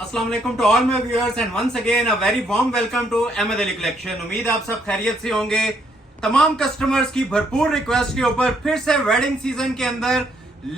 अस्सलाम वालेकुम to all my viewers and once again a very warm welcome to Ahmed Ali collection. उम्मीद है आप सब खैरियत से होंगे। तमाम कस्टमर्स की भरपूर रिक्वेस्ट के ऊपर फिर से वेडिंग सीजन के अंदर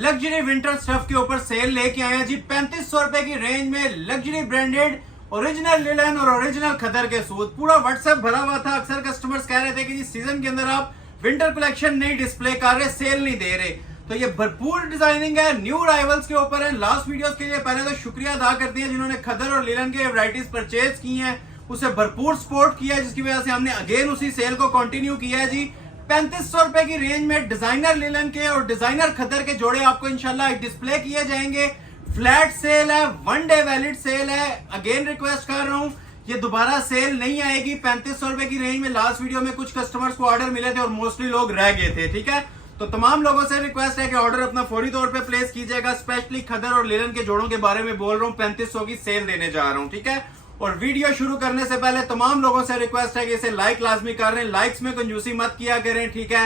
लग्जरी विंटर स्टफ के ऊपर सेल लेके आए हैं जी। 3500 रुपए की रेंज में लग्जरी ब्रांडेड ओरिजिनल लिलन और ओरिजिनल खदर के सूट। पूरा व्हाट्सएप भरा हुआ था। अक्सर कस्टमर्स कह रहे थे कि जी सीजन के अंदर आप विंटर कलेक्शन नहीं डिस्प्ले कर रहे, सेल नहीं दे रहे। तो ये भरपूर डिजाइनिंग है, न्यू राइवल्स के ऊपर है। लास्ट वीडियोस के लिए पहले तो शुक्रिया अदा करते हैं जिन्होंने खदर और लिलन के वैरायटीज परचेज की हैं, उसे भरपूर सपोर्ट किया है, जिसकी वजह से हमने अगेन उसी सेल को कंटिन्यू किया है जी। 3500 रुपए की रेंज में डिजाइनर लिलन के और डिजाइनर खदर के जोड़े आपको इंशाल्लाह डिस्प्ले किए जाएंगे। फ्लैट सेल है, वन डे वैलिड सेल है। अगेन रिक्वेस्ट कर रहा हूं, ये दोबारा सेल नहीं आएगी। 3500 रुपए की रेंज में लास्ट वीडियो में कुछ कस्टमर्स को ऑर्डर मिले थे और मोस्टली लोग रह गए थे, ठीक है। तो तमाम लोगों से रिक्वेस्ट है कि ऑर्डर अपना फौरी तौर पे प्लेस कीजिएगा। स्पेशली खदर और लिलन के जोड़ों के बारे में बोल रहा हूँ, 3500 की सेल देने जा रहा हूँ, ठीक है। और वीडियो शुरू करने से पहले तमाम लोगों से रिक्वेस्ट है कि इसे लाइक लाजमी कर रहे हैं। लाइक्स में कंजूसी मत किया करें, ठीक है।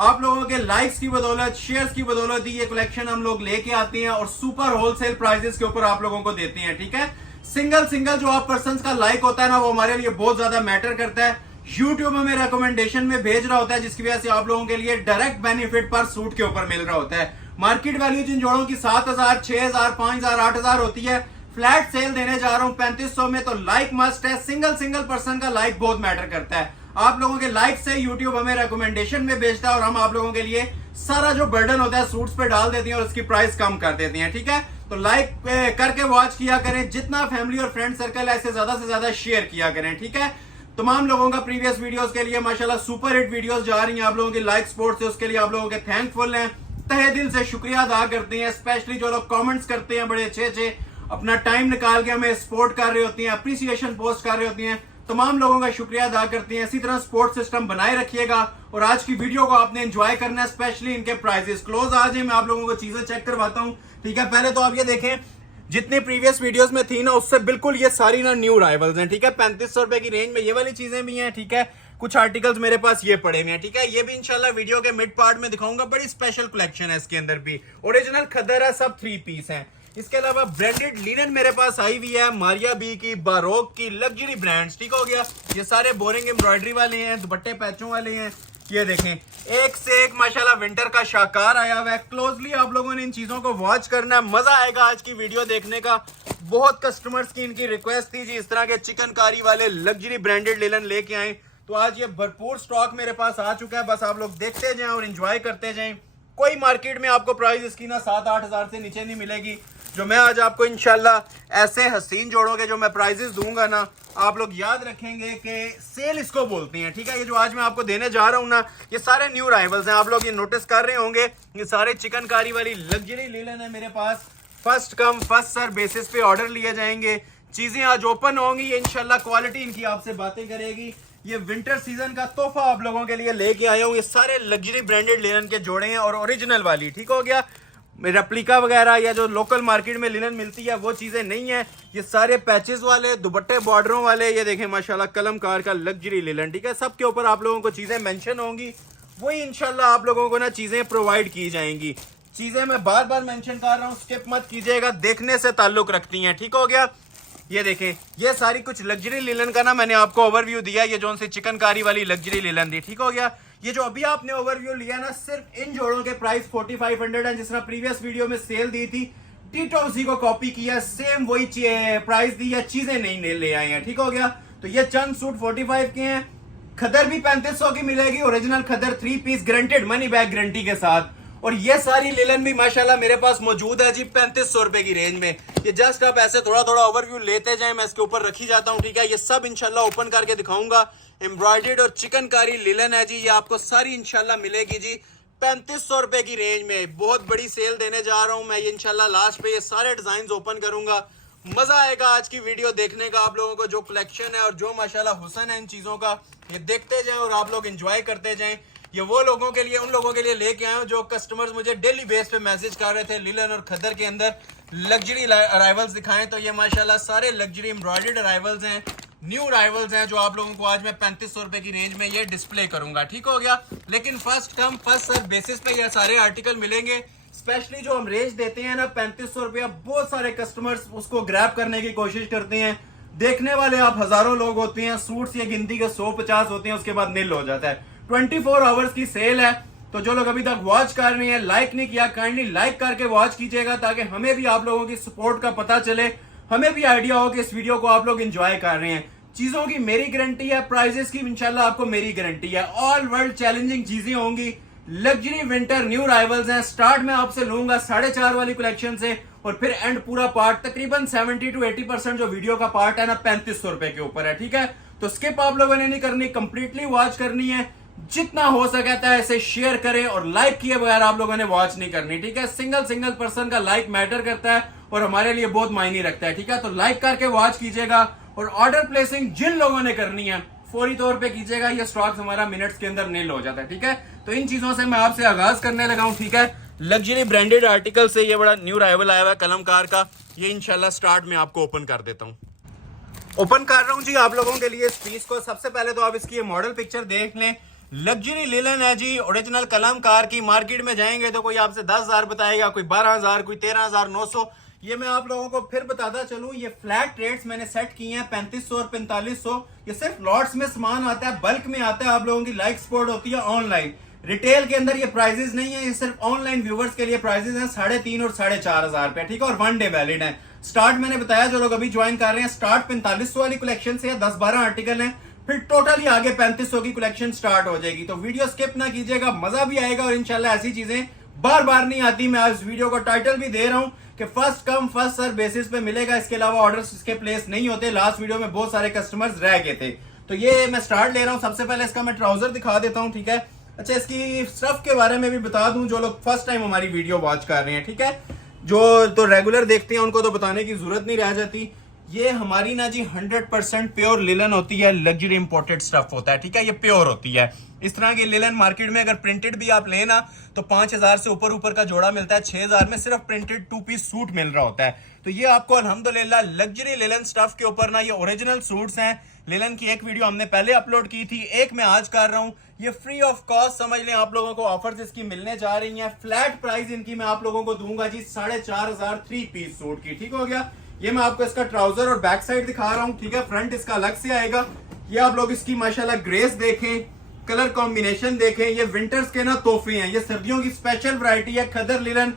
आप लोगों के लाइक्स की बदौलत, शेयर्स की बदौलत ये कलेक्शन हम लोग लेके आते हैं और सुपर होलसेल प्राइसेस के ऊपर आप लोगों को देते हैं, ठीक है। सिंगल जो आप पर्सन का लाइक होता है ना, वो हमारे लिए बहुत ज्यादा मैटर करता है। यूट्यूब में रिकमेंडेशन में भेज रहा होता है, जिसकी वजह से आप लोगों के लिए डायरेक्ट बेनिफिट पर सूट के ऊपर मिल रहा होता है। मार्केट वैल्यू जिन जोड़ों की 7000, 6000, 5000, 8000 होती है, फ्लैट सेल देने जा रहा हूं 3500 में। तो लाइक मस्ट है। सिंगल पर्सन का लाइक बहुत मैटर करता है। आप लोगों के लाइक से यूट्यूब हमें रिकमेंडेशन में भेजता है और हम आप लोगों के लिए सारा जो बर्डन होता है सूट्स पे डाल देती हैं और उसकी प्राइस कम कर देती हैं, ठीक है। तो लाइक करके वॉच किया करें। जितना फैमिली और फ्रेंड सर्कल है, ऐसे ज्यादा से ज्यादा शेयर किया करें, ठीक है। तमाम लोगों का प्रीवियस वीडियोस के लिए माशाल्लाह सुपर हिट वीडियोस जा रही हैं। आप लोगों की लाइक सपोर्ट से उसके लिए आप लोगों के थैंकफुल हैं, तहे दिल से शुक्रिया अदा करते हैं। स्पेशली जो लोग कमेंट्स करते हैं बड़े अच्छे अपना टाइम निकाल के हमें सपोर्ट कर रहे होती हैं, अप्रिसिएशन पोस्ट कर रहे होती हैं, तमाम लोगों का शुक्रिया अदा करते हैं। इसी तरह सपोर्ट सिस्टम बनाए रखिएगा और आज की वीडियो को आपने एंजॉय करना है। स्पेशली इनके प्राइजेस क्लोज आ जाए, मैं आप लोगों को चीजें चेक करवाता हूं, ठीक है। पहले तो आप ये देखें, जितनी प्रीवियस वीडियोस में थी ना, उससे बिल्कुल ये सारी ना न्यू राइवल्स हैं, ठीक है। 3500 रुपए की रेंज में ये वाली चीजें भी हैं, ठीक है। कुछ आर्टिकल्स मेरे पास ये पड़े हुए हैं, ठीक है। ये भी इंशाल्लाह वीडियो के मिड पार्ट में दिखाऊंगा। बड़ी स्पेशल कलेक्शन है इसके अंदर भी। ओरिजिनल खदर है, सब 3 पीस हैं। इसके अलावा ब्रांडेड लिनन मेरे पास आई हुई है, मारिया बी की, बारोक की, लग्जरी ब्रांड्स, ठीक हो गया। ये सारे बोरिंग एम्ब्रॉयडरी वाले हैं, दुपट्टे पैचों वाले हैं। ये देखें, एक से एक माशाल्लाह विंटर का शाकार आया हुआ है। क्लोजली आप लोगों ने इन चीजों को वॉच करना है, मजा आएगा आज की वीडियो देखने का। बहुत कस्टमर्स की इनकी रिक्वेस्ट थी जी, इस तरह के चिकनकारी वाले लग्जरी ब्रांडेड लिनन लेके आए। तो आज ये भरपूर स्टॉक मेरे पास आ चुका है। बस आप लोग देखते जाएं और एंजॉय करते जाएं। कोई मार्केट में आपको प्राइस इसकी ना 7-8 हजार से नीचे नहीं मिलेगी। जो मैं आज आपको इंशाल्लाह ऐसे हसीन जोड़ों के जो मैं प्राइजेस दूंगा ना, आप लोग याद रखेंगे कि सेल इसको बोलती हैं, ठीक है। ये जो आज मैं आपको देने जा रहा हूं ना, ये सारे न्यू राइवल्स हैं। आप लोग ये नोटिस कर रहे होंगे, ये सारे चिकनकारी वाली लग्जरी लिनन है मेरे पास। First come first serve basis पे ऑर्डर लिए जाएंगे। चीजें आज ओपन होंगी, ये इंशाल्लाह क्वालिटी इनकी आपसे बातें करेगी। ये विंटर सीजन का तोहफा आप लोगों के लिए लेके आया हूँ। ये सारे लग्जरी ब्रांडेड लिनन के जोड़े हैं और ओरिजिनल वाली, ठीक हो गया। रेप्लिका वगैरह या जो लोकल मार्केट में लिनन मिलती है वो चीजें नहीं है। ये सारे पैचेस वाले, दुपट्टे बॉर्डरों वाले, ये देखें माशाल्लाह कलमकार का लग्जरी लिनन, ठीक है। सबके ऊपर आप लोगों को चीजें मेंशन होंगी, वही इंशाल्लाह आप लोगों को ना चीजें प्रोवाइड की जाएंगी। चीजें मैं बार बार मेंशन कर रहा हूँ, स्किप मत कीजिएगा, देखने से ताल्लुक रखती हैं, ठीक हो गया। ये देखें, ये सारी कुछ लग्जरी लिनन का ना मैंने आपको ओवरव्यू दिया। ये जो सी चिकनकारी वाली लग्जरी लिनन थी, ठीक हो गया। ये जो अभी आपने ओवरव्यू लिया ना, सिर्फ इन जोड़ों के प्राइस 4500 है। जिस तरह प्रीवियस वीडियो में सेल दी थी, टीटो उसी को कॉपी किया, सेम वही प्राइस दी है, चीजें नहीं ले आए हैं, ठीक हो गया। तो ये चंद सूट 45 के हैं। खदर भी 3500 की मिलेगी, original khaddar 3 piece guaranteed money back guarantee के साथ। और ये सारी लिलन भी माशाल्लाह मेरे पास मौजूद है जी 3500 रुपए की रेंज में। ये जस्ट आप ऐसे थोड़ा ओवरव्यू लेते जाएं, मैं इसके ऊपर रखी जाता हूं, ठीक है। ये सब इंशाल्लाह ओपन करके दिखाऊंगा। एम्ब्रॉयडर्ड और चिकनकारी लिलन है जी, ये आपको सारी इंशाल्लाह मिलेगी जी 3500 रुपए की रेंज में। बहुत बड़ी सेल देने जा रहा हूं मैं। ये इंशाल्लाह लास्ट पे ये सारे डिजाइन ओपन करूंगा। मजा आएगा आज की वीडियो देखने का। आप लोगों को जो कलेक्शन है और जो माशाल्लाह हुसन है इन चीजों का, ये देखते जाएं और आप लोग एंजॉय करते जाएं। ये वो लोगों के लिए, उन लोगों के लिए लेके आए हूं जो कस्टमर्स मुझे डेली बेस पे मैसेज कर रहे थे लिलन और खदर के अंदर लग्जरी अराइवल्स दिखाएं। तो ये माशाल्लाह सारे लग्जरी एम्ब्रॉयडर्ड अराइवल्स हैं, न्यू राइवल्स हैं, जो आप लोगों को आज मैं 3500 रुपए की रेंज में ये डिस्प्ले करूंगा, ठीक हो गया। लेकिन first come first serve basis पे ये सारे आर्टिकल मिलेंगे। स्पेशली जो हम रेंज देते हैं ना 3500 रुपया, बहुत सारे कस्टमर्स उसको ग्रैब करने की कोशिश करते हैं। देखने वाले आप हजारों लोग होते हैं, सूट्स ये गिनती के 150 होते हैं, उसके बाद नील हो जाता है। 24 आवर्स की सेल है, तो जो लोग अभी तक वॉच कर रहे हैं, लाइक नहीं किया, काइंडली लाइक करके वॉच कीजिएगा ताकि हमें भी आप लोगों की सपोर्ट का पता चले, हमें भी आइडिया हो कि इस वीडियो को आप लोग एंजॉय कर रहे हैं। चीजों की मेरी गारंटी है, प्राइजेस की इंशाल्लाह आपको मेरी गारंटी है। ऑल वर्ल्ड चैलेंजिंग चीजें होंगी, लग्जरी विंटर न्यू राइवल्स हैं। स्टार्ट में आपसे लूंगा 4.5 वाली कलेक्शन से, और फिर एंड पूरा पार्ट तकरीबन 70 to 80% जो वीडियो का पार्ट है ना 3500 रुपए के ऊपर है, ठीक है। तो स्किप आप लोगों ने नहीं करनी, कंप्लीटली वॉच करनी है। जितना हो सकता है इसे शेयर करें, और लाइक किए बगैर आप लोगों ने वॉच नहीं करनी, ठीक है। सिंगल पर्सन का लाइक मैटर करता है और हमारे लिए बहुत मायने रखता है, ठीक है। तो लाइक करके वॉच कीजिएगा, और ऑर्डर प्लेसिंग जिन लोगों ने करनी है फौरी तौर पे कीजिएगा। ये स्टॉक हमारा मिनट्स के अंदर नील हो जाता है, ठीक है। तो इन चीजों से मैं आपसे आगाज करने लगा हूं, ठीक है। लग्जरी ब्रांडेड आर्टिकल से ये बड़ा न्यू राइवल आया हुआ है कलमकार का, ये इंशाल्लाह स्टार्ट में आपको ओपन कर देता हूं। ओपन कर रहा हूं जी आप लोगों के लिए इस पीस को। सबसे पहले तो आप इसकी मॉडल पिक्चर देख लें। लग्जरी लिलन है जी, ओरिजिनल कलमकार की। मार्केट में जाएंगे तो कोई आपसे 10,000 बताएगा, कोई 12,000, कोई 13,900। ये मैं आप लोगों को फिर बताता चलूं, ये फ्लैट रेट्स मैंने सेट किए हैं 3500 और 4500। ये सिर्फ लॉट्स में सामान आता है, बल्क में आता है। आप लोगों की लाइक सपोर्ट होती है ऑनलाइन। रिटेल के अंदर ये प्राइजेस नहीं है, ये सिर्फ ऑनलाइन व्यूवर्स के लिए प्राइजेस हैं 3,500 और 4,500 रुपए, ठीक है। और 1 डे वैलिड है। स्टार्ट मैंने बताया, जो लोग अभी ज्वाइन कर रहे हैं, स्टार्ट 4500 वाली कलेक्शन से 10-12 आर्टिकल हैं, फिर टोटली आगे 3500 की कलेक्शन स्टार्ट हो जाएगी। तो वीडियो स्किप ना कीजिएगा, मजा भी आएगा, और इंशाल्लाह ऐसी चीजें बार बार नहीं आती। मैं आज वीडियो को टाइटल भी दे रहा हूं कि first come first serve basis पे मिलेगा, इसके अलावा ऑर्डर्स इसके प्लेस नहीं होते। लास्ट वीडियो में बहुत सारे कस्टमर्स रह गए थे। तो ये मैं स्टार्ट ले रहा हूं। सबसे पहले इसका मैं ट्राउजर दिखा देता हूं, ठीक है। अच्छा, इसकी स्टफ के बारे में भी बता दूं, जो लोग फर्स्ट टाइम हमारी वीडियो वॉच कर रहे हैं, ठीक है। जो तो रेगुलर देखते हैं उनको तो बताने की जरूरत नहीं रह जाती। ये हमारी ना जी 100% प्योर लिलन होती है, लग्जरी इंपोर्टेड स्टफ होता है, ठीक है। ये प्योर होती है। इस तरह की लिलन मार्केट में अगर प्रिंटेड भी आप लेना तो 5,000 से ऊपर का जोड़ा मिलता है। 6,000 में सिर्फ प्रिंटेड 2 पीस सूट मिल रहा होता है। तो ये आपको अल्हम्दुलिल्लाह लग्जरी लिलन स्टफ के ऊपर ना ये ओरिजिनल सूट्स हैं। लिलन की एक वीडियो हमने पहले अपलोड की थी, एक मैं आज कर रहा हूं। ये फ्री ऑफ कॉस्ट समझ लें, आप लोगों को ऑफर्स इसकी मिलने जा रही हैं। फ्लैट प्राइस इनकी मैं आप लोगों को दूंगा जी 4,500 3 पीस सूट की, ठीक हो गया। ये मैं आपको इसका ट्राउजर और बैक साइड दिखा रहा हूं, ठीक है। फ्रंट इसका अलग से आएगा। ये आप लोग इसकी माशाल्लाह ग्रेस देखें, कलर कॉम्बिनेशन देखें। ये विंटर्स के ना तोहफे हैं, ये सर्दियों की स्पेशल वैरायटी है। खदर लिलन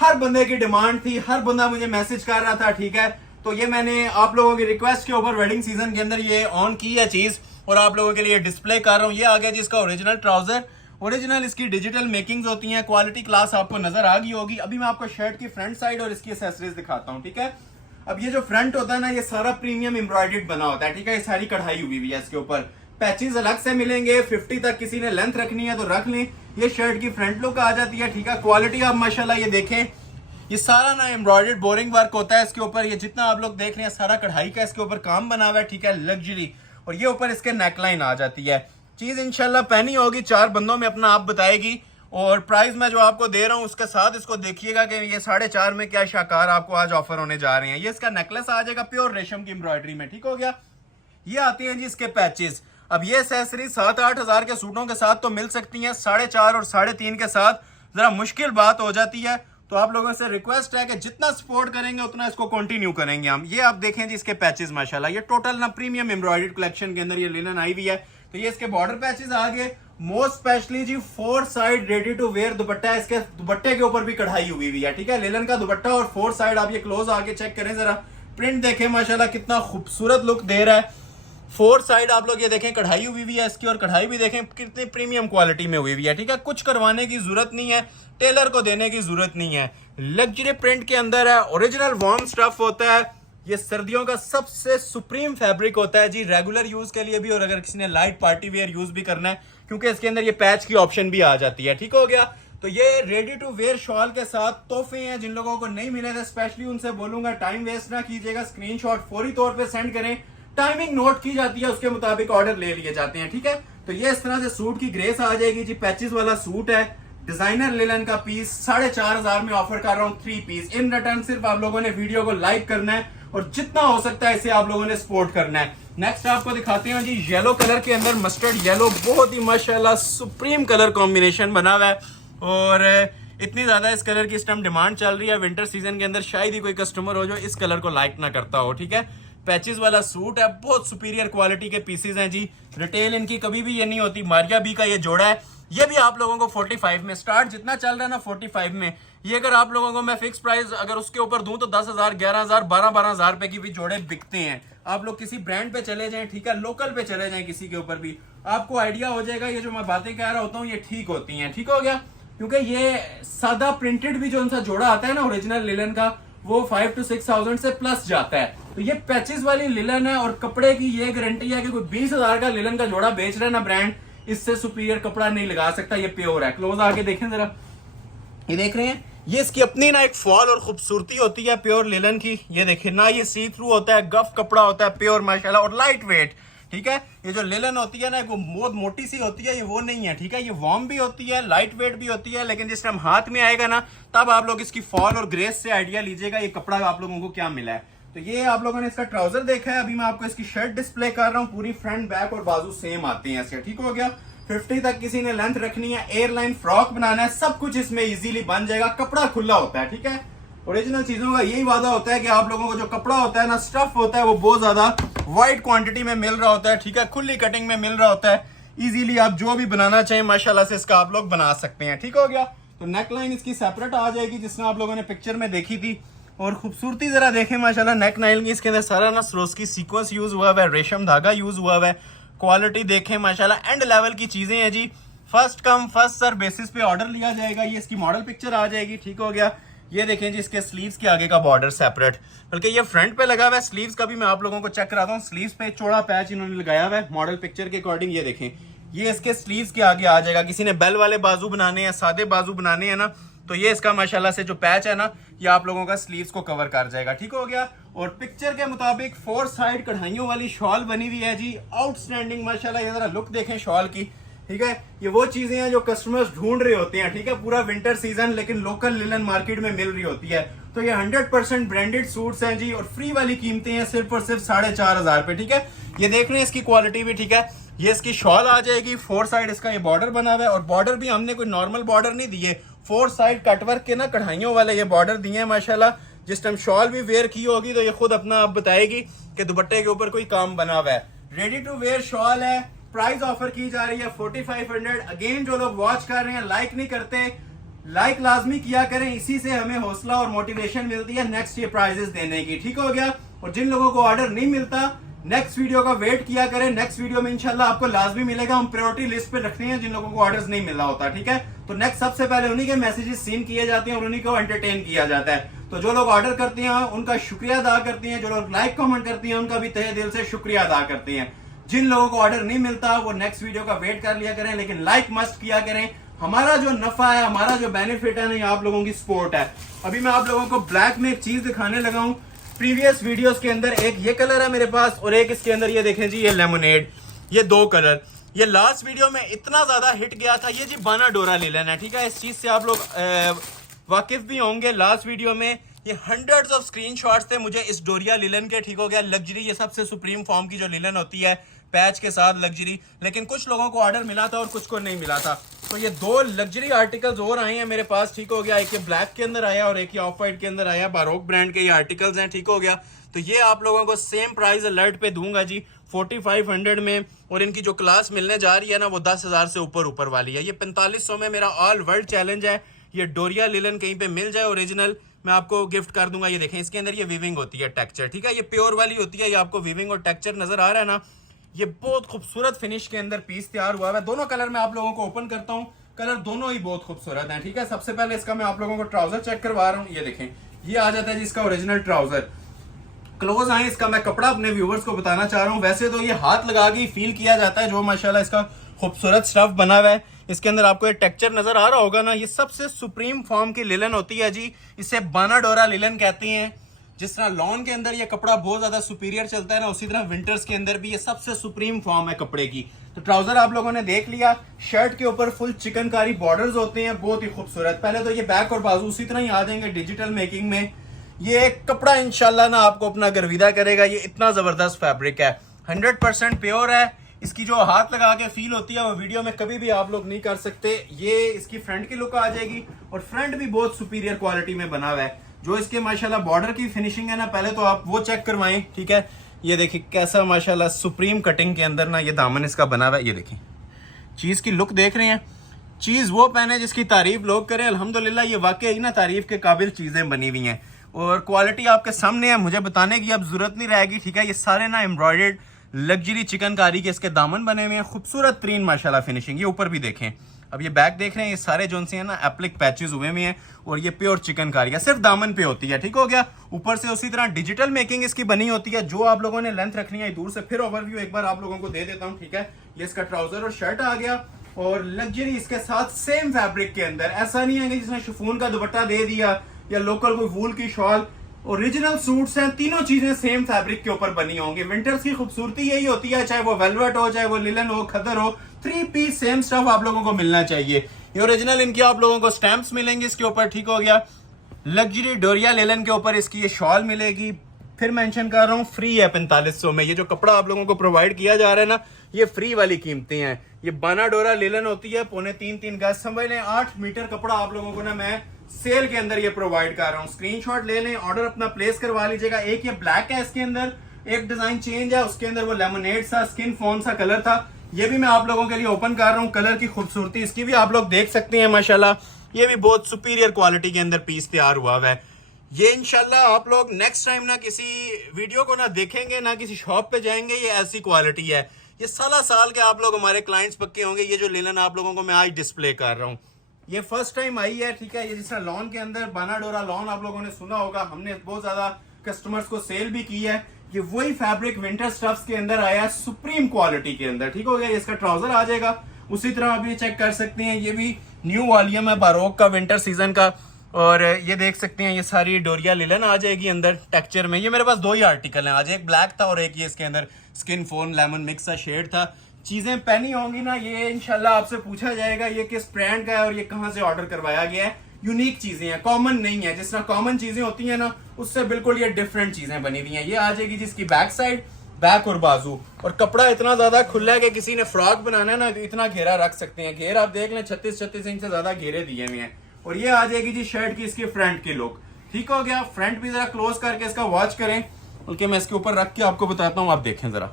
हर बंदे की डिमांड थी, हर बंदा मुझे मैसेज कर रहा था, ठीक है। तो ये मैंने आप लोगों की रिक्वेस्ट के ऊपर वेडिंग सीजन के अंदर ये ऑन की है चीज, और आप लोगों के लिए डिस्प्ले कर रहा हूं। ये आ गया जी इसका ओरिजिनल ट्राउजर। ओरिजिनल इसकी डिजिटल मेकिंग्स होती हैं, क्वालिटी क्लास आपको नजर आ गई होगी। अभी मैं आपको शर्ट की फ्रंट साइड और इसकी एक्सेसरीज दिखाता हूं, ठीक है। अब ये जो फ्रंट होता है ना, ये सारा प्रीमियम एम्ब्रॉयडर्ड बना होता है, ठीक है। ये सारी कढ़ाई हुई हुई है इसके ऊपर। पैचेस अलग से मिलेंगे, 50 तक किसी ने लेंथ रखनी है तो रख लें। ये शर्ट की फ्रंट लुक आ जाती है, ठीक है। क्वालिटी आप माशाल्लाह ये देखें, ये सारा ना एम्ब्रॉयडर्ड बोरिंग वर्क होता है इसके ऊपर। ये जितना आप लोग देख रहे हैं सारा कढ़ाई का इसके ऊपर काम बना हुआ है, ठीक है, लग्जरी। और ये ऊपर इसके नेकलाइन आ जाती है। चीज इंशाल्लाह पहनी होगी, 4 बंदों में अपना आप बताएगी। और प्राइस मैं जो आपको दे रहा हूं उसके साथ इसको देखिएगा कि ये 4.5 में क्या शाकार आपको आज ऑफर होने जा रहे हैं। ये इसका नेकलेस आ जाएगा प्योर रेशम की एम्ब्रॉयडरी में, ठीक हो गया। ये आती हैं जी इसके पैचेस। अब ये एक्सेसरीज 7-8 हजार के सूटों के साथ तो मिल सकती हैं, 4.5 और 3.5 के साथ जरा मुश्किल बात हो जाती है। तो आप लोगों से रिक्वेस्ट है कि जितना सपोर्ट करेंगे उतना इसको कंटिन्यू करेंगे हम। ये आप देखें जी इसके पैचेस माशाल्लाह, ये टोटल ना प्रीमियम एम्ब्रॉयडर्ड कलेक्शन के अंदर ये लिनन आई हुई है। तो ये इसके बॉर्डर पैचेस आ गए। मोस्ट स्पेशली जी 4 side ready to wear dupatta है। इसके दुपट्टे के ऊपर भी कढ़ाई हुई हुई है, ठीक है। लिनन का दुपट्टा और 4 साइड आप ये क्लोज आके चेक करें जरा, प्रिंट देखें माशाल्लाह कितना खूबसूरत लुक दे रहा है। 4 साइड आप लोग ये देखें कढ़ाई हुई हुई है इसकी, और कढ़ाई भी देखें कितनी प्रीमियम क्वालिटी में हुई हुई है, ठीक है। कुछ करवाने की जरूरत नहीं है, टेलर को देने की जरूरत नहीं है। लग्जरी प्रिंट के अंदर है, ओरिजिनल वार्म स्टफ होता है। ये सर्दियों का सबसे सुप्रीम फैब्रिक होता है जी, रेगुलर यूज के लिए भी, और अगर किसी ने लाइट पार्टी वेयर यूज भी करना है, क्योंकि इसके अंदर ये पैच की ऑप्शन भी आ जाती है, ठीक हो गया। तो ये रेडी टू वेयर शॉल के साथ तोहफे हैं। जिन लोगों को नहीं मिले थे स्पेशली उनसे बोलूंगा टाइम वेस्ट ना कीजिएगा, स्क्रीनशॉट फौरी तौर पे सेंड करें। टाइमिंग नोट की जाती है, उसके मुताबिक ऑर्डर ले लिए जाते हैं, ठीक है। तो ये इस तरह से सूट की ग्रेस आ जाएगी जी। पैचेस वाला सूट है, डिजाइनर लिलन का पीस 4,500 में ऑफर कर रहा हूँ 3 पीस। इन रिटर्न सिर्फ आप लोगों ने वीडियो को लाइक करना है और जितना हो सकता है इसे आप लोगों ने सपोर्ट करना है। नेक्स्ट आपको दिखाते हैं जी येलो कलर के अंदर मस्टर्ड येलो, बहुत ही माशाल्लाह सुप्रीम कलर कॉम्बिनेशन बना हुआ है। और इतनी ज्यादा इस कलर की इस टाइम डिमांड चल रही है, विंटर सीजन के अंदर शायद ही कोई कस्टमर हो जो इस कलर को लाइक ना करता हो। ठीक है, पैचेस वाला सूट है, बहुत सुपीरियर क्वालिटी के पीसेस हैं जी। रिटेल इनकी कभी भी ये नहीं होती। मारिया बी का ये जोड़ा है, ये भी आप लोगों को 45 में स्टार्ट जितना चल रहा है ना 45 में, ये अगर आप लोगों को मैं फिक्स प्राइस अगर उसके ऊपर दूं तो 10,000, 11,000, 12,000 रुपए की भी जोड़े बिकते हैं। आप लोग किसी ब्रांड पे चले जाएं, ठीक है, लोकल पे चले जाएं किसी के ऊपर भी, आपको आइडिया हो जाएगा ये जो मैं बातें कह रहा होता हूँ ये ठीक होती हैं। ठीक हो गया, क्योंकि ये सादा प्रिंटेड भी जो उनका जोड़ा आता है ना ओरिजिनल लिलन का, वो 5 to 6,000 से प्लस जाता है। तो ये पैचेस वाली लिलन है और कपड़े की ये गारंटी है कि कोई 20,000 का लिलन का जोड़ा बेच रहा है ना ब्रांड, इससे सुपीरियर कपड़ा नहीं लगा सकता। ये प्योर है। क्लोज आके देखें जरा, ये देख रहे हैं, ये इसकी अपनी ना एक फॉल और खूबसूरती होती है प्योर लिलन की। ये देखिए ना, ये सी थ्रू होता है, गफ कपड़ा होता है प्योर माशाल्लाह, और लाइट वेट। ठीक है, ये जो लिलन होती है ना वो बहुत मोटी सी होती है, ये वो नहीं है। ठीक है, ये वार्म भी होती है, लाइट वेट भी होती है, लेकिन जिस टाइम हाथ में आएगा ना तब आप लोग इसकी फॉल और ग्रेस से आइडिया लीजिएगा ये कपड़ा आप लोगों को क्या मिला है। तो ये आप लोगों ने इसका ट्राउजर देखा है, अभी मैं आपको इसकी शर्ट डिस्प्ले कर रहा हूँ। पूरी फ्रंट बैक और बाजू सेम आती है ऐसे। ठीक हो गया, 50 तक किसी ने लेंथ रखनी है, एयरलाइन फ्रॉक बनाना है, सब कुछ इसमें इजीली बन जाएगा। कपड़ा खुला होता है। ठीक है, ओरिजिनल चीजों का यही वादा होता है कि आप लोगों को जो कपड़ा होता है ना, स्टफ होता है, वो बहुत ज्यादा वाइड क्वांटिटी में मिल रहा होता है। ठीक है, खुली कटिंग में मिल रहा होता है, इजीली आप जो भी बनाना चाहें माशाल्लाह से इसका आप लोग बना सकते हैं। ठीक हो गया, तो नेकलाइन इसकी सेपरेट आ जाएगी जिसने आप लोगों ने पिक्चर में देखी थी। और खूबसूरती जरा देखें माशाल्लाह नेक नाइल की, इसके अंदर सारा ना सरोस्की सीक्वेंस यूज हुआ है, रेशम धागा यूज हुआ है। क्वालिटी देखें माशाल्लाह एंड लेवल की चीजें हैं जी। First come first serve basis पे ऑर्डर लिया जाएगा। ये इसकी मॉडल पिक्चर आ जाएगी। ठीक हो गया, ये देखें जी, इसके स्लीव्स के आगे का बॉर्डर सेपरेट, बल्कि ये फ्रंट पे लगा हुआ है। स्लीव्स का भी मैं आप लोगों को चेक कराता हूँ। स्लीव्स पे चौड़ा पैच इन्होंने लगाया हुआ है मॉडल पिक्चर के अकॉर्डिंग। ये देखें, ये इसके स्लीव्स के आगे आ जाएगा। किसी ने बेल वाले बाजू बनाने हैं, सादे बाजू बनाने हैं ना, तो ये इसका माशाल्लाह से जो पैच है ना, ये आप लोगों का स्लीव्स को कवर कर जाएगा। ठीक हो गया, और पिक्चर के मुताबिक 4 साइड कढ़ाइयों वाली शॉल बनी हुई है जी, आउटस्टैंडिंग माशाल्लाह। ये जरा लुक देखें शॉल की। ठीक है, ये वो चीजें हैं जो कस्टमर्स ढूंढ रहे होते हैं। ठीक है, पूरा विंटर सीजन, लेकिन लोकल लिलन मार्केट में मिल रही होती है। तो ये 100% ब्रांडेड सूट्स हैं जी, और फ्री वाली कीमतें हैं सिर्फ और सिर्फ 4,500 रुपए। ठीक है, ये देख रहे हैं इसकी क्वालिटी भी। ठीक है, ये इसकी शॉल आ जाएगी, 4 साइड इसका ये बॉर्डर बना हुआ है, और बॉर्डर भी हमने कोई नॉर्मल बॉर्डर नहीं दिए, 4 साइड कटवर्क के ना कढ़ाइयों वाले ये बॉर्डर दिए हैं माशाल्लाह। जिस टाइम शॉल भी वेयर की होगी तो ये खुद अपना आप बताएगी कि दुपट्टे के ऊपर कोई काम बना हुआ है। रेडी टू वेयर शॉल है, प्राइस ऑफर की जा रही है 4500। अगेन जो लोग वॉच कर रहे हैं लाइक नहीं करते, लाइक लाजमी किया करें, इसी से हमें हौसला और मोटिवेशन मिलती है नेक्स्ट ये प्राइजेस देने की। ठीक हो गया, और जिन लोगों को ऑर्डर नहीं मिलता नेक्स्ट वीडियो का वेट किया करें, नेक्स्ट वीडियो में इंशाल्लाह आपको लाजमी मिलेगा। हम प्रायोरिटी लिस्ट पे रखते हैं जिन लोगों को ऑर्डर्स नहीं मिल रहा होता। ठीक है, तो नेक्स्ट सबसे पहले उन्हीं के मैसेजेस सीन किए जाते हैं और उन्हीं को एंटरटेन किया जाता है। तो जो लोग ऑर्डर करते हैं उनका शुक्रिया अदा करते हैं, जो लोग लाइक कमेंट करते हैं उनका भी तहे दिल से शुक्रिया अदा करते हैं। जिन लोगों को ऑर्डर नहीं मिलता वो नेक्स्ट वीडियो का वेट कर लिया करें, लेकिन लाइक मस्ट किया करें। हमारा जो नफा है, हमारा जो बेनिफिट है ना, ये आप लोगों की सपोर्ट है। अभी मैं आप लोगों को ब्लैक में एक चीज दिखाने लगा हूं। प्रीवियस वीडियोस के अंदर एक ये कलर है मेरे पास, और एक इसके अंदर ये देखें जी, ये लेमोनेड, ये 2 कलर। ये लास्ट वीडियो में इतना ज्यादा हिट गया था, ये जी बाना डोरा लिलन है। ठीक है, इस चीज से आप लोग वाकिफ भी होंगे। लास्ट वीडियो में ये हंड्रेड्स ऑफ स्क्रीनशॉट्स थे मुझे इस डोरिया लिलन के। ठीक हो गया, लग्जरी, ये सबसे सुप्रीम फॉर्म की जो लिलन होती है, पैच के साथ लग्जरी। लेकिन कुछ लोगों को ऑर्डर मिला था और कुछ को नहीं मिला था, तो ये 2 लग्जरी आर्टिकल्स और आए हैं मेरे पास। ठीक हो गया, एक ये ब्लैक के अंदर आया और एक ये ऑफ वाइट के अंदर आया। बारोक ब्रांड के ये आर्टिकल्स हैं। ठीक हो गया, तो ये आप लोगों को सेम प्राइस अलर्ट पे दूंगा जी 4500 में, और इनकी जो क्लास मिलने जा रही है ना वो 10,000 से ऊपर वाली है। ये 4500 में मेरा ऑल वर्ल्ड चैलेंज है। ये डोरिया लिलन कहीं पे मिल जाए ओरिजिनल, मैं आपको गिफ्ट कर दूंगा। ये देखें, इसके अंदर ये वीविंग होती है, टेक्सचर। ठीक है, ये प्योर वाली होती है। ये आपको वीविंग और टेक्सचर नजर आ रहा है ना, ये बहुत खूबसूरत फिनिश के अंदर पीस तैयार हुआ है। दोनों कलर मैं आप लोगों को ओपन करता हूँ, कलर दोनों ही बहुत खूबसूरत हैं। ठीक है, सबसे पहले इसका मैं आप लोगों को ट्राउजर चेक करवा रहा हूँ। ये देखें, ये आ जाता है जिसका ओरिजिनल ट्राउजर। क्लोज आए, इसका मैं कपड़ा अपने व्यूवर्स को बताना चाह रहा हूँ। वैसे तो ये हाथ लगा के फील किया जाता है जो माशाल्लाह इसका खूबसूरत स्टफ बना हुआ है। इसके अंदर आपको ये टेक्सचर नजर आ रहा होगा ना, ये सबसे सुप्रीम फॉर्म की लिलन होती है जी। इसे बाना डोरा लिलन कहती हैं। जिस तरह लॉन के अंदर ये कपड़ा बहुत ज्यादा सुपीरियर चलता है ना, उसी तरह विंटर्स के अंदर भी ये सबसे सुप्रीम फॉर्म है कपड़े की। तो ट्राउजर आप लोगों ने देख लिया, शर्ट के ऊपर फुल चिकनकारी बॉर्डर्स होते हैं, बहुत ही खूबसूरत। पहले तो ये बैक और बाजू उसी तरह ही आ जाएंगे डिजिटल मेकिंग में। ये कपड़ा इंशाल्लाह ना आपको अपना गर्विदा करेगा। ये इतना जबरदस्त फैब्रिक है, 100% प्योर है। इसकी जो हाथ लगा के फील होती है वो वीडियो में कभी भी आप लोग नहीं कर सकते। ये इसकी फ्रंट की लुक आ जाएगी और फ्रंट भी बहुत सुपीरियर क्वालिटी में बना हुआ है। जो इसके माशाल्लाह बॉर्डर की फिनिशिंग है ना, पहले तो आप वो चेक करवाएं, ठीक है। ये देखिए कैसा माशाल्लाह सुप्रीम कटिंग के अंदर ना ये दामन इसका बना हुआ है। ये देखिए चीज़ की लुक देख रहे हैं, चीज़ वो पहने जिसकी तारीफ लोग करें। अल्हम्दुलिल्लाह ये वाकई ना तारीफ के काबिल चीज़ें बनी हुई हैं और क्वालिटी आपके सामने है, मुझे बताने की अब जरूरत नहीं रहेगी, ठीक है। ये सारे ना एम्ब्रॉयडर्ड लग्जरी चिकनकारी के इसके दामन बने हुए हैं, खूबसूरत तरीन माशाल्लाह फिनिशिंग। ये ऊपर भी देखें, अब ये बैक देख रहे हैं, ये सारे जो से हैं ना एप्लिक पैचेस हुए हुए हैं और ये प्योर चिकनकारी है, सिर्फ दामन पे होती है, ठीक हो गया। ऊपर से उसी तरह डिजिटल मेकिंग इसकी बनी होती है। जो आप लोगों ने लेंथ रखनी है दूर से फिर ओवरव्यू एक बार आप लोगों को दे देता हूँ, ठीक है। ये इसका ट्राउजर और शर्ट आ गया और लग्जरी इसके साथ सेम फैब्रिक के अंदर। ऐसा नहीं है कि जिसने शिफॉन का दुपट्टा दे दिया या लोकल कोई वूल की शॉल, ओरिजिनल सूट्स हैं, तीनों चीजें सेम फैब्रिक के ऊपर बनी होंगी। विंटर्स की खूबसूरती यही होती है, चाहे वो वेलवेट हो, चाहे वो लिलन हो, खदर हो, 3 पीस सेम स्टफ आप लोगों को मिलना चाहिए। ये ओरिजिनल इनकी आप लोगों को स्टैंप्स मिलेंगे इसके ऊपर, ठीक हो गया। लग्जरी डोरिया लेलन के ऊपर इसकी ये शॉल मिलेगी। फिर मेंशन कर रहा हूँ फ्री है 4500 में। ये जो कपड़ा आप लोगों को प्रोवाइड किया जा रहा है ना, ये फ्री वाली कीमतें हैं। ये बाना डोरा लेलन होती है, 3.25 गज, समझ लें 8 मीटर कपड़ा आप लोगों को ना मैं सेल के अंदर ये प्रोवाइड कर रहा हूँ। स्क्रीनशॉट ले लें, ऑर्डर अपना प्लेस करवा लीजिएगा। एक ये ब्लैक है, इसके अंदर एक डिजाइन चेंज है, उसके अंदर वो लेमनेड सा स्किन फोन सा कलर था। ये भी मैं आप लोगों के लिए ओपन कर रहा हूँ। कलर की खूबसूरती इसकी भी आप लोग देख सकते हैं माशाल्लाह। ये भी बहुत सुपीरियर क्वालिटी के अंदर पीस तैयार हुआ हुआ है। ये इंशाल्लाह आप लोग नेक्स्ट टाइम ना किसी वीडियो को ना देखेंगे ना किसी शॉप पे जाएंगे, ये ऐसी क्वालिटी है। ये साल के आप लोग हमारे क्लाइंट्स पक्के होंगे। ये जो लिनन आप लोगों को मैं आज डिस्प्ले कर रहा हूँ, ये फर्स्ट टाइम आई है, ठीक है। ये जिस तरह लॉन के अंदर बाना डोरा लॉन आप लोगों ने सुना होगा, हमने बहुत ज्यादा कस्टमर्स को सेल भी की है। ये वही फैब्रिक विंटर स्टफ्स के अंदर आया है, सुप्रीम क्वालिटी के अंदर, ठीक हो गया। इसका ट्राउजर आ जाएगा उसी तरह, आप ये चेक कर सकते हैं। ये भी न्यू वॉल्यूम है बारोक का विंटर सीजन का। और ये देख सकते हैं ये सारी डोरिया लिलन आ जाएगी अंदर टेक्सचर में। ये मेरे पास 2 ही आर्टिकल हैं आज, एक ब्लैक था और एक ये इसके अंदर स्किन फोन लेमन मिक्स सा शेड था। चीजें पहनी होंगी ना, ये इंशाल्लाह आपसे पूछा जाएगा ये किस ब्रांड का है और ये कहाँ से ऑर्डर करवाया गया है। यूनिक चीजें हैं, कॉमन नहीं है। जिस तरह कॉमन चीजें होती हैं ना, उससे बिल्कुल ये डिफरेंट चीजें बनी हुई हैं। ये आ जाएगी जिसकी बैक साइड, बैक और बाजू, और कपड़ा इतना ज्यादा खुला है कि किसी ने फ्रॉक बनाना है ना तो इतना घेरा रख सकते हैं। घेर आप देख लें 36 इंच से ज्यादा घेरे दिए हुए हैं। और ये आ जाएगी जी शर्ट की इसकी फ्रंट की लुक, ठीक हो गया। फ्रंट भी जरा क्लोज करके इसका वॉच करें, बल्कि मैं इसके ऊपर रख के आपको बताता हूँ, आप देखें जरा।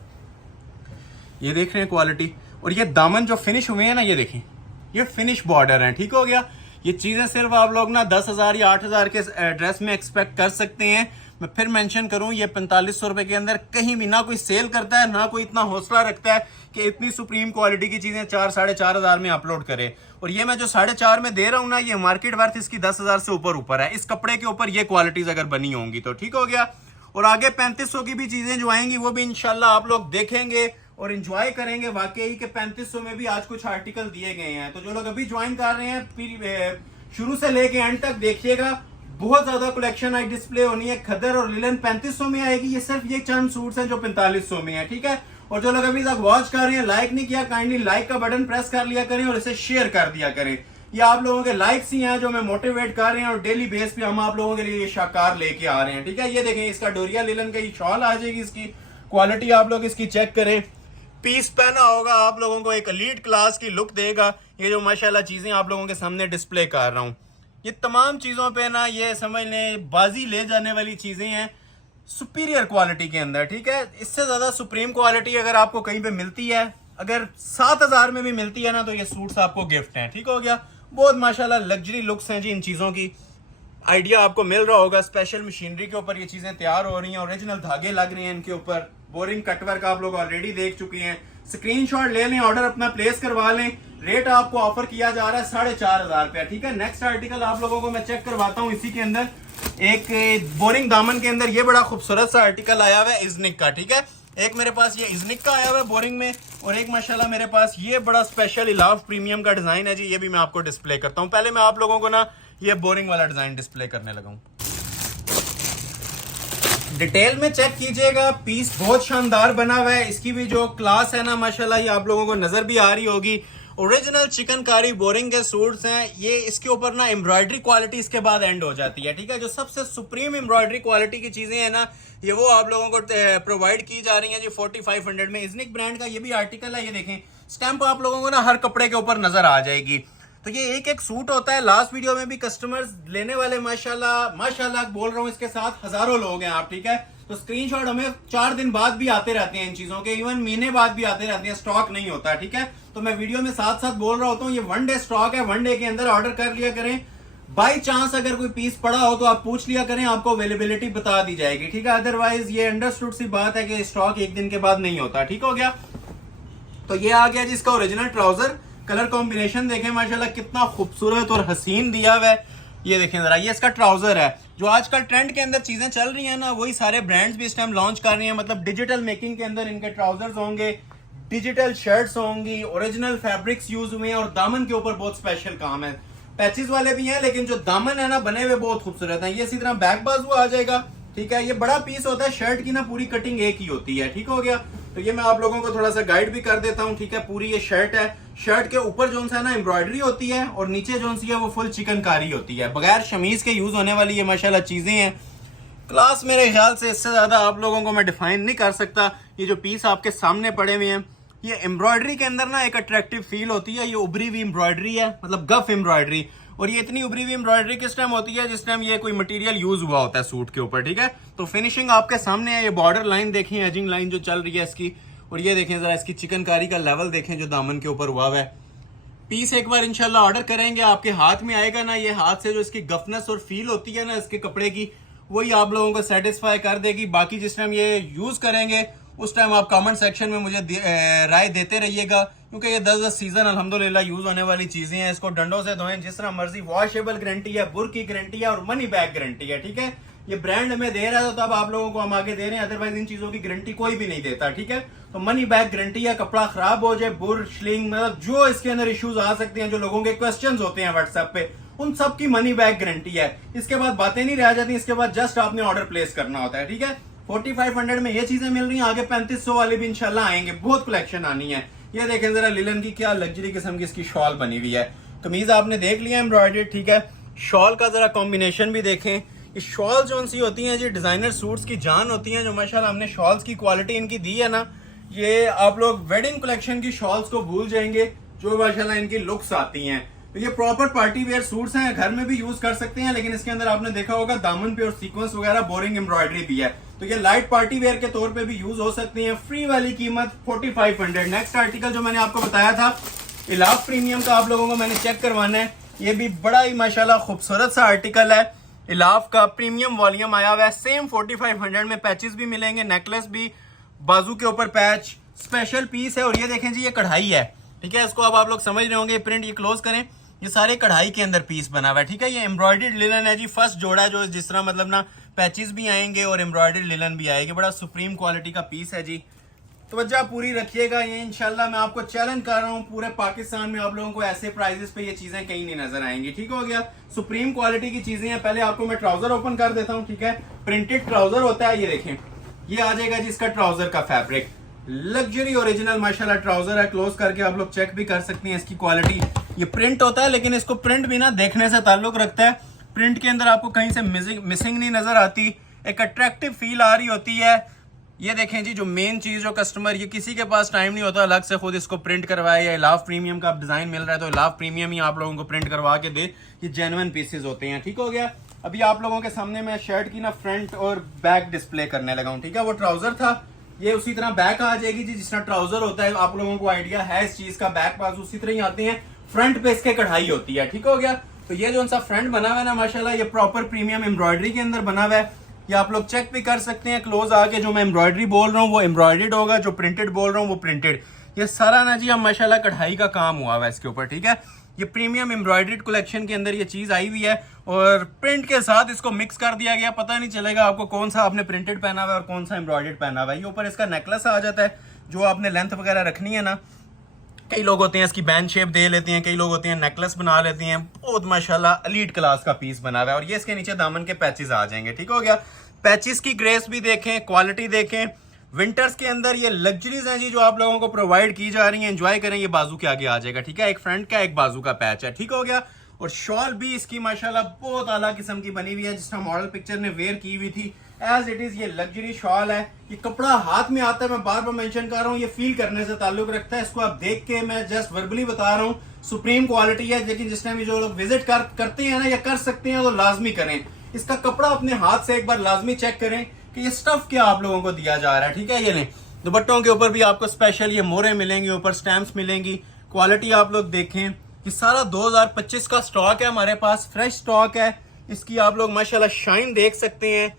ये देख रहे हैं क्वालिटी, और ये दामन जो फिनिश हुए हैं ना, ये देखें ये फिनिश बॉर्डर है, ठीक हो गया। ये चीजें सिर्फ आप लोग ना 10,000 या 8,000 के ड्रेस में एक्सपेक्ट कर सकते हैं। मैं फिर मेंशन करूं, ये 4500 रुपए के अंदर कहीं भी ना कोई सेल करता है, ना कोई इतना हौसला रखता है कि इतनी सुप्रीम क्वालिटी की चीजें 4-4,500 में अपलोड करे। और ये मैं जो 4.5 में दे रहा हूं ना, ये मार्केट वर्थ इसकी 10,000 से ऊपर है। इस कपड़े के ऊपर ये क्वालिटीज अगर बनी होंगी तो, ठीक हो गया। और आगे 3500 की भी चीजें जो आएंगी वो भी इंशाल्लाह आप लोग देखेंगे और एंजॉय करेंगे। वाकई के 3500 में भी आज कुछ आर्टिकल दिए गए हैं, तो जो लोग अभी ज्वाइन कर रहे हैं शुरू से लेके एंड तक देखिएगा। बहुत ज्यादा कलेक्शन आज डिस्प्ले होनी है। खदर और लिलन 3500 में आएगी। ये सिर्फ ये चंद सूट्स हैं जो 4500 में है, ठीक है। और जो लोग अभी तक वॉच कर रहे हैं, लाइक नहीं किया, काइंडली लाइक का बटन प्रेस कर लिया करें और इसे शेयर कर दिया करें। ये आप लोगों के लाइक्स ही हैं जो मैं मोटिवेट कर रहे हैं और डेली बेस पे हम आप लोगों के लिए ये शाकार लेके आ रहे हैं, ठीक है। ये देखें इसका डोरिया लिलन का ये शॉल आ जाएगी। इसकी क्वालिटी आप लोग इसकी चेक करें। पीस पहना होगा आप लोगों को एक एलीट क्लास की लुक देगा। ये जो माशाल्लाह चीजें आप लोगों के सामने डिस्प्ले कर रहा हूँ, ये तमाम चीजों पे ना ये समझ लें बाजी ले जाने वाली चीजें हैं सुपीरियर क्वालिटी के अंदर, ठीक है। इससे ज्यादा सुप्रीम क्वालिटी अगर आपको कहीं पे मिलती है, अगर 7,000 में भी मिलती है ना, तो ये सूट्स आपको गिफ्ट हैं, ठीक हो गया। बहुत माशाल्लाह लग्जरी लुक्स हैं जी इन चीजों की। आइडिया आपको मिल रहा होगा। स्पेशल मशीनरी के ऊपर ये चीजें तैयार हो रही हैं, ओरिजिनल धागे लग रहे हैं इनके ऊपर। बोरिंग कटवर्क आप लोग ऑलरेडी देख चुके हैं। स्क्रीनशॉट ले लें, ऑर्डर अपना प्लेस करवा लें। रेट आपको ऑफर किया जा रहा है 4,500 रुपया, ठीक है। नेक्स्ट आर्टिकल आप लोगों को मैं चेक करवाता हूँ। इसी के अंदर एक बोरिंग दामन के अंदर ये बड़ा खूबसूरत सा आर्टिकल आया हुआ है इजनिक का, ठीक है। एक मेरे पास ये इजनिक का आया हुआ है बोरिंग में, और एक माशाल्लाह मेरे पास ये बड़ा स्पेशल इलाफ प्रीमियम का डिजाइन है जी। ये भी मैं आपको डिस्प्ले करता हूँ। पहले मैं आप लोगों को ना ये बोरिंग वाला डिजाइन डिस्प्ले करने लगा हूँ। डिटेल में चेक कीजिएगा, पीस बहुत शानदार बना हुआ है। इसकी भी जो क्लास है ना माशाल्लाह, ये आप लोगों को नजर भी आ रही होगी। ओरिजिनल चिकनकारी बोरिंग के सूट्स हैं ये। इसके ऊपर ना एम्ब्रॉयडरी क्वालिटी इसके बाद एंड हो जाती है, ठीक है। जो सबसे सुप्रीम एम्ब्रॉयडरी क्वालिटी की चीजें हैं ना, ये वो आप लोगों को प्रोवाइड की जा रही हैं जी 4500 में। इजनिक ब्रांड का ये भी आर्टिकल है, ये देखें स्टैंप आप लोगों को ना हर कपड़े के ऊपर नजर आ जाएगी। तो ये एक एक सूट होता है। लास्ट वीडियो में भी कस्टमर्स लेने वाले माशाल्लाह बोल रहा हूँ, इसके साथ हजारों लोग हैं आप, ठीक है। तो स्क्रीनशॉट हमें 4 दिन बाद भी आते रहते हैं इन चीजों के, इवन महीने बाद भी आते रहते हैं, स्टॉक नहीं होता, ठीक है। तो मैं वीडियो में साथ साथ बोल रहा होता हूँ, ये 1 डे स्टॉक है, 1 डे के अंदर ऑर्डर कर लिया करें। बाई चांस अगर कोई पीस पड़ा हो तो आप पूछ लिया करें, आपको अवेलेबिलिटी बता दी जाएगी, ठीक है। अदरवाइज ये अंडरस्टूड सी बात है कि स्टॉक एक दिन के बाद नहीं होता, ठीक हो गया। तो ये आ गया जी इसका ओरिजिनल ट्राउजर। कलर कॉम्बिनेशन देखें माशाल्लाह कितना खूबसूरत और हसीन दिया हुआ है। ये देखें जरा, ये इसका ट्राउजर है। जो आजकल ट्रेंड के अंदर चीजें चल रही हैं ना, वही सारे ब्रांड्स भी इस टाइम लॉन्च कर रही हैं। मतलब डिजिटल मेकिंग के अंदर इनके ट्राउजर्स होंगे, डिजिटल शर्ट्स होंगी, ओरिजिनल फैब्रिक्स यूज हुए हैं और दामन के ऊपर बहुत स्पेशल काम है। पैचेस वाले भी हैं लेकिन जो दामन है ना बने हुए बहुत खूबसूरत है। ये इसी तरह बैक बाजू आ जाएगा, ठीक है। ये बड़ा पीस होता है, शर्ट की ना पूरी कटिंग एक ही होती है, ठीक हो गया। तो ये मैं आप लोगों को थोड़ा सा गाइड भी कर देता हूँ, ठीक है। पूरी ये शर्ट है, शर्ट के ऊपर जो सा ना एम्ब्रॉयडरी होती है और नीचे जो सी है वो फुल चिकनकारी होती है, बगैर शमीज के यूज होने वाली ये माशाल्लाह चीजें हैं। क्लास मेरे ख्याल से इससे ज्यादा आप लोगों को मैं डिफाइन नहीं कर सकता। ये जो पीस आपके सामने पड़े हुए हैं, ये एम्ब्रॉयडरी के अंदर ना एक अट्रैक्टिव फील होती है। ये उभरी हुई एम्ब्रॉयडरी है, मतलब गफ एम्ब्रॉयडरी। और ये इतनी उभरी हुई एम्ब्रॉयडरी किस टाइम होती है, जिस टाइम ये कोई मटेरियल यूज हुआ होता है सूट के ऊपर, ठीक है। तो फिनिशिंग आपके सामने है। ये बॉर्डर लाइन देखें, एजिंग लाइन जो चल रही है इसकी, और ये देखें जरा इसकी चिकनकारी का लेवल देखें जो दामन के ऊपर हुआ है। पीस एक बार इंशाल्लाह ऑर्डर करेंगे, आपके हाथ में आएगा ना, ये हाथ से जो इसकी गफनेस और फील होती है ना इसके कपड़े की, वही आप लोगों को सेटिस्फाई कर देगी। बाकी जिस टाइम ये यूज करेंगे उस टाइम आप कमेंट सेक्शन में मुझे राय देते रहिएगा, क्योंकि ये 10 सीजन अल्हम्दुलिल्लाह यूज होने वाली चीजें हैं। इसको डंडों से धोएं जिस तरह मर्जी, वॉशेबल गारंटी है, बुर की गारंटी है और मनी बैक गारंटी है, ठीक है। ये ब्रांड हमें दे रहा है तो तब आप लोगों को हम आगे दे रहे हैं, अदरवाइज इन चीजों की गारंटी कोई भी नहीं देता, ठीक है। तो मनी बैक गारंटी है, कपड़ा खराब हो जाए, बुर श्लिंग मतलब जो इसके अंदर इश्यूज आ सकते हैं, जो लोगों के क्वेश्चंस होते हैं व्हाट्सएप पे, उन सब की मनी बैक गारंटी है। इसके बाद बातें नहीं रह जाती, इसके बाद जस्ट आपने ऑर्डर प्लेस करना होता है, ठीक है। 4500 में ये चीजें मिल रही हैं, आगे 3500 वाले भी इंशाल्लाह आएंगे, बहुत कलेक्शन आनी है। ये देखें जरा लिलन की क्या लग्जरी किस्म की इसकी शॉल बनी हुई है। कमीज आपने देख लिया एम्ब्रॉयडरी, ठीक है। शॉल का जरा कॉम्बिनेशन भी देखें। ये शॉल जो सी होती हैं जी डिजाइनर सूट्स की जान होती हैं, जो माशाल्लाह हमने शॉल्स की क्वालिटी इनकी दी है ना, ये आप लोग वेडिंग कलेक्शन की शॉल्स को भूल जाएंगे जो माशाल्लाह इनकी लुक्स आती हैं। तो ये प्रॉपर पार्टी वेयर सूट्स हैं, घर में भी यूज कर सकते हैं, लेकिन इसके अंदर आपने देखा होगा दामन पे और सीक्वेंस वगैरह बोरिंग एम्ब्रॉयडरी भी है, तो ये लाइट पार्टी वेयर के तौर पे भी यूज हो सकती हैं। फ्री वाली कीमत 4500। नेक्स्ट आर्टिकल जो मैंने आपको बताया था इलाफ प्रीमियम का, आप लोगों को मैंने चेक करवाना है। ये भी बड़ा ही माशाल्लाह खूबसूरत सा आर्टिकल है, इलाफ का प्रीमियम वॉल्यूम आया हुआ है। सेम 4500 में पैचेस भी मिलेंगे, नेकलेस भी, बाजू के ऊपर पैच, स्पेशल पीस है। और ये देखें जी ये कढ़ाई है, ठीक है। इसको अब आप लोग समझ रहे होंगे, प्रिंट ये क्लोज करें, ये सारे कढ़ाई के अंदर पीस बना हुआ है, ठीक है। ये एम्ब्रॉयडर्ड लिलन है जी, फर्स्ट जोड़ा जो जिस तरह मतलब ना पैचेस भी आएंगे और एम्ब्रॉयडर्ड लिलन भी आएगी, बड़ा सुप्रीम क्वालिटी का पीस है जी। तवज्जो पूरी रखिएगा, ये इंशाल्लाह मैं आपको चैलेंज कर रहा हूँ, पूरे पाकिस्तान में आप लोगों को ऐसे प्राइजेस पे ये चीजें कहीं नहीं नजर आएंगी, ठीक हो गया। सुप्रीम क्वालिटी की चीजें हैं। पहले आपको मैं ट्राउजर ओपन कर देता हूँ, ठीक है। प्रिंटेड ट्राउजर होता है, ये देखें, ये आ जाएगा जी इसका ट्राउजर का फैब्रिक, लग्जरी ओरिजिनल माशाल्लाह ट्राउजर है। क्लोज करके आप लोग चेक भी कर सकते हैं इसकी क्वालिटी। ये प्रिंट होता है, लेकिन इसको प्रिंट भी ना देखने से ताल्लुक रखता है। प्रिंट के अंदर आपको कहीं से मिसिंग नहीं नजर आती, एक अट्रैक्टिव फील आ रही होती है। ये देखें जी, जो मेन चीज जो कस्टमर, ये किसी के पास टाइम नहीं होता अलग से खुद इसको प्रिंट करवाए, या इलाफ प्रीमियम का डिजाइन मिल रहा है तो इलाफ प्रीमियम ही आप लोगों को प्रिंट करवा के दे, ये जेन्युइन पीसेस होते हैं, ठीक हो गया। अभी आप लोगों के सामने मैं शर्ट की ना फ्रंट और बैक डिस्प्ले करने लगा हूँ, ठीक है। वो ट्राउजर था, ये उसी तरह बैक आ जाएगी जी, जिस तरह ट्राउजर होता है, आप लोगों को आइडिया है इस चीज का। बैक बाजू उसी तरह ही आते हैं, फ्रंट पे इसके कढ़ाई होती है, ठीक हो गया। तो ये जो सा फ्रंट बना हुआ है ना माशाल्लाह, ये प्रॉपर प्रीमियम एम्ब्रॉयडरी के अंदर बना हुआ है। ये आप लोग चेक भी कर सकते हैं क्लोज आके, जो मैं एम्ब्रॉयडरी बोल रहा हूँ वो एम्ब्रॉयडर्ड होगा, जो प्रिंटेड बोल रहा हूँ वो प्रिंटेड। ये सारा ना जी हम माशाल्लाह कढ़ाई का काम हुआ हुआ है इसके ऊपर, ठीक है। ये प्रीमियम एम्ब्रॉयडर्ड कलेक्शन के अंदर ये चीज आई हुई है और प्रिंट के साथ इसको मिक्स कर दिया गया, पता नहीं चलेगा आपको कौन सा आपने प्रिंटेड पहना हुआ है और कौन सा एम्ब्रॉयडर्ड पहना हुआ है। ये ऊपर इसका नेकलेस आ जाता है, जो आपने लेंथ वगैरह रखनी है ना, कई लोग होते हैं इसकी बैंड शेप दे लेते हैं, कई लोग होते हैं नेकलेस बना लेते हैं। बहुत माशाल्लाह एलीट क्लास का पीस बना हुआ है। और ये इसके नीचे दामन के पैचेस आ जाएंगे, ठीक हो गया। पैचेस की ग्रेस भी देखें, क्वालिटी देखें, विंटर्स के अंदर ये लग्जरीज हैं जी जो आप लोगों को प्रोवाइड की जा रही हैं। एंजॉय करें। ये बाजू के आगे आ जाएगा, ठीक है, एक फ्रंट का एक बाजू का पैच है, ठीक हो गया। और शॉल भी इसकी माशाल्लाह बहुत आला किस्म की बनी हुई है, जिसका मॉडल पिक्चर ने वेयर की हुई थी। एज इट इज ये लग्जरी शॉल है। ये कपड़ा हाथ में आता है, मैं बार बार मेंशन कर रहा हूँ, ये फील करने से ताल्लुक रखता है। इसको आप देख के, मैं जस्ट वर्बली बता रहा हूँ, सुप्रीम क्वालिटी है। लेकिन जिस टाइम जो लोग विजिट करते हैं ना, या कर सकते हैं, तो लाजमी करें। इसका कपड़ा अपने हाथ से एक बार लाजमी चेक करें कि ये स्टफ क्या आप लोगों को दिया जा रहा है, ठीक है। ये नहीं, दुपट्टों के ऊपर भी आपको स्पेशल ये मोहरें मिलेंगी, ऊपर स्टैम्प्स मिलेंगी। क्वालिटी आप लोग देखें, ये सारा 2025 का स्टॉक है हमारे पास, फ्रेश स्टॉक है। इसकी आप लोग माशाल्लाह शाइन देख सकते हैं,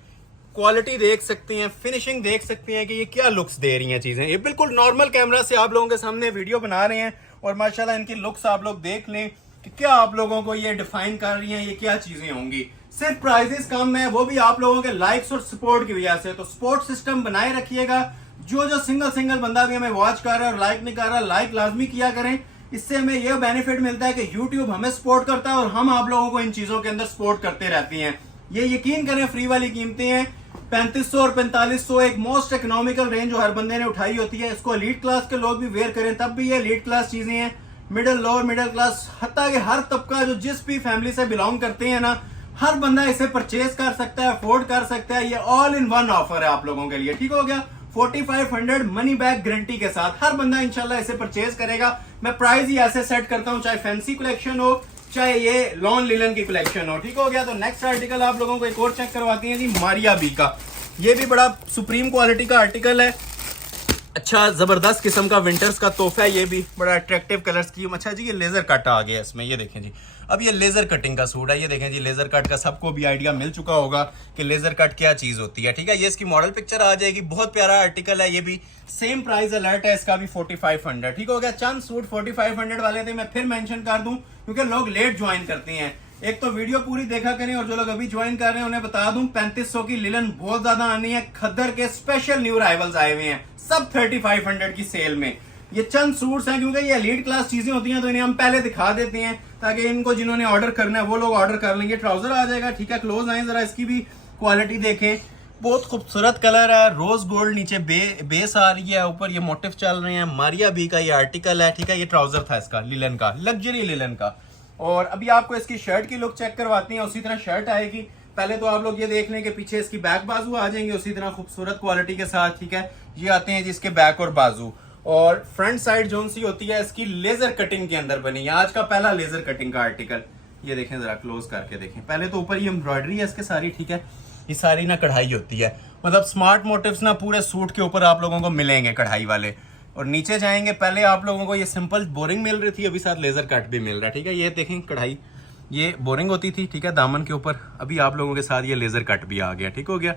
क्वालिटी देख सकते हैं, फिनिशिंग देख सकते हैं कि ये क्या लुक्स दे रही हैं चीजें। ये बिल्कुल नॉर्मल कैमरा से आप लोगों के सामने वीडियो बना रहे हैं, और माशाल्लाह इनकी लुक्स आप लोग देख लें कि क्या आप लोगों को ये डिफाइन कर रही हैं, ये क्या चीजें होंगी। सिर्फ प्राइसेस कम है, वो भी आप लोगों के लाइक्स और सपोर्ट की वजह से। तो सपोर्ट सिस्टम बनाए रखिएगा। जो सिंगल बंदा भी हमें वॉच कर रहा है और लाइक नहीं कर रहा, लाइक लाजमी किया करें। इससे हमें यह बेनिफिट मिलता है कि YouTube हमें सपोर्ट करता है और हम आप लोगों को इन चीजों के अंदर सपोर्ट करते रहते हैं। ये यकीन करें, फ्री वाली कीमतें हैं। 3500 और 4500 एक मोस्ट इकोनॉमिकल रेंज जो हर बंदे ने उठाई होती है। इसको एलीट क्लास के लोग भी वेयर करें तब भी ये एलीट क्लास चीजें हैं। मिडिल, लोअर मिडिल क्लास, हत्ता कि हर तबका जो जिस भी फैमिली से बिलोंग करते हैं ना, हर बंदा इसे परचेज कर सकता है, अफोर्ड कर सकता है। ये ऑल इन वन ऑफर है आप लोगों के लिए, ठीक हो गया। 4500 मनी बैक गारंटी के साथ हर बंदा इंशाल्लाह इसे परचेज करेगा। मैं प्राइस ही ऐसे सेट करता हूं, चाहे फैंसी कलेक्शन हो, चाहे ये लॉन लिलन की कलेक्शन हो, ठीक हो गया। तो नेक्स्ट आर्टिकल आप लोगों को एक और चेक करवाती है जी, मारिया बी का। ये भी बड़ा सुप्रीम क्वालिटी का आर्टिकल है। अच्छा जबरदस्त किस्म का विंटर्स का तोहफा है। ये भी बड़ा अट्रैक्टिव कलर स्कीम। अच्छा जी, ये लेजर कट आ गया इसमें, ये देखें जी। अब ये लेजर कटिंग का सूट है। ये देखें जी, लेजर कट का सबको भी आइडिया मिल चुका होगा कि लेजर कट क्या चीज होती है, ठीक है। ये इसकी मॉडल पिक्चर आ जाएगी। बहुत प्यारा आर्टिकल है। ये भी सेम प्राइस अलर्ट है इसका भी 4500, ठीक हो गया। चंद सूट 4500 वाले थे, मैं फिर मेंशन कर दूं क्योंकि लोग लेट ज्वाइन करते हैं। एक तो वीडियो पूरी देखा करें, और जो लोग अभी ज्वाइन कर रहे हैं उन्हें बता दूं 3500 की लिलन बहुत ज्यादा आनी है। खद्दर के स्पेशल न्यू अराइवल्स आए हुए हैं, सब 3500 की सेल में। ये चंद सूट्स हैं, क्योंकि ये एलीट क्लास चीजें होती हैं तो इन्हें हम पहले दिखा देते हैं ताकि इनको जिन्होंने ऑर्डर करना है वो लोग ऑर्डर कर लेंगे। ट्राउजर आ जाएगा, ठीक है। क्लोज आए जरा, इसकी भी क्वालिटी देखें। बहुत खूबसूरत कलर है, रोज गोल्ड नीचे बेस आ रही है, ऊपर ये मोटिव चल रहे हैं। मारिया बी का ये आर्टिकल है, ठीक है। ये ट्राउजर था इसका लिलन का, लग्जरी लिलन का। और अभी आपको इसकी शर्ट की लुक चेक करवाते हैं, उसी तरह शर्ट आएगी। पहले तो आप लोग ये देख लें कि पीछे इसकी बैक बाजू आ जाएंगे उसी तरह खूबसूरत क्वालिटी के साथ, ठीक है। ये आते हैं जिसके बैक और बाजू, और फ्रंट साइड जोन सी होती है इसकी लेजर कटिंग के अंदर बनी है। आज का पहला लेजर कटिंग का आर्टिकल। ये देखें जरा, क्लोज करके देखें। पहले तो ऊपर ये एम्ब्रॉयडरी है इसके सारी, ठीक है। ये सारी ना कढ़ाई होती है, मतलब स्मार्ट मोटिव्स ना पूरे सूट के ऊपर आप लोगों को मिलेंगे कढ़ाई वाले। और नीचे जाएंगे, पहले आप लोगों को ये सिंपल बोरिंग मिल रही थी, अभी साथ लेजर कट भी मिल रहा है, ठीक है। ये देखें कढ़ाई, ये बोरिंग होती थी, ठीक है, दामन के ऊपर। अभी आप लोगों के साथ ये लेजर कट भी आ गया, ठीक हो गया।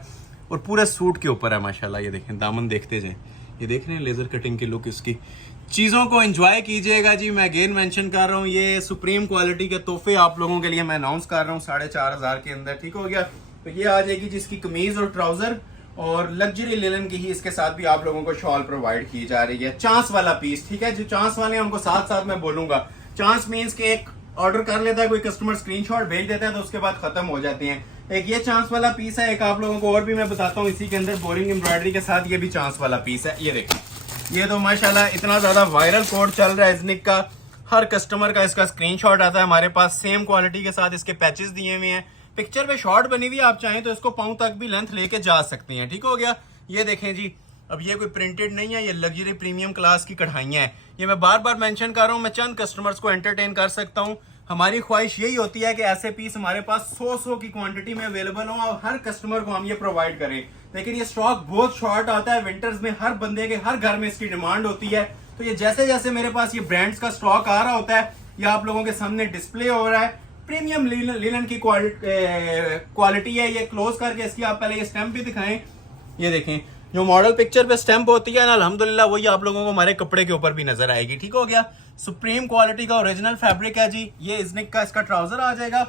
और पूरे सूट के ऊपर है माशाल्लाह। ये देखें, दामन देखते जाए, ये देख रहे हैं लेजर कटिंग की लुक इसकी। चीजों को एंजॉय कीजिएगा जी। मैं अगेन मेंशन कर रहा हूँ, ये सुप्रीम क्वालिटी के तोहफे आप लोगों के लिए मैं अनाउंस कर रहा हूँ 4500 के अंदर, ठीक हो गया। तो ये आ जाएगी जिसकी कमीज और ट्राउजर, और लग्जरी लिलन की ही इसके साथ भी आप लोगों को शॉल प्रोवाइड की जा रही है। चांस वाला पीस, ठीक है। जो चांस वाले हैं उनको साथ साथ मैं बोलूंगा। चांस मीन्स के एक ऑर्डर कर लेता है कोई कस्टमर, स्क्रीनशॉट भेज देता है, तो उसके बाद खत्म हो जाते हैं। एक ये चांस वाला पीस है, एक आप लोगों को और भी मैं बताता हूँ इसी के अंदर बोरिंग एम्ब्रॉयडरी के साथ, ये भी चांस वाला पीस है। ये देखिए, ये तो माशाल्लाह इतना ज्यादा वायरल कोड चल रहा है इज़निक का, हर कस्टमर का इसका स्क्रीनशॉट आता है हमारे पास। सेम क्वालिटी के साथ इसके पैचेस दिए हुए हैं, पिक्चर पे शॉर्ट बनी हुई, आप चाहें तो इसको पाँव तक भी लेंथ लेके जा सकते हैं, ठीक हो गया। ये देखें जी, अब ये कोई प्रिंटेड नहीं है, ये लग्जरी प्रीमियम क्लास की कढ़ाइयाँ हैं। ये मैं बार बार मेंशन कर रहा हूँ, मैं चंद कस्टमर्स को एंटरटेन कर सकता हूँ। हमारी ख्वाहिश यही होती है कि ऐसे पीस हमारे पास 100 की क्वांटिटी में अवेलेबल हो और हर कस्टमर को हम ये प्रोवाइड करें। लेकिन ये स्टॉक बहुत शॉर्ट आता है, विंटर्स में हर बंदे के हर घर में इसकी डिमांड होती है। तो ये जैसे जैसे मेरे पास ये ब्रांड्स का स्टॉक आ रहा होता है, ये आप लोगों के सामने डिस्प्ले हो रहा है। प्रीमियम लिनन की क्वालिटी है। ये क्लोज करके इसकी आप पहले ये स्टैंप भी दिखाएं। ये देखें, जो मॉडल पिक्चर पे स्टैंप होती है ना, अल्हम्दुलिल्लाह वही आप लोगों को हमारे कपड़े के ऊपर भी नजर आएगी, ठीक हो गया। सुप्रीम क्वालिटी का ओरिजिनल फैब्रिक है जी। ये इज़निक का इसका ट्राउजर आ जाएगा।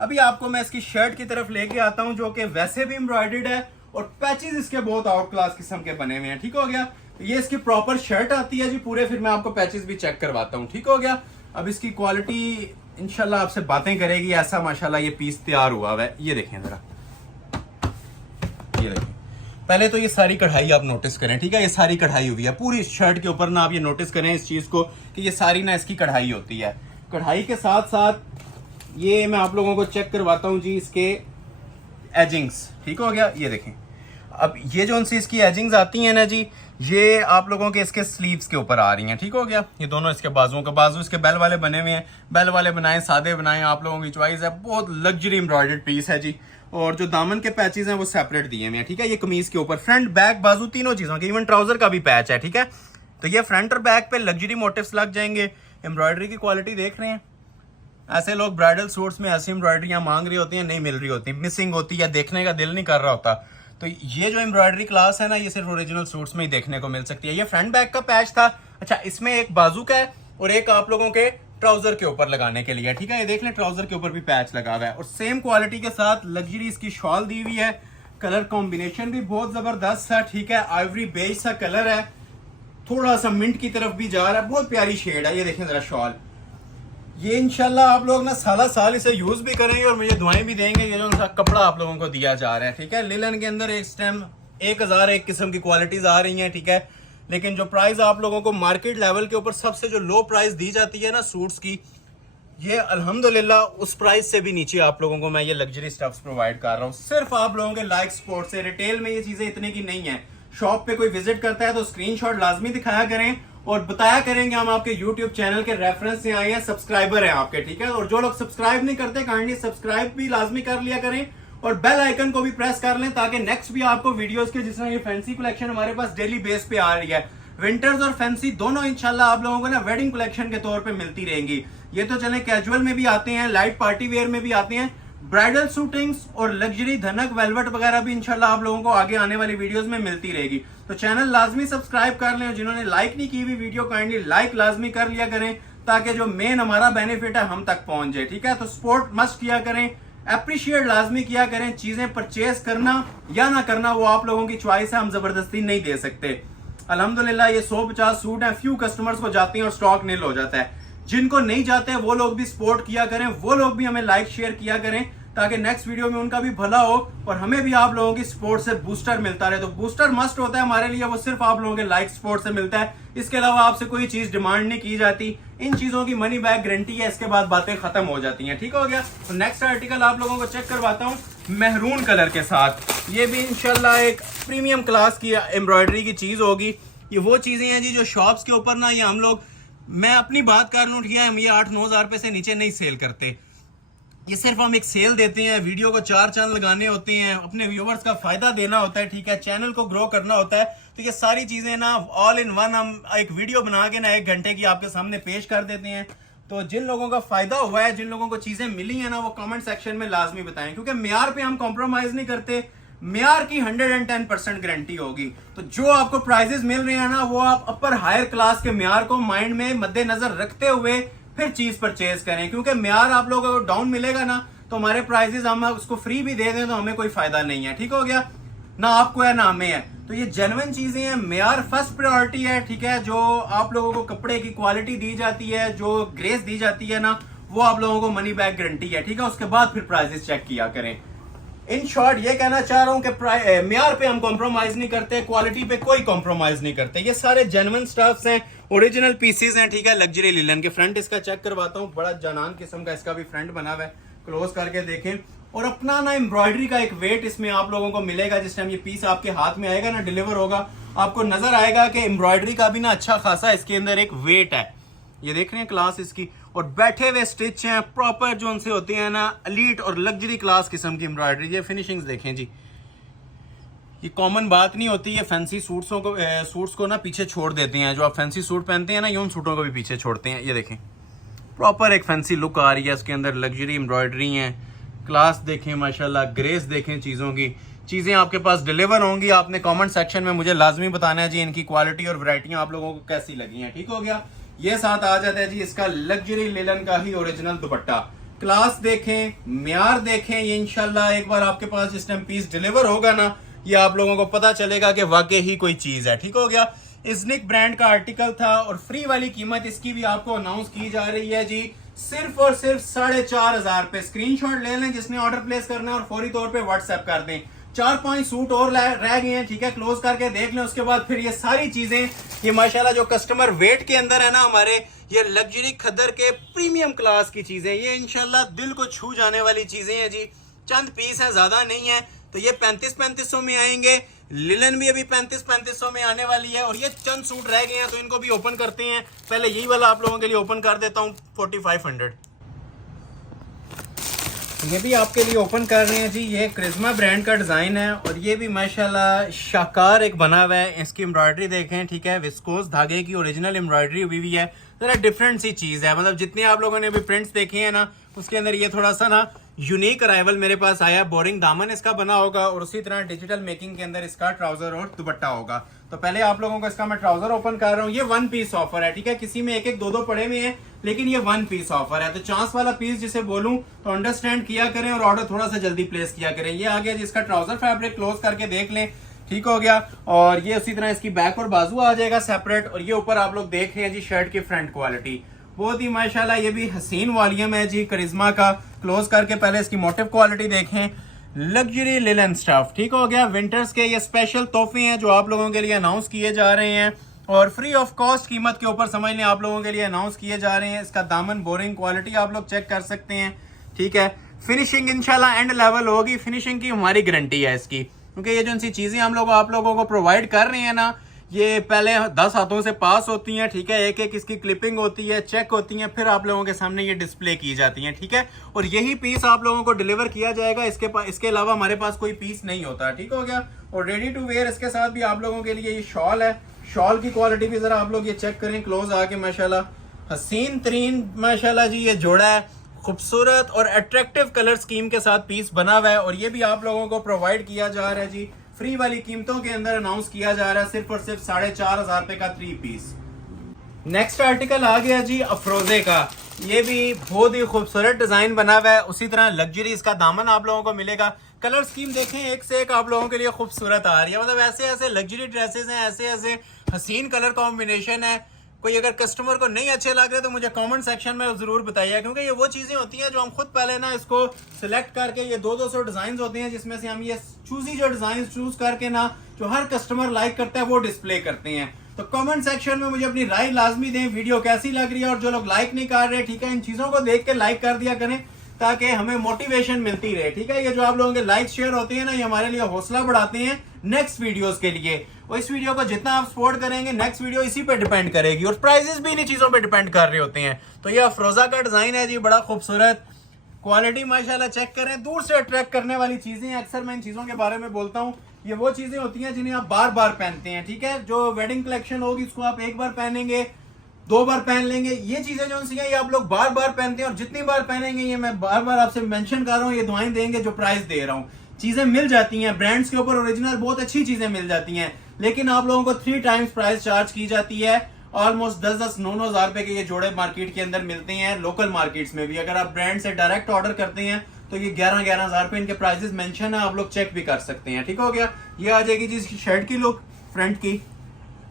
अभी आपको मैं इसकी शर्ट की तरफ लेके आता हूं, जो कि वैसे भी एम्ब्रॉयडर्ड है और पैचेस इसके बहुत आउट क्लास किस्म के बने हुए हैं, ठीक हो गया। ये इसकी प्रॉपर शर्ट आती है जी पूरे, फिर मैं आपको पैचेस भी चेक करवाता हूँ, ठीक हो गया। अब इसकी क्वालिटी इंशाल्लाह आपसे बातें करेगी, ऐसा माशाल्लाह ये पीस तैयार हुआ है। ये देखें जरा, ये देखें, पहले तो ये सारी कढ़ाई आप नोटिस करें, ठीक है, ये सारी कढ़ाई हुई है पूरी शर्ट के ऊपर ना, आप ये नोटिस करें इस चीज को कि ये सारी ना इसकी कढ़ाई होती है। कढ़ाई के साथ साथ ये मैं आप लोगों को चेक करवाता हूँ जी इसके एजिंग्स, ठीक हो गया, ये देखें। अब ये जो उनसे इसकी एजिंग्स आती हैं ना जी, ये आप लोगों के इसके स्लीव्स के ऊपर आ रही हैं, ठीक हो गया। ये दोनों इसके बाजुओं के बाजू इसके बेल वाले बने हुए हैं, बेल वाले बनाए सादे बनाए, आप लोगों की चॉइस है। बहुत लग्जरी एम्ब्रॉयडर्ड पीस है जी। और जो दामन के पैचेस हैं वो सेपरेट दिए हुए हैं, ठीक है। ये कमीज के ऊपर फ्रंट बैक बाजू तीनों चीजों के, इवन ट्राउजर का भी पैच है, ठीक है। तो ये फ्रंट और बैक पे लग्जरी मोटिव्स लग जाएंगे। एम्ब्रॉयडरी की क्वालिटी देख रहे हैं। ऐसे लोग ब्राइडल सूट्स में ऐसी एम्ब्रॉयडरियां मांग रही होती हैं, नहीं मिल रही होती, मिसिंग होती है, देखने का दिल नहीं कर रहा होता। तो ये जो एम्ब्रॉयडरी क्लास है ना, ये सिर्फ ओरिजिनल सूट्स में ही देखने को मिल सकती है। ये फ्रंट बैक का पैच था। अच्छा, इसमें एक बाजू का है और एक आप लोगों के ट्राउजर के ऊपर लगाने के लिए, ठीक है। ये देख लें, ट्राउजर के ऊपर भी पैच लगा हुआ है और सेम क्वालिटी के साथ लग्जरी इसकी शॉल दी हुई है। कलर कॉम्बिनेशन भी बहुत जबरदस्त है, ठीक है। आइवरी बेज सा कलर है, थोड़ा सा मिंट की तरफ भी जा रहा है, बहुत प्यारी शेड है। ये देखें जरा शॉल, ये इंशाल्लाह आप लोग ना साला साल इसे यूज भी करेंगे और मुझे दुआएं भी देंगे। ये जो सा कपड़ा आप लोगों को दिया जा रहा है, ठीक है। लिलन के अंदर इस टाइम 1001 किस्म की क्वालिटीज आ रही हैं, ठीक है। लेकिन जो प्राइस आप लोगों को मार्केट लेवल के ऊपर सबसे जो लो प्राइस दी जाती है ना सूट्स की, ये अल्हम्दुलिल्लाह उस प्राइस से भी नीचे आप लोगों को मैं ये लग्जरी स्टफ्स प्रोवाइड कर रहा हूँ, सिर्फ आप लोगों के लाइक सपोर्ट से। रिटेल में ये चीजें इतने की नहीं है। शॉप पे कोई विजिट करता है तो स्क्रीनशॉट लाजमी दिखाया करें और बताया करेंगे हम आपके YouTube चैनल के रेफरेंस से आए हैं, सब्सक्राइबर हैं आपके, ठीक है। और जो लोग सब्सक्राइब नहीं करते, काइंडली सब्सक्राइब भी लाजमी कर लिया करें और बेल आइकन को भी प्रेस कर लें ताकि नेक्स्ट भी आपको वीडियोस के, जिस तरह ये फैंसी कलेक्शन हमारे पास डेली बेस पे आ रही है, विंटर्स और फैंसी दोनों इंशाल्लाह आप लोगों को ना वेडिंग कलेक्शन के तौर पे मिलती रहेंगी। ये तो चले कैजुअल में भी आते हैं, लाइट पार्टी वेयर में भी आते हैं, ब्राइडल शूटिंग्स और लग्जरी धनक वेलवेट वगैरह भी इंशाल्लाह आप लोगों को आगे आने वाली वीडियोस में मिलती रहेगी। तो चैनल लाजमी सब्सक्राइब कर लें और जिन्होंने लाइक नहीं की हुई वीडियो काइंडली लाइक लाजमी कर लिया करें ताकि जो मेन हमारा बेनिफिट है हम तक पहुंच जाए, ठीक है। तो सपोर्ट मस्ट किया करें, अप्रिशिएट लाजमी किया करें। चीजें परचेज करना या ना करना वो आप लोगों की चॉइस है, हम जबरदस्ती नहीं दे सकते। अल्हम्दुलिल्लाह ये 150 सूट है, फ्यू कस्टमर्स को जाती हैं और स्टॉक नील हो जाता है। जिनको नहीं जाते वो लोग भी सपोर्ट किया करें, वो लोग भी हमें लाइक शेयर किया करें ताकि नेक्स्ट वीडियो में उनका भी भला हो और हमें भी आप लोगों की सपोर्ट से बूस्टर मिलता रहे। तो बूस्टर मस्ट होता है हमारे लिए, वो सिर्फ आप लोगों के लाइक सपोर्ट से मिलता है। इसके अलावा आपसे कोई चीज डिमांड नहीं की जाती। इन चीजों की मनी बैक गारंटी है, इसके बाद बातें खत्म हो जाती हैं, ठीक हो गया। तो नेक्स्ट आर्टिकल आप लोगों को चेक करवाता हूँ मेहरून कलर के साथ। ये भी इंशाल्लाह एक प्रीमियम क्लास की एम्ब्रॉयडरी की चीज होगी। ये वो चीजें हैं जी जो शॉप्स के ऊपर ना, ये हम लोग, मैं अपनी बात कर लूँ, ठीक है, हम ये 8-9 हज़ार रुपए से नीचे नहीं सेल करते। ये सिर्फ हम एक सेल देते हैं, वीडियो को 4 चांद लगाने होते हैं, अपने व्यूवर्स का फायदा देना होता है, ठीक है, चैनल को ग्रो करना होता है। तो ये सारी चीजें ना ऑल इन वन हम एक वीडियो बना के ना 1 घंटे की आपके सामने पेश कर देते हैं। तो जिन लोगों का फायदा हुआ है, जिन लोगों को चीजें मिली है ना, वो कमेंट सेक्शन में लाजमी बताएं, क्योंकि म्यार पे हम कॉम्प्रोमाइज नहीं करते। म्यार की 110% गारंटी होगी। तो जो आपको प्राइजेस मिल रहे हैं ना, वो आप अपर हायर क्लास के म्यार को माइंड में मद्देनजर रखते हुए फिर चीज परचेज करें, क्योंकि म्यार आप लोगों को डाउन मिलेगा ना तो हमारे प्राइसेस हम उसको फ्री भी दे दें तो हमें कोई फायदा नहीं है, ठीक हो गया ना, आपको है ना हमें है। तो ये जेन्युइन चीजें हैं, म्यार फर्स्ट प्रायोरिटी है, ठीक है। जो आप लोगों को कपड़े की क्वालिटी दी जाती है, जो ग्रेस दी जाती है ना, वो आप लोगों को मनी बैक गारंटी है, ठीक है। उसके बाद फिर प्राइसेस चेक किया करें। इन शॉर्ट ये कहना चाह रहा हूं कि म्यार पे हम कॉम्प्रोमाइज नहीं करते, क्वालिटी पे कोई कॉम्प्रोमाइज नहीं करते। ये सारे जेन्युइन स्टफ्स हैं, ओरिजिनल पीसेस हैं, ठीक है, लग्जरी लिलन के। फ्रंट इसका चेक करवाता हूँ, बड़ा जानान किस्म का इसका भी फ्रंट बना हुआ है, क्लोज करके देखें। और अपना ना एम्ब्रॉयडरी का एक वेट इसमें आप लोगों को मिलेगा। जिस टाइम ये पीस आपके हाथ में आएगा ना, डिलीवर होगा, आपको नजर आएगा कि एम्ब्रॉयडरी का भी ना अच्छा खासा इसके अंदर एक वेट है। ये देख रहे हैं क्लास इसकी, और बैठे हुए स्टिच हैं प्रॉपर, जो उनसे होती है ना एलीट और लग्जरी क्लास किस्म की एम्ब्रॉयडरी। ये फिनिशिंग्स देखें जी, ये कॉमन बात नहीं होती। ये फैंसी सूट्स को ना पीछे छोड़ देते हैं। जो आप फैंसी सूट पहनते हैं ना, ये उन सूटों को भी पीछे छोड़ते हैं। ये देखें, प्रॉपर एक फैंसी लुक आ रही है इसके अंदर, लग्जरी एम्ब्रॉयडरी है, क्लास देखें माशाल्लाह, ग्रेस देखें चीज़ों की। चीज़ें आपके पास डिलीवर होंगी, आपने कमेंट सेक्शन में मुझे लाजमी बताना है जी इनकी क्वालिटी और वैरायटियाँ आप लोगों को कैसी लगी हैं, ठीक हो गया। ये साथ आ जाता है जी इसका लग्जरी लिलन का ही ओरिजिनल दुपट्टा। क्लास देखें, म्यार देखें, ये इंशाल्लाह एक बार आपके पास जिस टाइम पीस डिलीवर होगा ना, ये आप लोगों को पता चलेगा कि वाकई ही कोई चीज है, ठीक हो गया। इजनिक ब्रांड का आर्टिकल था और फ्री वाली कीमत इसकी भी आपको अनाउंस की जा रही है जी, सिर्फ और सिर्फ 4,500 रुपए। स्क्रीनशॉट ले लें जिसने ऑर्डर प्लेस करना है और फौरी तौर पे व्हाट्सएप कर दें। 4-5 सूट और रह गए हैं, ठीक है, क्लोज करके देख लें। उसके बाद फिर ये सारी चीजें, ये माशाल्लाह जो कस्टमर वेट के अंदर है ना हमारे, ये लग्जरी खद्दर के प्रीमियम क्लास की चीजें, ये इंशाल्लाह दिल को छू जाने वाली चीजें हैं जी। चंद पीस है, ज्यादा नहीं है, तो ये 3500 में आएंगे। लिलन भी अभी 3500 में आने वाली है, और ये चंद सूट रह गए हैं तो इनको भी ओपन करते हैं। पहले यही वाला आप लोगों के लिए ओपन कर देता हूँ 4500। ये भी आपके लिए ओपन कर रहे हैं जी। ये क्रिस्मा ब्रांड का डिजाइन है, और ये भी माशाल्लाह शाकार एक बना हुआ है। इसकी एम्ब्रॉयडरी देखें, ठीक है, विस्कोस धागे की ओरिजिनल एम्ब्रॉयडरी हुई है। जरा डिफरेंट सी चीज है, मतलब जितने आप लोगों ने अभी प्रिंट्स देखे हैं ना, उसके अंदर ये थोड़ा सा ना यूनिक अराइवल मेरे पास आया। बोरिंग दामन इसका बना होगा, और उसी तरह डिजिटल मेकिंग के अंदर इसका ट्राउजर और दुपट्टा होगा। तो पहले आप लोगों को इसका मैं ट्राउजर ओपन कर रहा हूँ। ये 1 पीस ऑफर है, ठीक है, किसी में 1-1 2-2 पड़े हुए हैं, लेकिन ये 1 पीस ऑफर है। तो चांस वाला पीस जिसे बोलूं तो अंडरस्टैंड किया करें और ऑर्डर थोड़ा सा जल्दी प्लेस किया करें। ये आ गया जिसका ट्राउजर फैब्रिक, क्लोज करके देख लें, ठीक हो गया। और ये उसी तरह इसकी बैक और बाजू आ जाएगा सेपरेट। और ये ऊपर आप लोग देख रहे हैं जी शर्ट की फ्रंट क्वालिटी, बहुत ही माशाल्लाह ये भी हसीन वॉल्यूम है जी करिश्मा का। क्लोज करके पहले इसकी मोटिव क्वालिटी देखें, लग्जरी लिलन स्टफ, ठीक हो गया। विंटर्स के ये स्पेशल तोहफे हैं जो आप लोगों के लिए अनाउंस किए जा रहे हैं, और फ्री ऑफ कॉस्ट कीमत के ऊपर समझ लें आप लोगों के लिए अनाउंस किए जा रहे हैं। इसका दामन बोरिंग क्वालिटी आप लोग चेक कर सकते हैं, ठीक है। फिनिशिंग इंशाल्लाह एंड लेवल होगी, फिनिशिंग की हमारी गारंटी है इसकी, क्योंकि ये जो सी चीजें हम लोग आप लोगों को प्रोवाइड कर रहे हैं ना, ये पहले 10 हाथों से पास होती हैं, ठीक है, एक एक इसकी क्लिपिंग होती है, चेक होती है, फिर आप लोगों के सामने ये डिस्प्ले की जाती हैं, ठीक है। और यही पीस आप लोगों को डिलीवर किया जाएगा, इसके अलावा हमारे पास कोई पीस नहीं होता, ठीक हो गया। और रेडी टू वेयर इसके साथ भी आप लोगों के लिए ये शॉल है। शॉल की क्वालिटी भी जरा आप लोग ये चेक करें क्लोज आके, माशाल्लाह हसीन तरीन माशाल्लाह जी ये जोड़ा है, खूबसूरत और अट्रैक्टिव कलर स्कीम के साथ पीस बना हुआ है। और ये भी आप लोगों को प्रोवाइड किया जा रहा है जी, फ्री वाली कीमतों के अंदर अनाउंस किया जा रहा है, सिर्फ और सिर्फ 4500 रुपए का 3 पीस। नेक्स्ट आर्टिकल आ गया जी अफरोजे का। ये भी बहुत ही खूबसूरत डिजाइन बना हुआ है, उसी तरह लग्जरी इसका दामन आप लोगों को मिलेगा। कलर स्कीम देखें, एक से एक आप लोगों के लिए खूबसूरत आ रही है, मतलब ऐसे ऐसे लग्जरी ड्रेसेस हैं, ऐसे ऐसे हसीन कलर कॉम्बिनेशन है। कोई अगर कस्टमर को नहीं अच्छे लग रहे तो मुझे कमेंट सेक्शन में जरूर बताइए, क्योंकि ये वो चीजें होती हैं जो हम खुद पहले ना इसको सिलेक्ट करके, ये 200 डिजाइन होते हैं जिसमें से हम ये चूजी जो डिजाइन चूज करके ना जो हर कस्टमर लाइक करता है वो डिस्प्ले करते हैं। तो कमेंट सेक्शन में मुझे अपनी राय लाजमी दें, वीडियो कैसी लग रही है। और जो लोग लाइक नहीं कर रहे, ठीक है, इन चीजों को देख के लाइक कर दिया करें ताकि हमें मोटिवेशन मिलती रहे, ठीक है। ये जो आप लोगों के लाइक शेयर होते हैं ना, ये हमारे लिए हौसला बढ़ाते हैं नेक्स्ट वीडियोस के लिए। और इस वीडियो को जितना आप सपोर्ट करेंगे, नेक्स्ट वीडियो इसी पे डिपेंड करेगी, और प्राइजेस भी इन्हीं चीजों पे डिपेंड कर रहे होते हैं। तो ये अफरोजा का डिजाइन है जी, बड़ा खूबसूरत, क्वालिटी माशाल्लाह चेक करें, दूर से अट्रैक्ट करने वाली चीजें हैं। अक्सर मैं इन चीजों के बारे में बोलता हूँ, ये वो चीजें होती हैं जिन्हें आप बार बार पहनते हैं, ठीक है। जो वेडिंग कलेक्शन होगी उसको आप एक बार पहनेंगे, 2 बार पहन लेंगे। ये चीजें जो सी हैं ये आप लोग बार बार पहनते हैं, और जितनी बार पहनेंगे, ये मैं बार बार आपसे मेंशन कर रहा हूँ, ये दुआएं देंगे जो प्राइस दे रहा हूँ। चीजें मिल जाती हैं ब्रांड्स के ऊपर, ओरिजिनल बहुत अच्छी चीजें मिल जाती हैं, लेकिन आप लोगों को 3 टाइम्स प्राइस चार्ज की जाती है। ऑलमोस्ट 10-9 हजार रुपए के ये जोड़े मार्केट के अंदर मिलते हैं, लोकल मार्केट्स में भी। अगर आप ब्रांड से डायरेक्ट ऑर्डर करते हैं तो ये 11-11 हजार रुपए इनके प्राइसेस मेंशन है, आप लोग चेक भी कर सकते हैं, ठीक हो गया। ये आ जाएगी जी इसकी शर्ट की लुक फ्रंट की।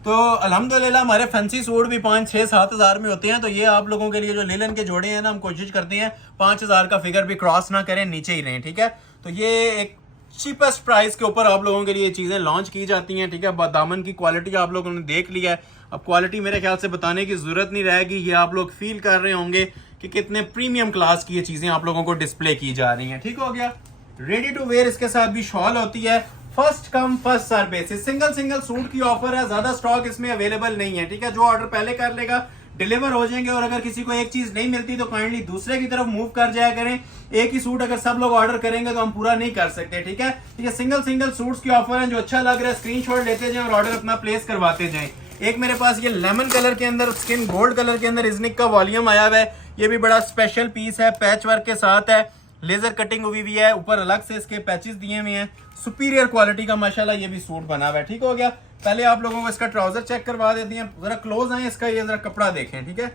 तो अल्हम्दुलिल्लाह हमारे फैंसी सूट भी 5-6-7 हजार में होते हैं। तो ये आप लोगों के लिए जो लिलन के जोड़े हैं ना, हम कोशिश करते हैं 5000 का फिगर भी क्रॉस ना करें, नीचे ही रहें, ठीक है। तो ये एक चीपेस्ट प्राइस के ऊपर आप लोगों के लिए चीजें लॉन्च की जाती हैं, ठीक है। दामन की क्वालिटी आप लोगों ने देख लिया है, अब क्वालिटी मेरे ख्याल से बताने की जरूरत नहीं रहेगी। ये आप लोग फील कर रहे होंगे कि कितने प्रीमियम क्लास की ये चीजें आप लोगों को डिस्प्ले की जा रही हैं, ठीक हो गया। रेडी टू वेयर इसके साथ भी शॉल होती है, first come first serve basis, single suit की ऑफर है, ज्यादा स्टॉक इसमें अवेलेबल नहीं है, ठीक है। जो ऑर्डर पहले कर लेगा डिलीवर हो जाएंगे, और अगर किसी को एक चीज नहीं मिलती तो काइंडली दूसरे की तरफ मूव कर जाया करें। एक ही सूट अगर सब लोग ऑर्डर करेंगे तो हम पूरा नहीं कर सकते, ठीक है। ठीक है, सिंगल सूट्स की ऑफर है, जो अच्छा लग रहा है स्क्रीनशॉट लेते जाएं और ऑर्डर अपना प्लेस करवाते जाएं। एक मेरे पास ये लेमन कलर के अंदर, स्किन गोल्ड कलर के अंदर इजनिक का वॉल्यूम आया हुआ है, ये भी बड़ा स्पेशल पीस है, पैच वर्क के साथ है, लेजर कटिंग हुई हुई है, ऊपर अलग से इसके पैचेस दिए हुए हैं, सुपीरियर क्वालिटी का माशाल्लाह ये भी सूट बना हुआ है, ठीक हो गया। पहले आप लोगों को इसका ट्राउजर चेक करवा देते हैं, जरा क्लोज आए इसका, ये जरा कपड़ा देखें, ठीक है।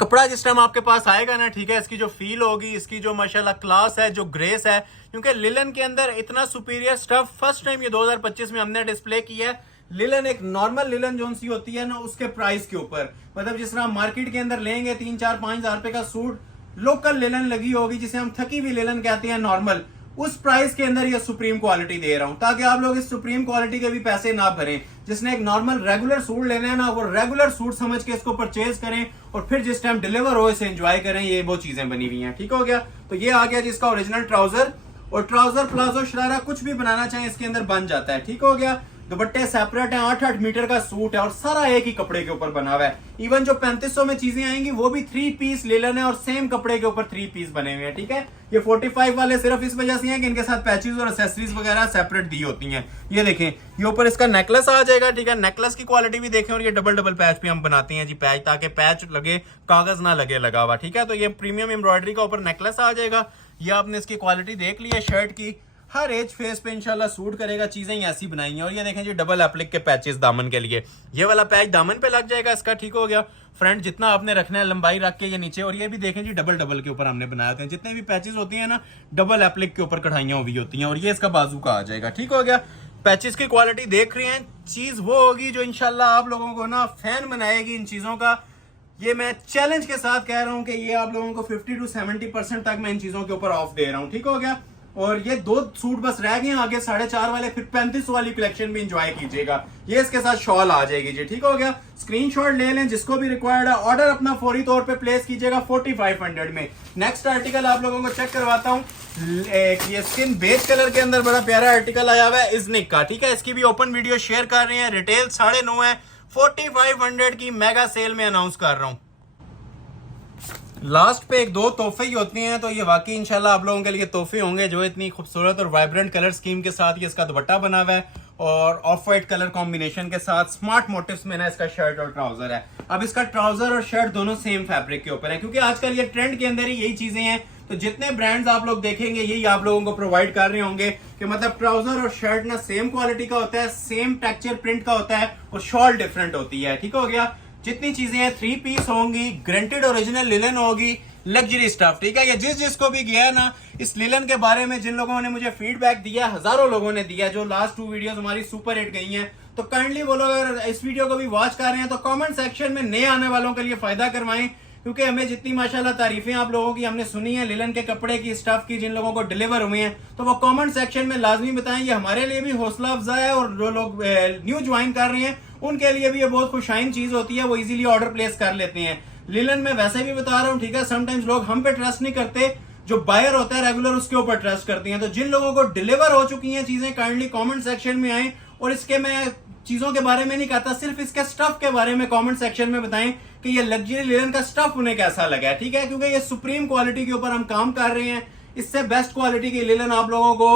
कपड़ा जिस टाइम आपके पास आएगा ना, ठीक है, इसकी जो फील होगी, इसकी जो माशाल्लाह क्लास है, जो ग्रेस है, क्योंकि लिलन के अंदर इतना सुपीरियर स्टफ फर्स्ट टाइम ये 2025 में हमने डिस्प्ले किया है। लिलन एक नॉर्मल लिलन जो सी होती है ना, उसके प्राइस के ऊपर, मतलब जिस तरह मार्केट के अंदर लेंगे 3-4-5 हजार रुपए का सूट, लोकल लिलन लगी होगी जिसे हम थकी हुई लिलन कहते हैं नॉर्मल, उस प्राइस के अंदर ये सुप्रीम क्वालिटी दे रहा हूं, ताकि आप लोग इस सुप्रीम क्वालिटी के भी पैसे ना भरें। जिसने एक नॉर्मल रेगुलर सूट लेना है ना, वो रेगुलर सूट समझ के इसको परचेज करें और फिर जिस टाइम डिलीवर हो इसे एंजॉय करें। ये वो चीजें बनी हुई हैं, ठीक हो गया। तो ये आ गया जिसका ओरिजिनल ट्राउजर, और ट्राउजर प्लाजो शरारा कुछ भी बनाना चाहे इसके अंदर बन जाता है, ठीक हो गया। दुपट्टे सेपरेट हैं, 8-8 मीटर का सूट है और सारा एक ही कपड़े के ऊपर बना हुआ है। इवन जो 3500 में चीजें आएंगी वो भी 3 पीस लिनन है और सेम कपड़े के ऊपर 3 पीस बने हुए हैं, ठीक है। ये 45 वाले सिर्फ इस वजह से हैं कि इनके साथ पैचेस और एक्सेसरीज वगैरह सेपरेट दी होती हैं। ये देखें, ये ऊपर इसका नेकलेस आ जाएगा, ठीक है। नेकलेस की क्वालिटी भी देखें, और ये डबल डबल पैच पे हम बनाते हैं जी पैच, ताकि पैच लगे, कागज ना लगे लगा हुआ, ठीक है। तो ये प्रीमियम एम्ब्रॉयडरी का ऊपर नेकलेस आ जाएगा। ये आपने इसकी क्वालिटी देख ली है शर्ट की, हर एज फेस पे इंशाल्लाह सूट करेगा, चीजें ही ऐसी बनाई हैं। और ये देखें जी डबल एप्लिक के पैचेस दामन के लिए, ये वाला पैच दामन पे लग जाएगा इसका, ठीक हो गया। फ्रंट जितना आपने रखना है लंबाई रख के ये नीचे, और ये भी देखें जी डबल डबल के ऊपर हमने बनाए होते हैं। जितने भी पैचेस होती हैं ना, डबल एप्लिक के ऊपर कढ़ाइयां हुई होती हैं, और ये इसका बाजू का आ जाएगा, ठीक हो गया। पैचेस की क्वालिटी देख रहे हैं, चीज वो होगी जो इंशाल्लाह आप लोगों को ना फैन बनाएगी इन चीजों का। ये मैं चैलेंज के साथ कह रहा हूं कि ये आप लोगों को 50 to 70% तक मैं इन चीजों के ऊपर ऑफ दे रहा हूं, ठीक हो गया। और ये 2 सूट बस रह गए आगे 4.5 वाले, फिर 3500 वाली कलेक्शन भी एंजॉय कीजिएगा। ये इसके साथ शॉल आ जाएगी जी, ठीक हो गया। स्क्रीनशॉट ले लें जिसको भी रिक्वायर्ड है, ऑर्डर अपना फौरी तौर पे प्लेस कीजिएगा 4500 में। नेक्स्ट आर्टिकल आप लोगों को चेक करवाता हूँ। ये स्किन बेज कलर के अंदर बड़ा प्यारा आर्टिकल आया हुआ है इज़निक का, ठीक है। इसकी भी ओपन वीडियो शेयर कर रहे हैं। रिटेल 9.5 है, 4500 की मेगा सेल में अनाउंस कर रहा हूँ। लास्ट पे 1-2 तोहफे ही होते हैं, तो ये वाकई इंशाल्लाह आप लोगों के लिए तोहफे होंगे, जो इतनी खूबसूरत और वाइब्रेंट कलर स्कीम के साथ ये इसका दुपट्टा बना हुआ है, और ऑफ वाइट कलर कॉम्बिनेशन के साथ स्मार्ट मोटिव्स में ना इसका शर्ट और ट्राउजर है। अब इसका ट्राउजर और शर्ट दोनों सेम फैब्रिक के ऊपर है, क्योंकि आजकल ये ट्रेंड के अंदर ही यही चीजें हैं। तो जितने ब्रांड्स आप लोग देखेंगे यही आप लोगों को प्रोवाइड कर रहे होंगे कि मतलब ट्राउजर और शर्ट ना सेम क्वालिटी का होता है, सेम टेक्सचर प्रिंट का होता है, और शॉल डिफरेंट होती है, ठीक हो गया। जितनी चीजें हैं 3 पीस होंगी, ग्रेंटेड ओरिजिनल लिनन होगी, लग्जरी स्टफ, ठीक है। ये जिसको भी गया ना इस लिनन के बारे में, जिन लोगों ने मुझे फीडबैक दिया, हजारों लोगों ने दिया, जो लास्ट 2 वीडियोस हमारी सुपर हिट गई हैं, तो काइंडली वो लोग अगर इस वीडियो को भी वॉच कर रहे हैं तो कमेंट सेक्शन में नए आने वालों के लिए फायदा करवाएं, क्योंकि हमें जितनी माशाल्लाह तारीफें आप लोगों की हमने सुनी है लिनन के कपड़े की, स्टफ की, जिन लोगों को डिलीवर हुए हैं, तो वो कमेंट सेक्शन में लाजमी बताएं। ये हमारे लिए भी हौसला अफजा है, और जो लोग न्यू ज्वाइन कर रहे हैं उनके लिए भी ये बहुत खुशाइन चीज होती है, वो इजीली ऑर्डर प्लेस कर लेते हैं। लिनन में वैसे भी बता रहा हूँ, ठीक है। समटाइम्स लोग हम पे ट्रस्ट नहीं करते, जो बायर होता है रेगुलर उसके ऊपर ट्रस्ट करते हैं। तो जिन लोगों को डिलीवर हो चुकी हैं चीजें, काइंडली कमेंट सेक्शन में आए, और इसके मैं चीजों के बारे में नहीं कहता, सिर्फ इसके स्टफ के बारे में कमेंट सेक्शन में बताएं कि ये लग्जरी लिनन का स्टफ उन्हें कैसा लगा है, ठीक है। क्योंकि ये सुप्रीम क्वालिटी के ऊपर हम काम कर रहे हैं, इससे बेस्ट क्वालिटी की लिनन आप लोगों को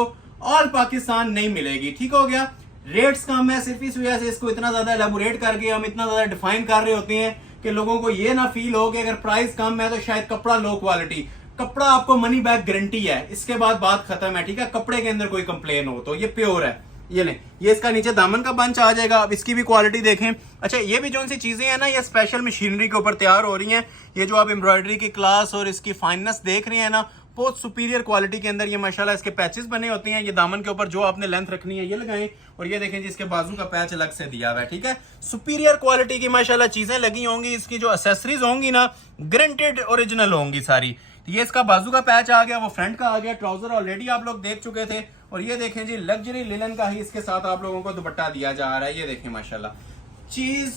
ऑल पाकिस्तान नहीं मिलेगी, ठीक हो गया। रेट्स कम है, सिर्फ इस वजह से इसको इतना ज्यादा एलेबोरेट करके हम इतना ज्यादा डिफाइन कर रहे होते हैं कि लोगों को ये ना फील हो कि अगर प्राइस कम है तो शायद कपड़ा लो क्वालिटी। कपड़ा आपको मनी बैक गारंटी है, इसके बाद बात खत्म है, ठीक है। कपड़े के अंदर कोई कंप्लेन हो तो ये प्योर है। ये नहीं, ये इसका नीचे दामन का बंच आ जाएगा। अब इसकी भी क्वालिटी देखें। अच्छा, ये भी जो सी चीजें हैं ना, ये स्पेशल मशीनरी के ऊपर तैयार हो रही हैं। ये जो आप एम्ब्रॉयडरी की क्लास और इसकी फाइननेस देख रहे हैं ना, बहुत सुपीरियर क्वालिटी के अंदर ये माशाल्लाह इसके पैचेस बने होते हैं। ये दामन के ऊपर जो आपने लेंथ रखनी है ये लगाएं, और ये देखें जी इसके बाजू का पैच अलग से दिया हुआ है, ठीक है। सुपीरियर क्वालिटी की माशाल्लाह चीजें लगी होंगी। इसकी जो एक्सेसरीज होंगी ना, ग्रेंटेड ओरिजिनल होंगी सारी। तो ये इसका बाजू का पैच आ गया, वो फ्रंट का आ गया। ट्राउजर ऑलरेडी आप लोग देख चुके थे, और ये देखें जी लग्जरी लिनन का ही इसके साथ आप लोगों को दुपट्टा दिया जा रहा है। ये देखें माशाल्लाह, चीज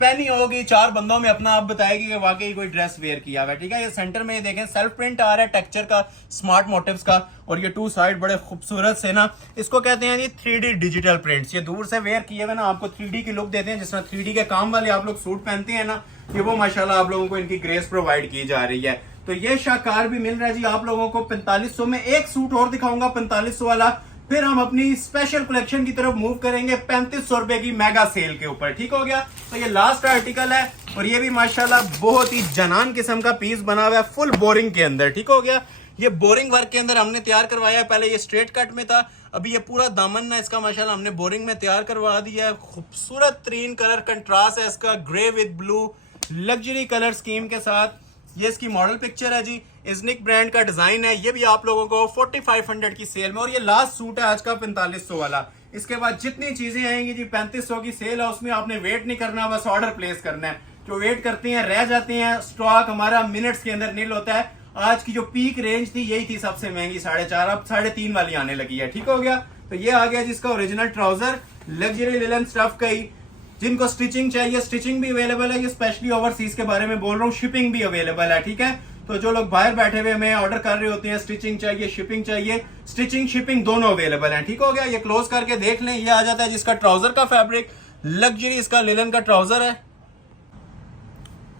पहनी होगी 4 बंदों में अपना आप बताएगी कि वाकई कोई ड्रेस वेयर किया हुआ है, ठीक है। ये सेंटर में देखें सेल्फ प्रिंट आ रहा है टेक्सचर का, स्मार्ट मोटिव्स का, और ये 2 साइड बड़े खूबसूरत से ना, इसको कहते हैं जी 3D डिजिटल प्रिंट्स। ये दूर से वेयर किए हुए ना आपको 3D की लुक देते हैं, जिस तरह 3D के काम वाले आप लोग सूट पहनते हैं ना, ये वो माशाल्लाह आप लोगों को इनकी ग्रेस प्रोवाइड की जा रही है। तो ये शाकार भी मिल रहा है जी आप लोगों को 4500 में। एक सूट और दिखाऊंगा 4500 वाला, फिर हम अपनी स्पेशल कलेक्शन की तरफ मूव करेंगे 3500 रुपए की मेगा सेल के ऊपर, ठीक हो गया। तो ये लास्ट आर्टिकल है, और ये भी माशाल्लाह बहुत ही जनान किस्म का पीस बना हुआ है, फुल बोरिंग के अंदर, ठीक हो गया। ये बोरिंग वर्क के अंदर हमने तैयार करवाया है। पहले ये स्ट्रेट कट में था, अभी ये पूरा दामन ना इसका माशाल्लाह हमने बोरिंग में तैयार करवा दिया है। खूबसूरत 3 कलर कंट्रास्ट है इसका, grey with blue, luxury colour scheme के साथ। ये इसकी मॉडल पिक्चर है जी, इज़निक ब्रांड का डिजाइन है। ये भी आप लोगों को 4500 की सेल में, और ये लास्ट सूट है आज का 4500 वाला। इसके बाद जितनी चीजें आएंगी जी 3500 की सेल है, उसमें आपने वेट नहीं करना, बस ऑर्डर प्लेस करना है। जो वेट करती हैं रह जाती हैं, स्टॉक हमारा मिनट्स के अंदर नील होता है। आज की जो पीक रेंज थी यही थी सबसे महंगी 4.5, अब 3.5 वाली आने लगी है। ठीक हो गया। तो ये आ गया जिसका original trouser luxury linen stuff का ही। जिनको स्टिचिंग चाहिए स्टिचिंग भी अवेलेबल है, ये स्पेशली ओवरसीज के बारे में बोल रहा हूँ, शिपिंग भी अवेलेबल है। ठीक है, तो जो लोग बाहर बैठे हुए हमें ऑर्डर कर रहे होते हैं, स्टिचिंग चाहिए शिपिंग चाहिए, स्टिचिंग शिपिंग दोनों अवेलेबल है। ठीक हो गया। ये क्लोज करके देख लें, ये आ जाता है जिसका ट्राउजर का फैब्रिक लग्जरी, इसका लिनन का ट्राउजर है।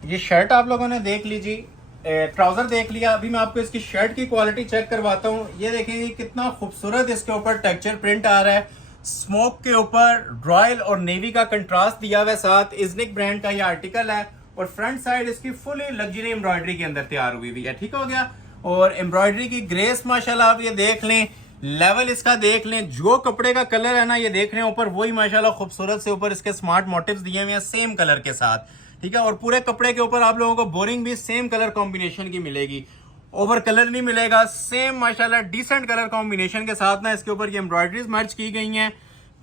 ये शर्ट आप लोगों ने देख लीजिए, ट्राउजर देख लिया। अभी मैं आपको इसकी शर्ट की क्वालिटी चेक करवाता हूँ। ये देखें कितना खूबसूरत इसके ऊपर टेक्सचर प्रिंट आ रहा है, स्मोक के ऊपर रॉयल और नेवी का कंट्रास्ट दिया हुआ है, साथ इजनिक ब्रांड का ये आर्टिकल है और फ्रंट साइड इसकी फुली लग्जरी एम्ब्रॉयडरी के अंदर तैयार हुई हुई है। ठीक हो गया। और एम्ब्रॉयडरी की ग्रेस माशाल्लाह आप ये देख लें, लेवल इसका देख लें, जो कपड़े का कलर है ना ये देख रहे हैं ऊपर, वही माशाल्लाह खूबसूरत से ऊपर इसके स्मार्ट मोटिव्स दिए हुए हैं सेम कलर के साथ। ठीक है, और पूरे कपड़े के ऊपर आप लोगों को बोरिंग भी सेम कलर कॉम्बिनेशन की मिलेगी, ओवर कलर नहीं मिलेगा, सेम माशाल्लाह डिसेंट कलर कॉम्बिनेशन के साथ ना इसके ऊपर ये एम्ब्रॉयडरीज मर्ज की गई हैं।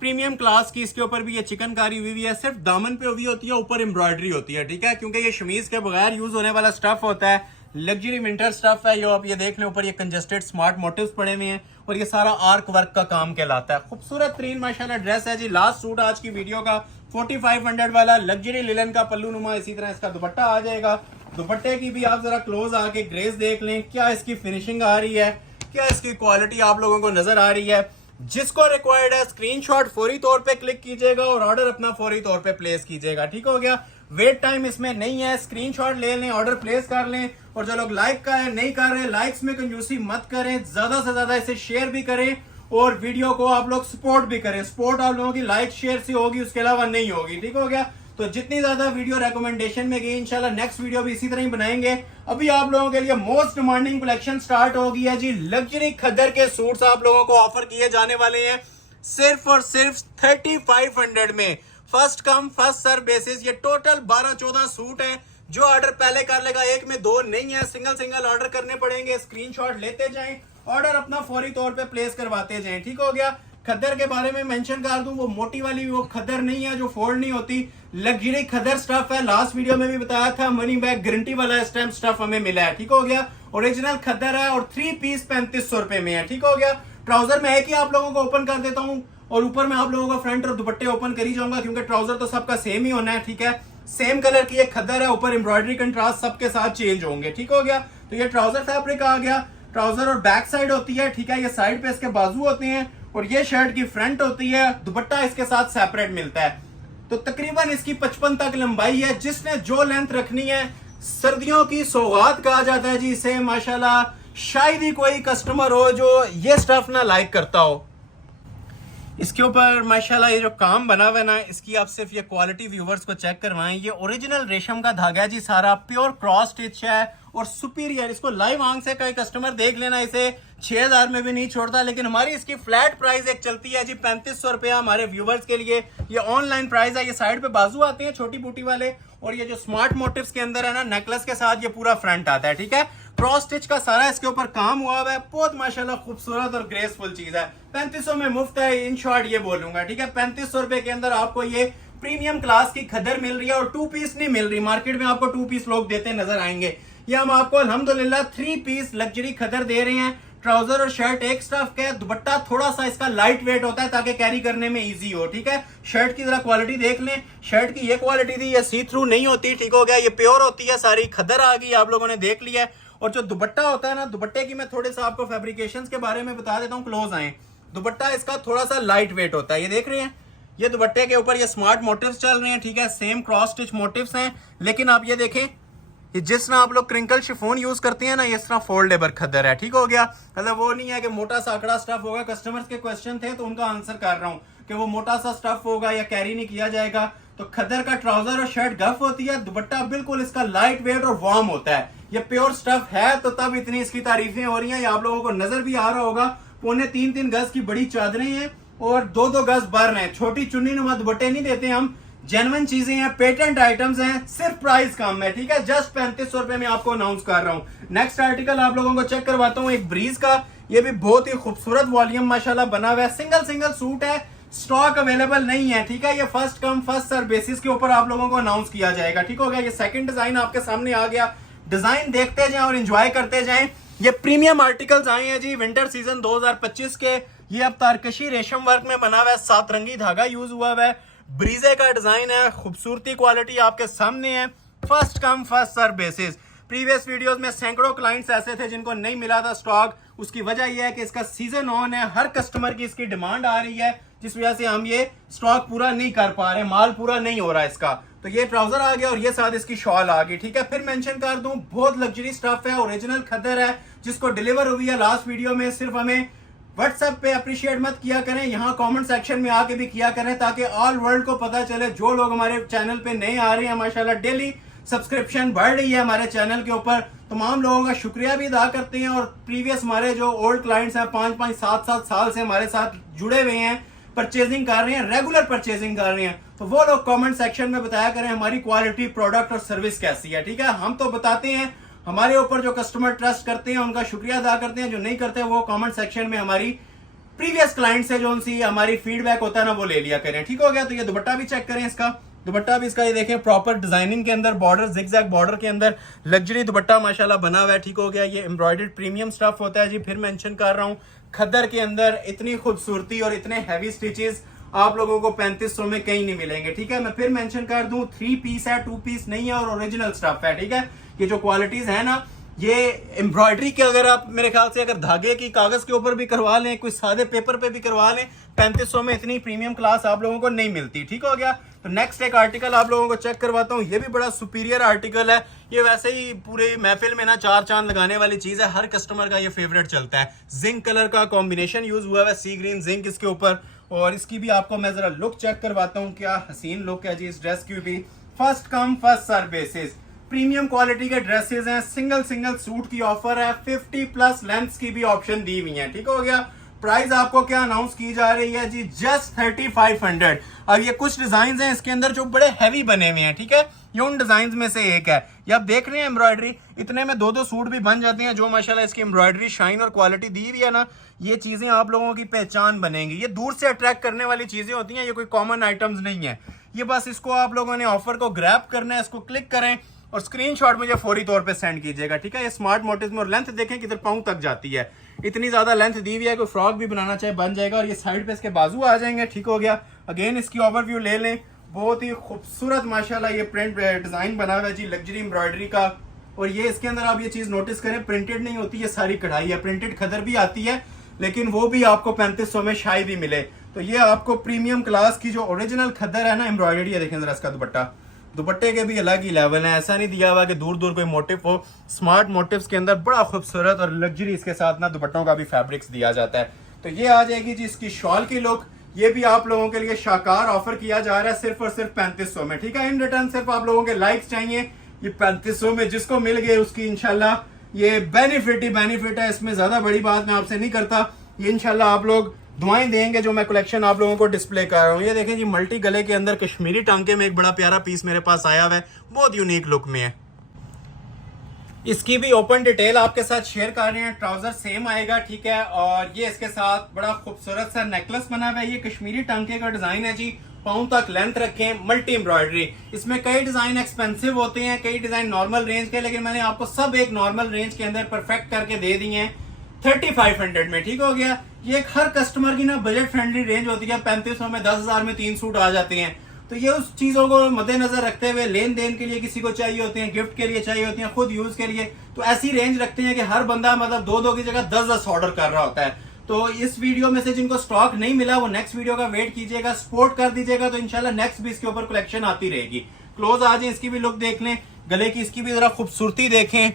प्रीमियम क्लास की इसके ऊपर भी ये चिकनकारी हुई है, सिर्फ दामन पे हुई होती है, ऊपर एम्ब्रॉयडरी होती है। ठीक है, क्योंकि ये शमीज के बगैर यूज होने वाला स्टफ होता है, लग्जरी विंटर स्टफ है। ये आप ये देख लें ऊपर ये कंजेस्टेड स्मार्ट मोटिव्स पड़े हुए हैं और ये सारा आर्क वर्क का काम कहलाता है। खूबसूरत तरीन माशाल्लाह ड्रेस है जी। लास्ट सूट आज की वीडियो का 4500 वाला लग्जरी लिनन का पल्लू नुमा, इसी तरह इसका दुपट्टा आ जाएगा। दुपट्टे की भी आप जरा क्लोज आके ग्रेस देख लें, क्या इसकी फिनिशिंग आ रही है, क्या इसकी क्वालिटी आप लोगों को नजर आ रही है। जिसको रिक्वायर्ड है स्क्रीनशॉट फौरी तौर पे क्लिक कीजिएगा और ऑर्डर अपना फौरी तौर पे प्लेस कीजिएगा। ठीक हो गया। वेट टाइम इसमें नहीं है, स्क्रीनशॉट ले लें, ऑर्डर प्लेस कर लें। और जो लोग लाइक का है नहीं कर रहे, लाइक्स में कंजूसी मत करें, ज्यादा से ज्यादा इसे शेयर भी करें और वीडियो को आप लोग सपोर्ट भी करें। सपोर्ट आप लोगों की लाइक शेयर से होगी, उसके अलावा नहीं होगी। ठीक हो गया। तो जितनी ज्यादा वीडियो रेकमेंडेशन में गई, इंशाल्लाह नेक्स्ट वीडियो भी इसी तरह ही बनाएंगे। अभी आप लोगों के लिए मोस्ट डिमांडिंग कलेक्शन स्टार्ट हो गई है जी। लग्जरी खद्दर के सूट्स आप लोगों को ऑफर किए जाने वाले हैं सिर्फ और सिर्फ 3500 में। First come first serve basis. ये टोटल 12-14 सूट है। जो ऑर्डर पहले कर लेगा, एक में दो नहीं है, सिंगल सिंगल ऑर्डर करने पड़ेंगे। स्क्रीनशॉट लेते जाएं, ऑर्डर अपना फौरी तौर पे प्लेस करवाते जाएं। ठीक हो गया। खद्दर के बारे में मेंशन कर दूं, वो मोटी वाली वो खद्दर नहीं है जो फोल्ड नहीं होती, लग्जरी खद्दर स्टफ है। लास्ट वीडियो में भी बताया था, मनी बैक गारंटी वाला इस टाइम स्टफ हमें मिला है। ठीक हो गया। ओरिजिनल खद्दर है और 3 पीस 3500 रुपए में है। ठीक हो गया। ट्राउजर मैं एक ही आप लोगों को ओपन कर देता हूं और ऊपर मैं आप लोगों का फ्रंट और दुपट्टे ओपन कर ही जाऊंगा, क्योंकि ट्राउजर तो सबका सेम ही होना है। ठीक है, सेम कलर की एक खद्दर है, ऊपर एम्ब्रॉयडरी कंट्रास्ट सबके साथ चेंज होंगे। ठीक हो गया। तो ये ट्राउजर फैब्रिक आ गया। ट्राउजर और बैक साइड होती है। ठीक है, ये साइड पे इसके बाजू होते हैं और ये शर्ट की फ्रंट होती है। दुपट्टा इसके साथ सेपरेट मिलता है। तो तकरीबन इसकी 55 तक लंबाई है। जिसने जो लेंथ रखनी है, सर्दियों की सौगात कहा जाता है जी इसे। माशाल्लाह शायद ही कोई कस्टमर हो जो ये स्टफ ना लाइक करता हो। इसके ऊपर माशाल्लाह ये जो काम बना हुआ है ना, इसकी आप सिर्फ ये क्वालिटी व्यूवर्स को चेक करवाएं। ये ओरिजिनल रेशम का धागा है जी, सारा प्योर क्रॉस स्टिच है और सुपीरियर। इसको लाइव आंख से कई कस्टमर देख लेना, इसे 6000 में भी नहीं छोड़ता। लेकिन हमारी इसकी फ्लैट प्राइस एक चलती है जी 3500 रुपया हमारे व्यूवर्स के लिए। ये ऑनलाइन प्राइस है। ये साइड पे बाजू आते हैं छोटी बूटी वाले और ये जो स्मार्ट मोटिव्स के अंदर है ना, नेकलेस के साथ ये पूरा फ्रंट आता है। ठीक है, क्रॉस स्टिच का सारा इसके ऊपर काम हुआ है। बहुत माशाल्लाह खूबसूरत और ग्रेसफुल चीज है। 3500 में मुफ्त है, इन शॉर्ट ये बोलूंगा। ठीक है, 3500 रुपए के अंदर आपको ये प्रीमियम क्लास की खद्दर मिल रही है और 2 पीस नहीं मिल रही। मार्केट में आपको 2 पीस लोग देते नजर आएंगे, ये हम आपको अल्हम्दुलिल्लाह 3 पीस लग्जरी खद्दर दे रहे हैं। ट्राउजर और शर्ट एक स्टफ का है, दुपट्टा थोड़ा सा इसका लाइट वेट होता है ताकि कैरी करने में इजी हो। ठीक है, शर्ट की जरा क्वालिटी देख लें। शर्ट की ये क्वालिटी थी, ये सी थ्रू नहीं होती। ठीक हो गया, ये प्योर होती है सारी। खद्दर आ गई, आप लोगों ने देख लिया है। और जो दुपट्टा होता है ना, दुपट्टे की मैं थोड़े सा आपको फैब्रिकेशंस के बारे में बता देता हूँ, क्लोज आए। दुपट्टा इसका थोड़ा सा लाइट वेट होता है, ये देख रहे हैं। ये दुपट्टे के ऊपर ये स्मार्ट मोटिव्स चल रहे हैं। ठीक है, सेम क्रॉस स्टिच मोटिव्स हैं। लेकिन आप ये देखें, ये जिस तरह आप लोग क्रिंकल शिफोन यूज करते हैं ना, इस तरह फोल्डेबल खद्दर है। ठीक हो गया। मतलब वो नहीं है कि मोटा सा आंकड़ा स्टफ होगा। कस्टमर्स के क्वेश्चन थे तो उनका आंसर कर रहा हूँ कि वो मोटा सा स्टफ होगा या कैरी नहीं किया जाएगा। तो खद्दर का ट्राउजर और शर्ट गफ होती है, दुपट्टा बिल्कुल इसका लाइट वेट और वार्म होता है। ये प्योर स्टफ है तो तब इतनी इसकी तारीफें हो रही हैं। ये आप लोगों को नजर भी आ रहा होगा, 3.25 गज की बड़ी चादरें हैं और 2-2 गज बर हैं। छोटी चुन्नी नुमा दुपट्टे नहीं देते हम, जेन्युइन चीजें हैं, पेटेंट आइटम्स हैं। सिर्फ प्राइस कम है। ठीक है, जस्ट 3500 रुपए में आपको अनाउंस कर रहा हूँ। नेक्स्ट आर्टिकल आप लोगों को चेक करवाता हूँ, एक ब्रीज का। ये भी बहुत ही खूबसूरत वॉल्यूम माशाल्लाह बना हुआ है। सिंगल सूट है, स्टॉक अवेलेबल नहीं है। ठीक है, ये first come first serve basis के ऊपर आप लोगों को अनाउंस किया जाएगा। ठीक हो गया। ये सेकंड डिजाइन आपके सामने आ गया। डिजाइन देखते जाएं और एंजॉय करते जाएं। ये प्रीमियम आर्टिकल्स आए हैं जी विंटर सीजन 2025 के। ये अब तारकशी रेशम वर्क में बना हुआ है, 7 रंगी धागा यूज हुआ है, ब्रीजे का डिजाइन है, खूबसूरती क्वालिटी आपके सामने है, first come first serve basis. Previous videos में सैकड़ों क्लाइंट्स ऐसे थे जिनको नहीं मिला था स्टॉक। उसकी वजह यह है कि इसका सीजन ऑन है, हर कस्टमर की इसकी डिमांड आ रही है, जिस वजह से हम ये स्टॉक पूरा नहीं कर पा रहे, माल पूरा नहीं हो रहा है इसका। तो ये ट्राउजर आ गया और ये साथ इसकी शॉल आ गई, ठीक है। फिर मेंशन कर दूं, बहुत लग्जरी स्टफ है, ओरिजिनल खद्दर है, जिसको डिलीवर हुई है लास्ट वीडियो में। सिर्फ हमें व्हाट्सएप पे अप्रिशिएट मत किया करें, यहाँ कमेंट सेक्शन में आके भी किया करें, ताकि ऑल वर्ल्ड को पता चले। जो लोग हमारे चैनल पे नए आ रहे हैं, माशाल्लाह डेली सब्सक्रिप्शन बढ़ रही है हमारे चैनल के ऊपर, तमाम लोगों का शुक्रिया भी अदा करते हैं। और प्रीवियस हमारे जो ओल्ड क्लाइंट्स हैं, 5-5, 7-7 साल से हमारे साथ जुड़े हुए हैं, परचेजिंग कर रहे हैं, रेगुलर परचेजिंग कर रहे हैं, तो वो लोग कमेंट सेक्शन में बताया करें हमारी क्वालिटी, प्रोडक्ट और सर्विस कैसी है, ठीक है। हम तो बताते हैं, हमारे ऊपर जो कस्टमर ट्रस्ट करते हैं उनका शुक्रिया अदा करते हैं, जो नहीं करते वो कमेंट सेक्शन में हमारी प्रीवियस क्लाइंट से जो उनसी हमारी फीडबैक होता है ना, वो ले लिया करें, ठीक हो गया। तो ये दुपट्टा भी चेक करें, इसका दुपट्टा भी इसका ये देखें, प्रॉपर डिजाइनिंग के अंदर, बॉर्डर जिगजैग बॉर्डर के अंदर लग्जरी दुपट्टा माशाल्लाह बना हुआ है, ठीक हो गया। ये एम्ब्रॉयडर्ड प्रीमियम स्टफ होता है जी। फिर मेंशन कर रहा हूँ, खद्दर के अंदर इतनी खूबसूरती और इतने हैवी स्टिचेस आप लोगों को 3500 में कहीं नहीं मिलेंगे, ठीक है। मैं फिर मेंशन कर दूं, 3 पीस है, 2 पीस नहीं है और ओरिजिनल स्टफ है, ठीक है। ये जो क्वालिटीज है ना, ये एम्ब्रॉयडरी के अगर आप मेरे ख्याल से अगर धागे की कागज के ऊपर भी करवा लें, कोई सादे पेपर पे भी करवा लें, 3500 में इतनी प्रीमियम क्लास आप लोगों को नहीं मिलती, ठीक हो गया। तो नेक्स्ट एक आर्टिकल आप लोगों को चेक करवाता हूँ। ये भी बड़ा सुपीरियर आर्टिकल है। ये वैसे ही पूरे महफिल में ना 4 चांद लगाने वाली चीज है, हर कस्टमर का ये फेवरेट चलता है। जिंक कलर का कॉम्बिनेशन यूज हुआ है, सी ग्रीन जिंक इसके ऊपर। और इसकी भी आपको मैं जरा लुक चेक करवाता हूँ, क्या हसीन लुक है जी इस ड्रेस की भी। First come first serve basis, premium quality के ड्रेसेस हैं, सिंगल सूट की ऑफर है, 50+ लेंथ्स की भी ऑप्शन दी हुई है, ठीक हो गया। प्राइस आपको क्या अनाउंस की जा रही है जी, जस्ट 3500। अब ये कुछ डिजाइन हैं इसके अंदर जो बड़े हैवी बने हुए हैं, ठीक है। ये उन डिजाइन में से एक है। ये आप देख रहे हैं एम्ब्रॉयडरी, इतने में 2-2 सूट भी बन जाते हैं। जो माशाल्लाह इसकी एम्ब्रॉयडरी शाइन और क्वालिटी दी हुई है ना, ये चीजें आप लोगों की पहचान बनेंगी। ये दूर से अट्रैक्ट करने वाली चीजें होती हैं, ये कोई कॉमन आइटम्स नहीं है। ये बस इसको आप लोगों ने ऑफर को ग्रैब करना है, इसको क्लिक करें और स्क्रीनशॉट मुझे फौरी तौर पे सेंड कीजिएगा, ठीक है। ये स्मार्ट मोटिव्स में, और लेंथ देखें किधर पाँव तक जाती है, इतनी ज्यादा लेंथ दी हुई है, कोई फ्रॉक भी बनाना चाहे बन जाएगा। और ये साइड पे इसके बाजू आ जाएंगे, ठीक हो गया। अगेन इसकी ओवरव्यू ले लें, बहुत ही खूबसूरत माशाल्लाह ये प्रिंट डिजाइन बना हुआ है जी, लग्जरी एम्ब्रॉयडरी का। और ये इसके अंदर आप ये चीज नोटिस करें, प्रिंटेड नहीं होती, ये सारी कढ़ाई है। प्रिंटेड खदर भी आती है, लेकिन वो भी आपको 3500 में शायद ही मिले। तो ये आपको प्रीमियम क्लास की जो ओरिजिनल खदर है ना एम्ब्रॉयडरी है, देखें जरा इसका दुपट्टा, दुपट्टे के भी अलग ही लेवल है। ऐसा नहीं दिया हुआ कि दूर दूर कोई मोटिव हो, स्मार्ट मोटिव्स के अंदर बड़ा खूबसूरत और लग्जरी इसके साथ ना दुपट्टों का भी फैब्रिक्स दिया जाता है। तो ये आ जाएगी जी इसकी शॉल की लुक। ये भी आप लोगों के लिए शाकार ऑफर किया जा रहा है, सिर्फ और सिर्फ 3500 में, ठीक है। इन रिटर्न सिर्फ आप लोगों के लाइक्स चाहिए। ये 3500 में जिसको मिल गए उसकी इंशाल्लाह ये बेनिफिट ही बेनिफिट है, इसमें ज्यादा बड़ी बात मैं आपसे नहीं करता। ये इंशाल्लाह आप लोग दुआएं देंगे जो मैं कलेक्शन आप लोगों को डिस्प्ले कर रहा हूँ। ये देखें जी, मल्टी गले के अंदर कश्मीरी टांके में एक बड़ा प्यारा पीस मेरे पास आया हुआ है, बहुत यूनिक लुक में है। इसकी भी ओपन डिटेल आपके साथ शेयर कर रहे हैं। ट्राउजर सेम आएगा, ठीक है। और ये इसके साथ बड़ा खूबसूरत सा नेकलेस बना हुआ है। ये कश्मीरी टांके का डिजाइन है जी, पाँव तक लेंथ रखें, मल्टी एम्ब्रॉयडरी। इसमें कई डिजाइन एक्सपेंसिव होते हैं, कई डिजाइन नॉर्मल रेंज के, लेकिन मैंने आपको सब एक नॉर्मल रेंज के अंदर परफेक्ट करके दे दिए हैं 3500 में, ठीक हो गया। ये एक हर कस्टमर की ना बजट फ्रेंडली रेंज होती है। 3500 में 10,000 में 3 सूट आ जाते हैं। तो ये उस चीजों को मद्देनजर रखते हुए, लेन देन के लिए किसी को चाहिए होते हैं, गिफ्ट के लिए चाहिए होती हैं, खुद यूज के लिए, तो ऐसी रेंज रखते हैं कि हर बंदा मतलब 2-2 की जगह 10-10 ऑर्डर कर रहा होता है। तो इस वीडियो में से जिनको स्टॉक नहीं मिला वो नेक्स्ट वीडियो का वेट कीजिएगा, सपोर्ट कर दीजिएगा, तो इंशाल्लाह नेक्स्ट भी इसके ऊपर कलेक्शन आती रहेगी। क्लोज आ जाए, इसकी भी लुक देख लें, गले की इसकी भी जरा खूबसूरती देखें।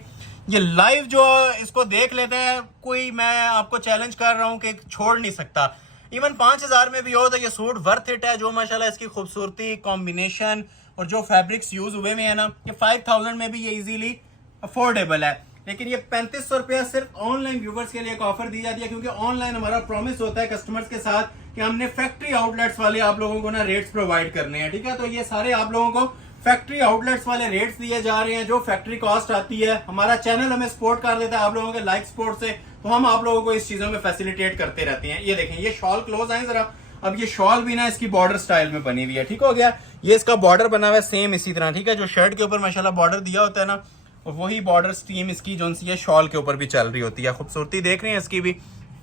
ये लाइव जो इसको देख लेते हैं, कोई मैं आपको चैलेंज कर रहा हूं कि छोड़ नहीं सकता। इवन 5000 में भी हो तो ये सूट वर्थ इट है। जो माशाल्लाह इसकी खूबसूरती, कॉम्बिनेशन और जो फैब्रिक्स यूज हुए में है ना, ये 5000 में भी ये इजीली अफोर्डेबल है। लेकिन ये 3500 रुपया सिर्फ ऑनलाइन व्यूवर्स के लिए एक ऑफर दी जाती है, क्योंकि ऑनलाइन हमारा प्रॉमिस होता है कस्टमर्स के साथ कि हमने फैक्ट्री आउटलेट्स वाले आप लोगों को ना रेट्स प्रोवाइड करने हैं, ठीक है। तो ये सारे आप लोगों को फैक्ट्री आउटलेट्स वाले रेट्स दिए जा रहे हैं, जो फैक्ट्री कॉस्ट आती है। हमारा चैनल हमें सपोर्ट कर देता है आप लोगों के लाइक सपोर्ट से, तो हम आप लोगों को इस चीजों में फैसिलिटेट करते रहते हैं। ये देखें, ये शॉल क्लोज आए जरा। अब ये शॉल भी ना इसकी बॉर्डर स्टाइल में बनी हुई है, ठीक हो गया। ये इसका बॉर्डर बना हुआ है सेम इसी तरह, ठीक है। जो शर्ट के ऊपर माशाल्लाह बॉर्डर दिया होता है ना, और वही बॉर्डर स्टीम इसकी जो सी है शॉल के ऊपर भी चल रही होती है। खूबसूरती देख रहे हैं इसकी भी।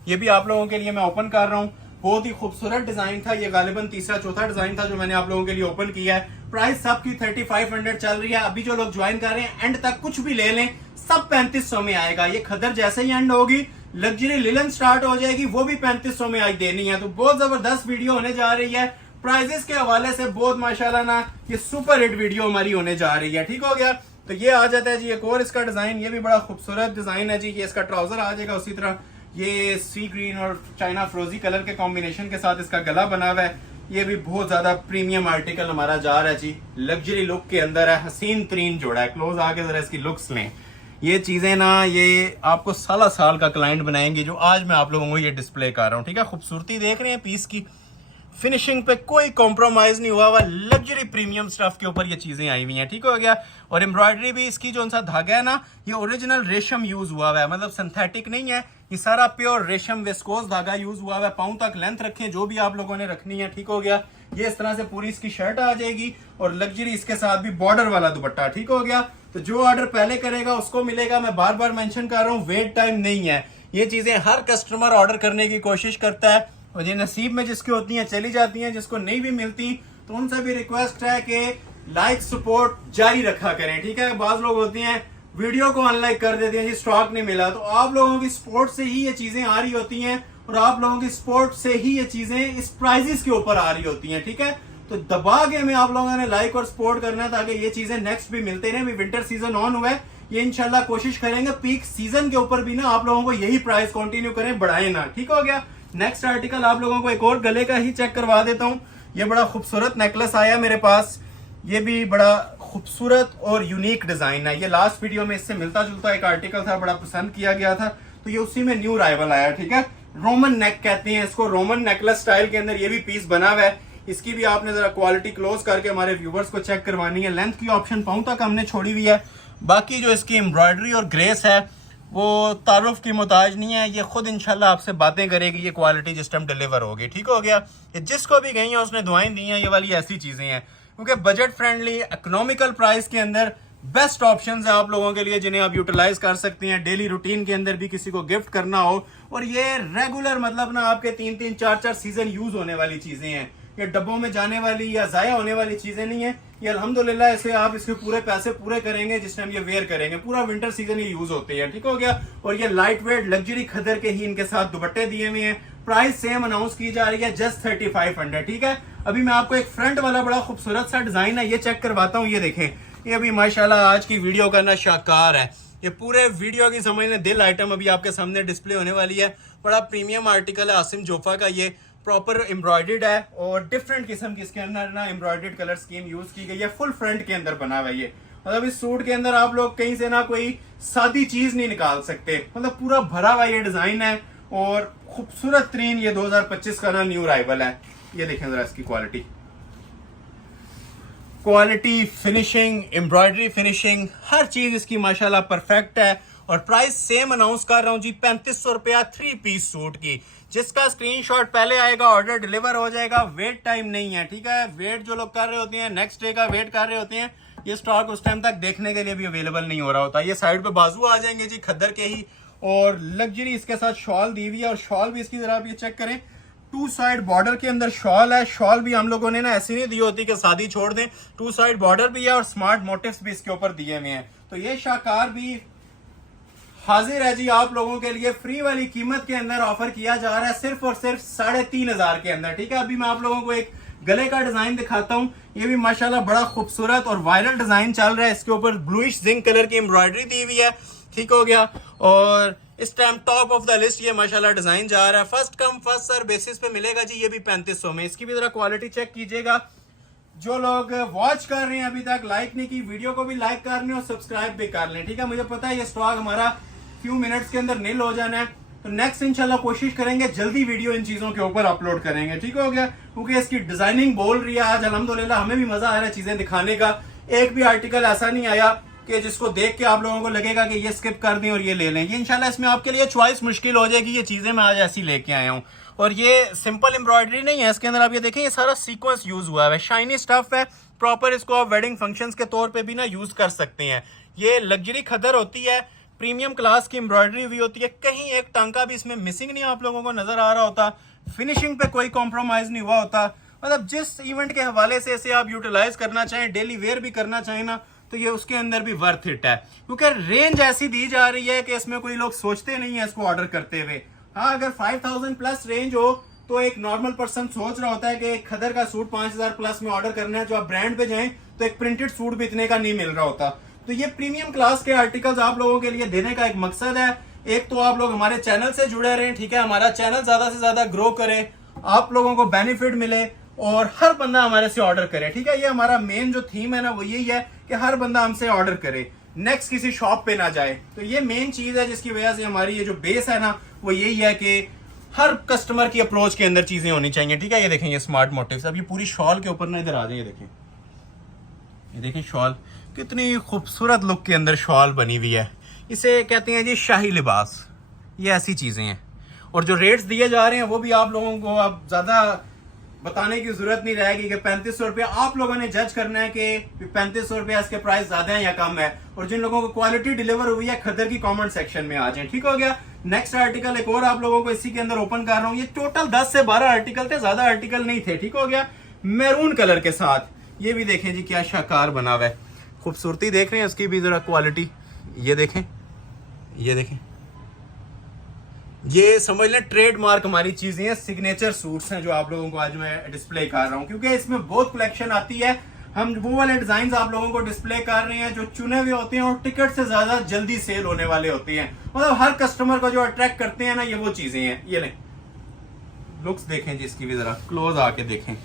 ये भी आप लोगों के लिए मैं ओपन कर रहा हूँ। बहुत ही खूबसूरत डिजाइन था ये, गालिबन तीसरा चौथा डिजाइन था जो मैंने आप लोगों के लिए ओपन किया है। प्राइस सबकी 3500 चल रही है। अभी जो लोग ज्वाइन कर रहे हैं एंड तक कुछ भी ले लें, सब 3500 में आएगा। ये खदर जैसे ही एंड होगी लग्जरी लिलन स्टार्ट हो जाएगी, वो भी 3500 में आज देनी है। तो बहुत जबरदस्त वीडियो होने जा रही है। प्राइजेस के हवाले से बहुत माशाल्लाह ना ये सुपर हिट वीडियो हमारी होने जा रही है। ठीक हो गया। तो ये आ जाता है जी एक और इसका डिजाइन, ये भी बड़ा खूबसूरत डिजाइन है जी। ये इसका ट्राउजर आ जाएगा उसी तरह, ये सी ग्रीन और चाइना फ्रोजी कलर के कॉम्बिनेशन के साथ इसका गला बना हुआ है। ये भी बहुत ज्यादा प्रीमियम आर्टिकल हमारा जा रहा है जी, लग्जरी लुक के अंदर है, हसीन तरीन जोड़ा है। क्लोज आके जरा इसकी लुक्स लें। ये चीजें ना ये आपको साल साल का क्लाइंट बनाएंगे जो आज मैं आप लोगों को ये डिस्प्ले कर रहा हूँ। ठीक है, खूबसूरती देख रहे हैं पीस की, फिनिशिंग पे कोई कॉम्प्रोमाइज नहीं हुआ हुआ, लग्जरी प्रीमियम स्टफ के ऊपर ये चीजें आई हुई हैं। ठीक हो गया। और एम्ब्रॉयडरी भी इसकी जो सा धागा है ना, ये ओरिजिनल रेशम यूज हुआ हुआ है, मतलब सिंथेटिक नहीं है, ये सारा प्योर रेशम विस्कोस धागा यूज हुआ हुआ है। पाँव तक लेंथ रखें जो भी आप लोगों ने रखनी है। ठीक हो गया। ये इस तरह से पूरी इसकी शर्ट आ जाएगी और लग्जरी इसके साथ भी बॉर्डर वाला दुपट्टा। ठीक हो गया। तो जो ऑर्डर पहले करेगा उसको मिलेगा। मैं बार बार मेंशन कर रहा हूँ, वेट टाइम नहीं है। ये चीजें हर कस्टमर ऑर्डर करने की कोशिश करता है और ये नसीब में जिसकी होती हैं चली जाती हैं, जिसको नहीं भी मिलती तो उनसे भी रिक्वेस्ट है कि लाइक सपोर्ट जारी रखा करें। ठीक है, बाज लोग होती हैं वीडियो को अनलाइक कर देते हैं जी, स्टॉक नहीं मिला। तो आप लोगों की सपोर्ट से ही ये चीजें आ रही होती हैं और आप लोगों की सपोर्ट से ही ये चीजें इस प्राइजेस के ऊपर आ रही होती हैं। ठीक है, तो दबा के हमें आप लोगों ने लाइक और सपोर्ट करना है ताकि ये चीजें नेक्स्ट भी मिलते रहे। विंटर सीजन ऑन हुआ है, ये इंशाल्लाह कोशिश करेंगे पीक सीजन के ऊपर भी ना आप लोगों को यही प्राइस कंटिन्यू करें, बढ़ाएं ना। ठीक हो गया। नेक्स्ट आर्टिकल आप लोगों को एक और गले का ही चेक करवा देता हूं। ये बड़ा खूबसूरत नेकलेस आया मेरे पास, ये भी बड़ा खूबसूरत और यूनिक डिजाइन है। ये लास्ट वीडियो में इससे मिलता जुलता एक आर्टिकल था, बड़ा पसंद किया गया था, तो ये उसी में न्यू राइवल आया। ठीक है, रोमन नेक कहते हैं इसको, रोमन नेकलेस स्टाइल के अंदर ये भी पीस बना हुआ है। इसकी भी आपने जरा क्वालिटी क्लोज करके हमारे व्यूवर्स को चेक करवानी है। लेंथ की ऑप्शन पाऊं तक हमने छोड़ी हुई है। बाकी जो इसकी एम्ब्रॉयडरी और ग्रेस है वो तारुफ की मोहताज नहीं है, ये खुद इंशाल्लाह आपसे बातें करेगी ये क्वालिटी जिस टाइम डिलीवर होगी। ठीक हो गया। ये जिसको भी गई है उसने दुआएं दी हैं, ये वाली ऐसी चीजें हैं क्योंकि बजट फ्रेंडली इकोनॉमिकल प्राइस के अंदर बेस्ट ऑप्शंस है आप लोगों के लिए जिन्हें आप यूटिलाइज कर सकते हैं। डेली रूटीन के अंदर भी किसी को गिफ्ट करना हो, और ये रेगुलर मतलब ना आपके 3-3 4-4 सीजन यूज होने वाली चीजें हैं। ये डब्बों में जाने वाली या जाया होने वाली चीजें नहीं है। ये अल्हम्दुलिल्लाह इसे आप इसके पूरे पैसे पूरे करेंगे जिस टाइम ये वेयर करेंगे, पूरा विंटर सीजन ये यूज होते हैं। ठीक हो गया। और ये लाइट वेट लग्जरी खदर के ही इनके साथ दुपट्टे दिए हुए हैं। प्राइस सेम अनाउंस की जा रही है, जस्ट 3500। ठीक है, अभी मैं आपको एक फ्रंट वाला बड़ा खूबसूरत सा डिजाइन है ये चेक करवाता हूँ। ये देखें, ये अभी माशाल्लाह आज की वीडियो का ना शाकार है। ये पूरे वीडियो की समझ लें दिल आइटम अभी आपके सामने डिस्प्ले होने वाली है। बड़ा प्रीमियम आर्टिकल है आसिम जोफा का, ये प्रॉपर एम्ब्रॉयडर्ड है और डिफरेंट किस्म की इसके अंदर ना एम्ब्रॉयडर्ड कलर स्कीम यूज की गई है। फुल फ्रंट के अंदर बना हुआ है ये, मतलब इस सूट के अंदर आप लोग कहीं से ना कोई सादी चीज नहीं निकाल सकते, मतलब पूरा भरा हुआ ये डिजाइन है और खूबसूरत तरीन ये 2025 का ना न्यू राइवल है। ये देखें जरा इसकी क्वालिटी, फिनिशिंग, एम्ब्रॉयडरी फिनिशिंग, हर चीज इसकी माशाल्लाह परफेक्ट है। और प्राइस सेम अनाउंस कर रहा हूं जी, 3500 रुपया 3 पीस सूट की। जिसका स्क्रीनशॉट पहले आएगा ऑर्डर डिलीवर हो जाएगा। वेट टाइम नहीं है। ठीक है, वेट जो लोग कर रहे होते हैं नेक्स्ट डे का वेट कर रहे होते हैं, ये स्टॉक उस टाइम तक देखने के लिए भी अवेलेबल नहीं हो रहा होता। ये साइड पे बाजू आ जाएंगे जी खद्दर के ही, और लग्जरी इसके साथ शॉल दी हुई है। और शॉल भी इसकी जरा आप ये चेक करें, 2 साइड बॉर्डर के अंदर शॉल है। शॉल भी हम लोगों ने ना ऐसी नहीं दी होती कि शादी छोड़ दें, 2 साइड बॉर्डर भी है और स्मार्ट मोटिव्स भी इसके ऊपर दिए हुए हैं। तो ये शाकार भी हाजिर है जी आप लोगों के लिए। फ्री वाली कीमत के अंदर ऑफर किया जा रहा है सिर्फ और सिर्फ 3500 के अंदर। ठीक है, अभी मैं आप लोगों को एक गले का डिजाइन दिखाता हूं। ये भी माशाल्लाह बड़ा खूबसूरत और वायरल डिजाइन चल रहा है। इसके ऊपर ब्लूइश जिंक कलर की एम्ब्रॉयडरी दी हुई है। ठीक हो गया। और इस time top of the list ये माशाल्लाह डिजाइन जा रहा है। First come first serve basis पे मिलेगा जी, ये भी 3500 में। इसकी भी जरा क्वालिटी चेक कीजिएगा। जो लोग वॉच कर रहे हैं अभी तक, लाइक नहीं की, वीडियो को भी लाइक कर लें और सब्सक्राइब भी कर लें। ठीक है, मुझे पता है ये स्टॉक हमारा फ्यू मिनट्स के अंदर नील हो जाना है, तो नेक्स्ट इंशाल्लाह कोशिश करेंगे जल्दी वीडियो इन चीजों के ऊपर अपलोड करेंगे। ठीक हो गया, क्योंकि इसकी डिजाइनिंग बोल रही है आज अल्हम्दुलिल्लाह, हमें भी मजा आ रहा है चीजें दिखाने का। एक भी आर्टिकल ऐसा नहीं आया कि जिसको देख के आप लोगों को लगेगा कि ये स्किप कर दें और ये ले लें। ये इंशाल्लाह इसमें आपके लिए चॉइस मुश्किल हो जाएगी। ये चीजें मैं आज ऐसी लेके आया हूँ। और ये सिंपल एम्ब्रॉयडरी नहीं है, इसके अंदर आप ये देखें ये सारा सीक्वेंस यूज हुआ है, शाइनी स्टफ है प्रॉपर। इसको आप वेडिंग फंक्शंस के तौर पे भी ना यूज कर सकते हैं। ये लग्जरी खदर होती है, प्रीमियम क्लास की एम्ब्रॉयडरी हुई होती है, कहीं एक टांका भी इसमें मिसिंग नहीं आप लोगों को नजर आ रहा होता, फिनिशिंग पे कोई कॉम्प्रोमाइज नहीं हुआ होता। मतलब जिस इवेंट के हवाले से इसे आप यूटिलाइज करना चाहें, डेली वेयर भी करना चाहें ना, तो ये उसके अंदर भी वर्थ इट है, क्योंकि रेंज ऐसी दी जा रही है कि इसमें कोई लोग सोचते नहीं है इसको ऑर्डर करते हुए। हाँ, अगर 5000 प्लस रेंज हो तो एक नॉर्मल पर्सन सोच रहा होता है कि एक खदर का सूट 5000 प्लस में ऑर्डर करना है, जो आप ब्रांड पे जाएं तो एक प्रिंटेड सूट भी इतने का नहीं मिल रहा होता। तो ये प्रीमियम क्लास के आर्टिकल्स आप लोगों के लिए देने का एक मकसद है। एक तो आप लोग हमारे चैनल से जुड़े रहें, ठीक है, हमारा चैनल ज्यादा से ज्यादा ग्रो करे, आप लोगों को बेनिफिट मिले और हर बंदा हमारे से ऑर्डर करे, ठीक है। ये हमारा मेन जो थीम है ना, वो यही है कि हर बंदा हमसे ऑर्डर करे, नेक्स्ट किसी शॉप पे ना जाए। तो ये मेन चीज है जिसकी वजह से हमारी ये जो बेस है ना, वो यही है कि हर कस्टमर की अप्रोच के अंदर चीजें होनी चाहिए, ठीक है। ये देखें, ये स्मार्ट मोटिव्स, अब ये पूरी शॉल के ऊपर ना इधर आ जाए, ये देखें शॉल कितनी खूबसूरत लुक के अंदर शॉल बनी हुई है। इसे कहते हैं जी शाही लिबास। ये ऐसी चीजें हैं, और जो रेट्स दिए जा रहे हैं वो भी आप लोगों को अब ज्यादा बताने की जरूरत नहीं रहेगी कि 3500 रुपया। आप लोगों ने जज करना है कि 3500 रुपया इसके प्राइस ज्यादा है या कम है, और जिन लोगों को क्वालिटी डिलीवर हुई है खदर की कमेंट सेक्शन में आ जाए, ठीक हो गया। नेक्स्ट आर्टिकल एक और आप लोगों को इसी के अंदर ओपन कर रहा हूं। ये टोटल 10 से 12 आर्टिकल थे, ज्यादा आर्टिकल नहीं थे, ठीक हो गया। मैरून कलर के साथ ये भी देखें जी क्या शाकार बना हुआ है, खूबसूरती देख रहे हैं इसकी भी, जरा क्वालिटी ये देखें, ये देखें, ये समझ लें ट्रेडमार्क हमारी चीजें हैं, सिग्नेचर सूट्स हैं जो आप लोगों को आज मैं डिस्प्ले कर रहा हूं, क्योंकि इसमें बहुत कलेक्शन आती है। हम वो वाले डिजाइन आप लोगों को डिस्प्ले कर रहे हैं जो चुने हुए होते हैं और टिकट से ज्यादा जल्दी सेल होने वाले होते हैं। मतलब हर कस्टमर को जो अट्रैक्ट करते हैं ना, ये वो चीजें हैं। ये लें, लुक्स देखें जी इसकी भी, जरा क्लोज आके देखें,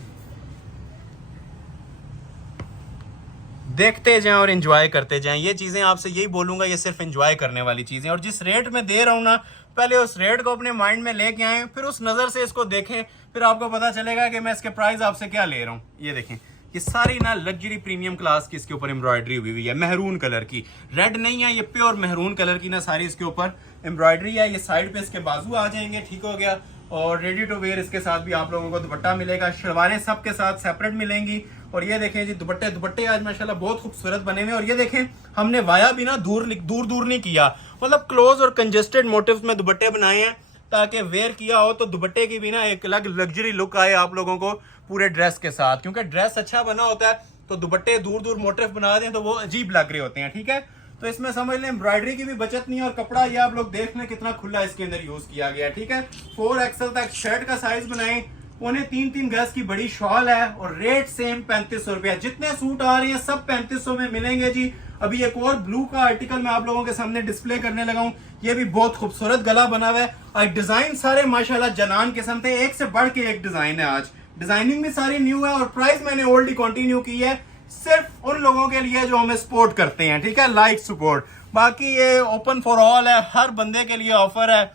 देखते जाएं और एंजॉय करते जाएं। ये चीजें आपसे यही बोलूंगा, ये सिर्फ एंजॉय करने वाली चीजें, और जिस रेट में दे रहा हूं ना, पहले उस रेट को अपने माइंड में लेके आए, फिर उस नजर से इसको देखें, फिर आपको पता चलेगा कि मैं इसके प्राइस आपसे क्या ले रहा हूं। ये देखें, ये सारी ना लग्जरी प्रीमियम क्लास की इसके ऊपर एम्ब्रॉयडरी हुई हुई है, मेहरून कलर की, रेड नहीं है, ये प्योर मेहरून कलर की ना सारी इसके ऊपर एम्ब्रॉयडरी है। ये साइड पे इसके बाजू आ जाएंगे, ठीक हो गया। और रेडी टू वेयर इसके साथ भी आप लोगों को दुपट्टा मिलेगा, शलवारें सबके साथ सेपरेट मिलेंगी। और ये देखें जी दुपट्टे आज माशाल्लाह बहुत खूबसूरत बने हुए। और ये देखें, हमने वाया भी ना दूर नहीं किया, मतलब क्लोज और कंजेस्टेड मोटिव्स में दुपट्टे बनाए हैं, ताकि वेयर किया हो तो दुपट्टे की भी ना एक अलग लग्जरी लुक आए आप लोगों को पूरे ड्रेस के साथ। क्योंकि ड्रेस अच्छा बना होता है तो दुपट्टे दूर मोटिव बना दें तो वो अजीब लग रहे होते हैं, ठीक है। तो इसमें समझ लें एम्ब्रॉयडरी की भी बचत नहीं है, और कपड़ा ये आप लोग देख लें कितना खुला इसके अंदर यूज किया गया है, ठीक है। 4XL तक शर्ट का साइज बनाए, 3.25 गज की बड़ी शॉल है, और रेट सेम 3500 रुपया। जितने सूट आ रहे हैं सब 3500 में मिलेंगे जी। अभी एक और ब्लू का आर्टिकल मैं आप लोगों के सामने डिस्प्ले करने लगा हूं, ये भी बहुत खूबसूरत गला बना हुआ है, और डिजाइन सारे माशाल्लाह जनान किस्म थे, एक से बढ़ के एक डिजाइन है। आज डिजाइनिंग भी सारी न्यू है, और प्राइस मैंने ओल्ड ही कंटिन्यू की है, सिर्फ उन लोगों के लिए जो हमें सपोर्ट करते हैं, ठीक है, लाइक सपोर्ट। बाकी ये ओपन फॉर ऑल है, हर बंदे के लिए ऑफर है,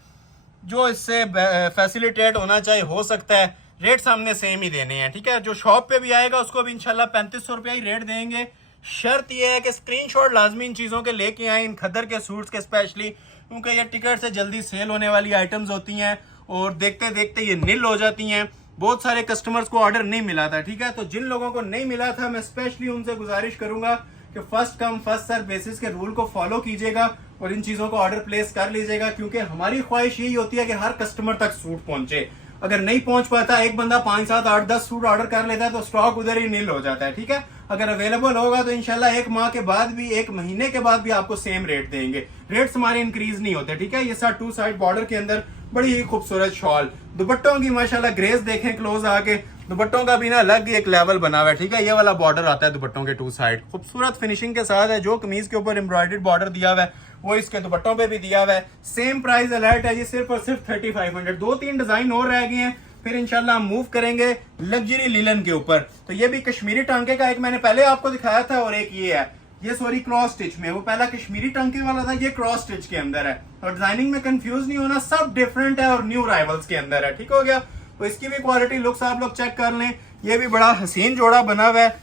जो इससे फैसिलिटेट होना चाहिए हो सकता है। रेट सामने सेम ही देने हैं, ठीक है। जो शॉप पे भी आएगा उसको भी इंशाल्लाह 3500 रुपया ही रेट देंगे। शर्त यह है कि स्क्रीनशॉट लाजमी इन चीजों के लेके आए, इन खदर के सूट्स के स्पेशली, क्योंकि ये टिकट से जल्दी सेल होने वाली आइटम्स होती हैं और देखते देखते ये निल हो जाती हैं। बहुत सारे कस्टमर्स को ऑर्डर नहीं मिला था, ठीक है। तो जिन लोगों को नहीं मिला था, मैं स्पेशली उनसे गुजारिश करूंगा कि first come first serve basis के रूल को फॉलो कीजिएगा और इन चीजों को ऑर्डर प्लेस कर लीजिएगा, क्योंकि हमारी ख्वाहिश यही होती है कि हर कस्टमर तक सूट पहुंचे। अगर नहीं पहुंच पाता, एक बंदा 5, 7, 8, 10 सूट ऑर्डर कर लेता है तो स्टॉक उधर ही नील हो जाता है, ठीक है। अगर अवेलेबल होगा तो इंशाल्लाह 1 माह के बाद भी, 1 महीने के बाद भी आपको सेम रेट देंगे। रेट्स हमारे इंक्रीज नहीं होते, ठीक है। ये साथ 2 साइड बॉर्डर के अंदर बड़ी ही खूबसूरत शॉल, दुपट्टों की माशाल्लाह ग्रेस देखें क्लोज आके, दुपट्टों का भी ना अलग एक लेवल बना हुआ है, ठीक है। ये वाला बॉर्डर आता है दुपट्टों के 2 साइड, खूबसूरत फिनिशिंग के साथ है। जो कमीज के ऊपर एम्ब्रॉयडर्ड बॉर्डर दिया हुआ है वो इसके दुपट्टों पे भी दिया हुआ है। सेम प्राइस अलर्ट है जी, सिर्फ और सिर्फ 3500। 2-3 डिजाइन और रह गए हैं, फिर इंशाल्लाह हम मूव करेंगे लग्जरी लिलन के ऊपर। तो ये भी कश्मीरी टांके का एक मैंने पहले आपको दिखाया था, और एक ये है, ये सॉरी क्रॉस स्टिच में, वो पहला कश्मीरी टांके वाला था, ये क्रॉस स्टिच के अंदर है। और डिजाइनिंग में कंफ्यूज नहीं होना, सब डिफरेंट है और न्यू राइवल्स के अंदर है, ठीक हो गया। तो इसकी भी क्वालिटी लुक्स आप लोग चेक कर लें। ये भी बड़ा हसीन जोड़ा बना हुआ है,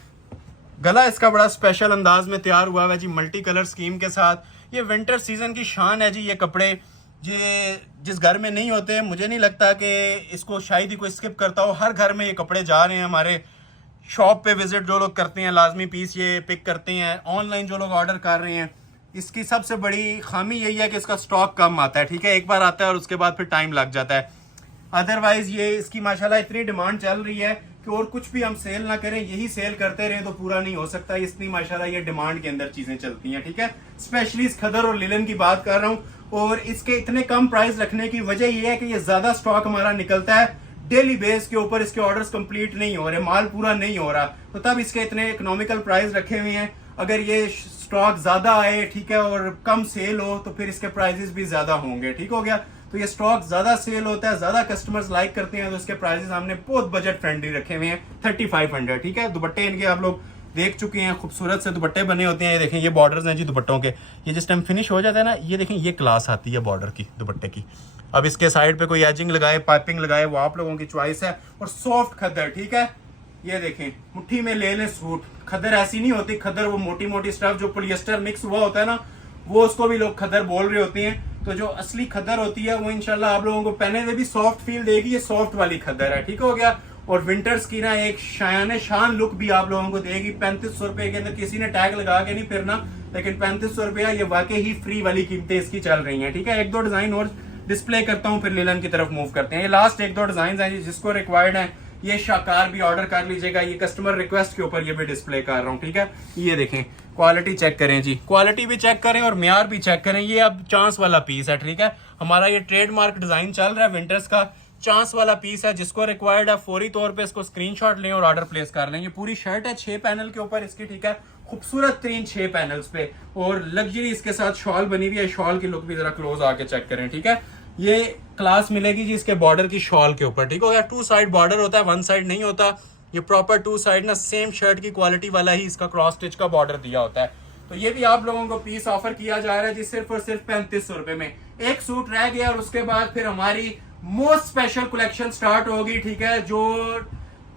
गला इसका बड़ा स्पेशल अंदाज में तैयार हुआ है जी, मल्टी कलर स्कीम के साथ। ये विंटर सीजन की शान है जी। ये कपड़े ये जिस घर में नहीं होते, मुझे नहीं लगता कि इसको शायद ही कोई स्किप करता हो, हर घर में ये कपड़े जा रहे हैं। हमारे शॉप पे विजिट जो लोग करते हैं लाजमी पीस ये पिक करते हैं, ऑनलाइन जो लोग ऑर्डर कर रहे हैं, इसकी सबसे बड़ी खामी यही है कि इसका स्टॉक कम आता है, ठीक है, एक बार आता है और उसके बाद फिर टाइम लग जाता है। अदरवाइज ये इसकी माशाल्लाह इतनी डिमांड चल रही है कि और कुछ भी हम सेल ना करें, यही सेल करते रहें तो पूरा नहीं हो सकता। इतनी माशाल्लाह ये डिमांड के अंदर चीजें चलती हैं, ठीक है। स्पेशली इस खदर और लिलन की बात कर रहा हूँ, और इसके इतने कम प्राइस रखने की वजह यह है कि ये ज्यादा स्टॉक हमारा निकलता है डेली बेस के ऊपर, इसके ऑर्डर्स कंप्लीट नहीं हो रहे, माल पूरा नहीं हो रहा, तो तब इसके इतने इकोनॉमिकल प्राइस रखे हुए हैं। अगर ये स्टॉक ज्यादा आए, ठीक है, और कम सेल हो तो फिर इसके प्राइसेस भी ज्यादा होंगे, ठीक हो गया। तो ये स्टॉक ज्यादा सेल होता है, ज्यादा कस्टमर्स लाइक करते हैं, तो इसके प्राइसेस हमने बहुत बजट फ्रेंडली रखे हुए हैं 3500, ठीक है। दुपट्टे इनके आप लोग देख चुके हैं, खूबसूरत से दुपट्टे बने होते हैं। ये देखें, ये बॉर्डर्स हैं जी दुपट्टों के, ये जिस टाइम फिनिश हो जाता है ना, ये देखें ये क्लास आती है बॉर्डर की दुपट्टे की। अब इसके साइड पे कोई एजिंग लगाए, पाइपिंग लगाए, वो आप लोगों की चॉइस है। और सॉफ्ट खद्दर, ठीक है, ये देखें मुट्ठी में ले लें सूट। खद्दर ऐसी नहीं होती, खद्दर वो मोटी मोटी स्टफ जो पॉलिएस्टर मिक्स हुआ होता है ना, वो उसको भी लोग खद्दर बोल रहे होते हैं। तो जो असली खद्दर होती है वो इंशाल्लाह आप लोगों को पहने में भी सॉफ्ट फील देगी, ये सॉफ्ट वाली खद्दर है, ठीक हो गया। और विंटर्स की ना एक शान शान लुक भी आप लोगों को देगी। 3500 रुपए के अंदर किसी ने टैग लगा के नहीं फिरना, लेकिन 3500 रुपया ये वाकई ही फ्री वाली कीमतें इसकी चल रही हैं, ठीक है। एक दो डिजाइन और डिस्प्ले करता हूँ, फिर लिलन की तरफ मूव करते हैं। ये लास्ट एक दो डिजाइन हैं जिसको रिक्वायर्ड है, ये शाकार भी ऑर्डर कर लीजिएगा। ये कस्टमर रिक्वेस्ट के ऊपर ये भी डिस्प्ले कर रहा हूँ, ठीक है। ये देखें, क्वालिटी चेक करें जी, क्वालिटी भी चेक करें और म्यार भी चेक करें। ये अब चांस वाला पीस है, ठीक है, हमारा ये ट्रेडमार्क डिजाइन चल रहा है विंटर्स का, चांस वाला पीस है। जिसको रिक्वायर्ड है फौरी तौर पे इसको स्क्रीनशॉट लें और ऑर्डर प्लेस कर लें। ये पूरी शर्ट है 6 पैनल के ऊपर इसकी, ठीक है, खूबसूरत 3-6 पैनल्स पे, और लग्जरी इसके साथ शॉल बनी हुई है। शॉल की लुक भी जरा क्लोज आके चेक करें, ठीक है। ये क्लास मिलेगी जी इसके बॉर्डर की शॉल के ऊपर, ठीक हो गया। 2 साइड बॉर्डर होता है, 1 साइड नहीं होता। ये प्रॉपर 2 साइड ना सेम शर्ट की क्वालिटी वाला ही इसका क्रॉस स्टिच का बॉर्डर दिया होता है। तो ये भी आप लोगों को पीस ऑफर किया जा रहा है जी सिर्फ और सिर्फ 3500 रुपए में। एक सूट रह गया और उसके बाद फिर हमारी मोस्ट स्पेशल कलेक्शन स्टार्ट होगी, ठीक है, जो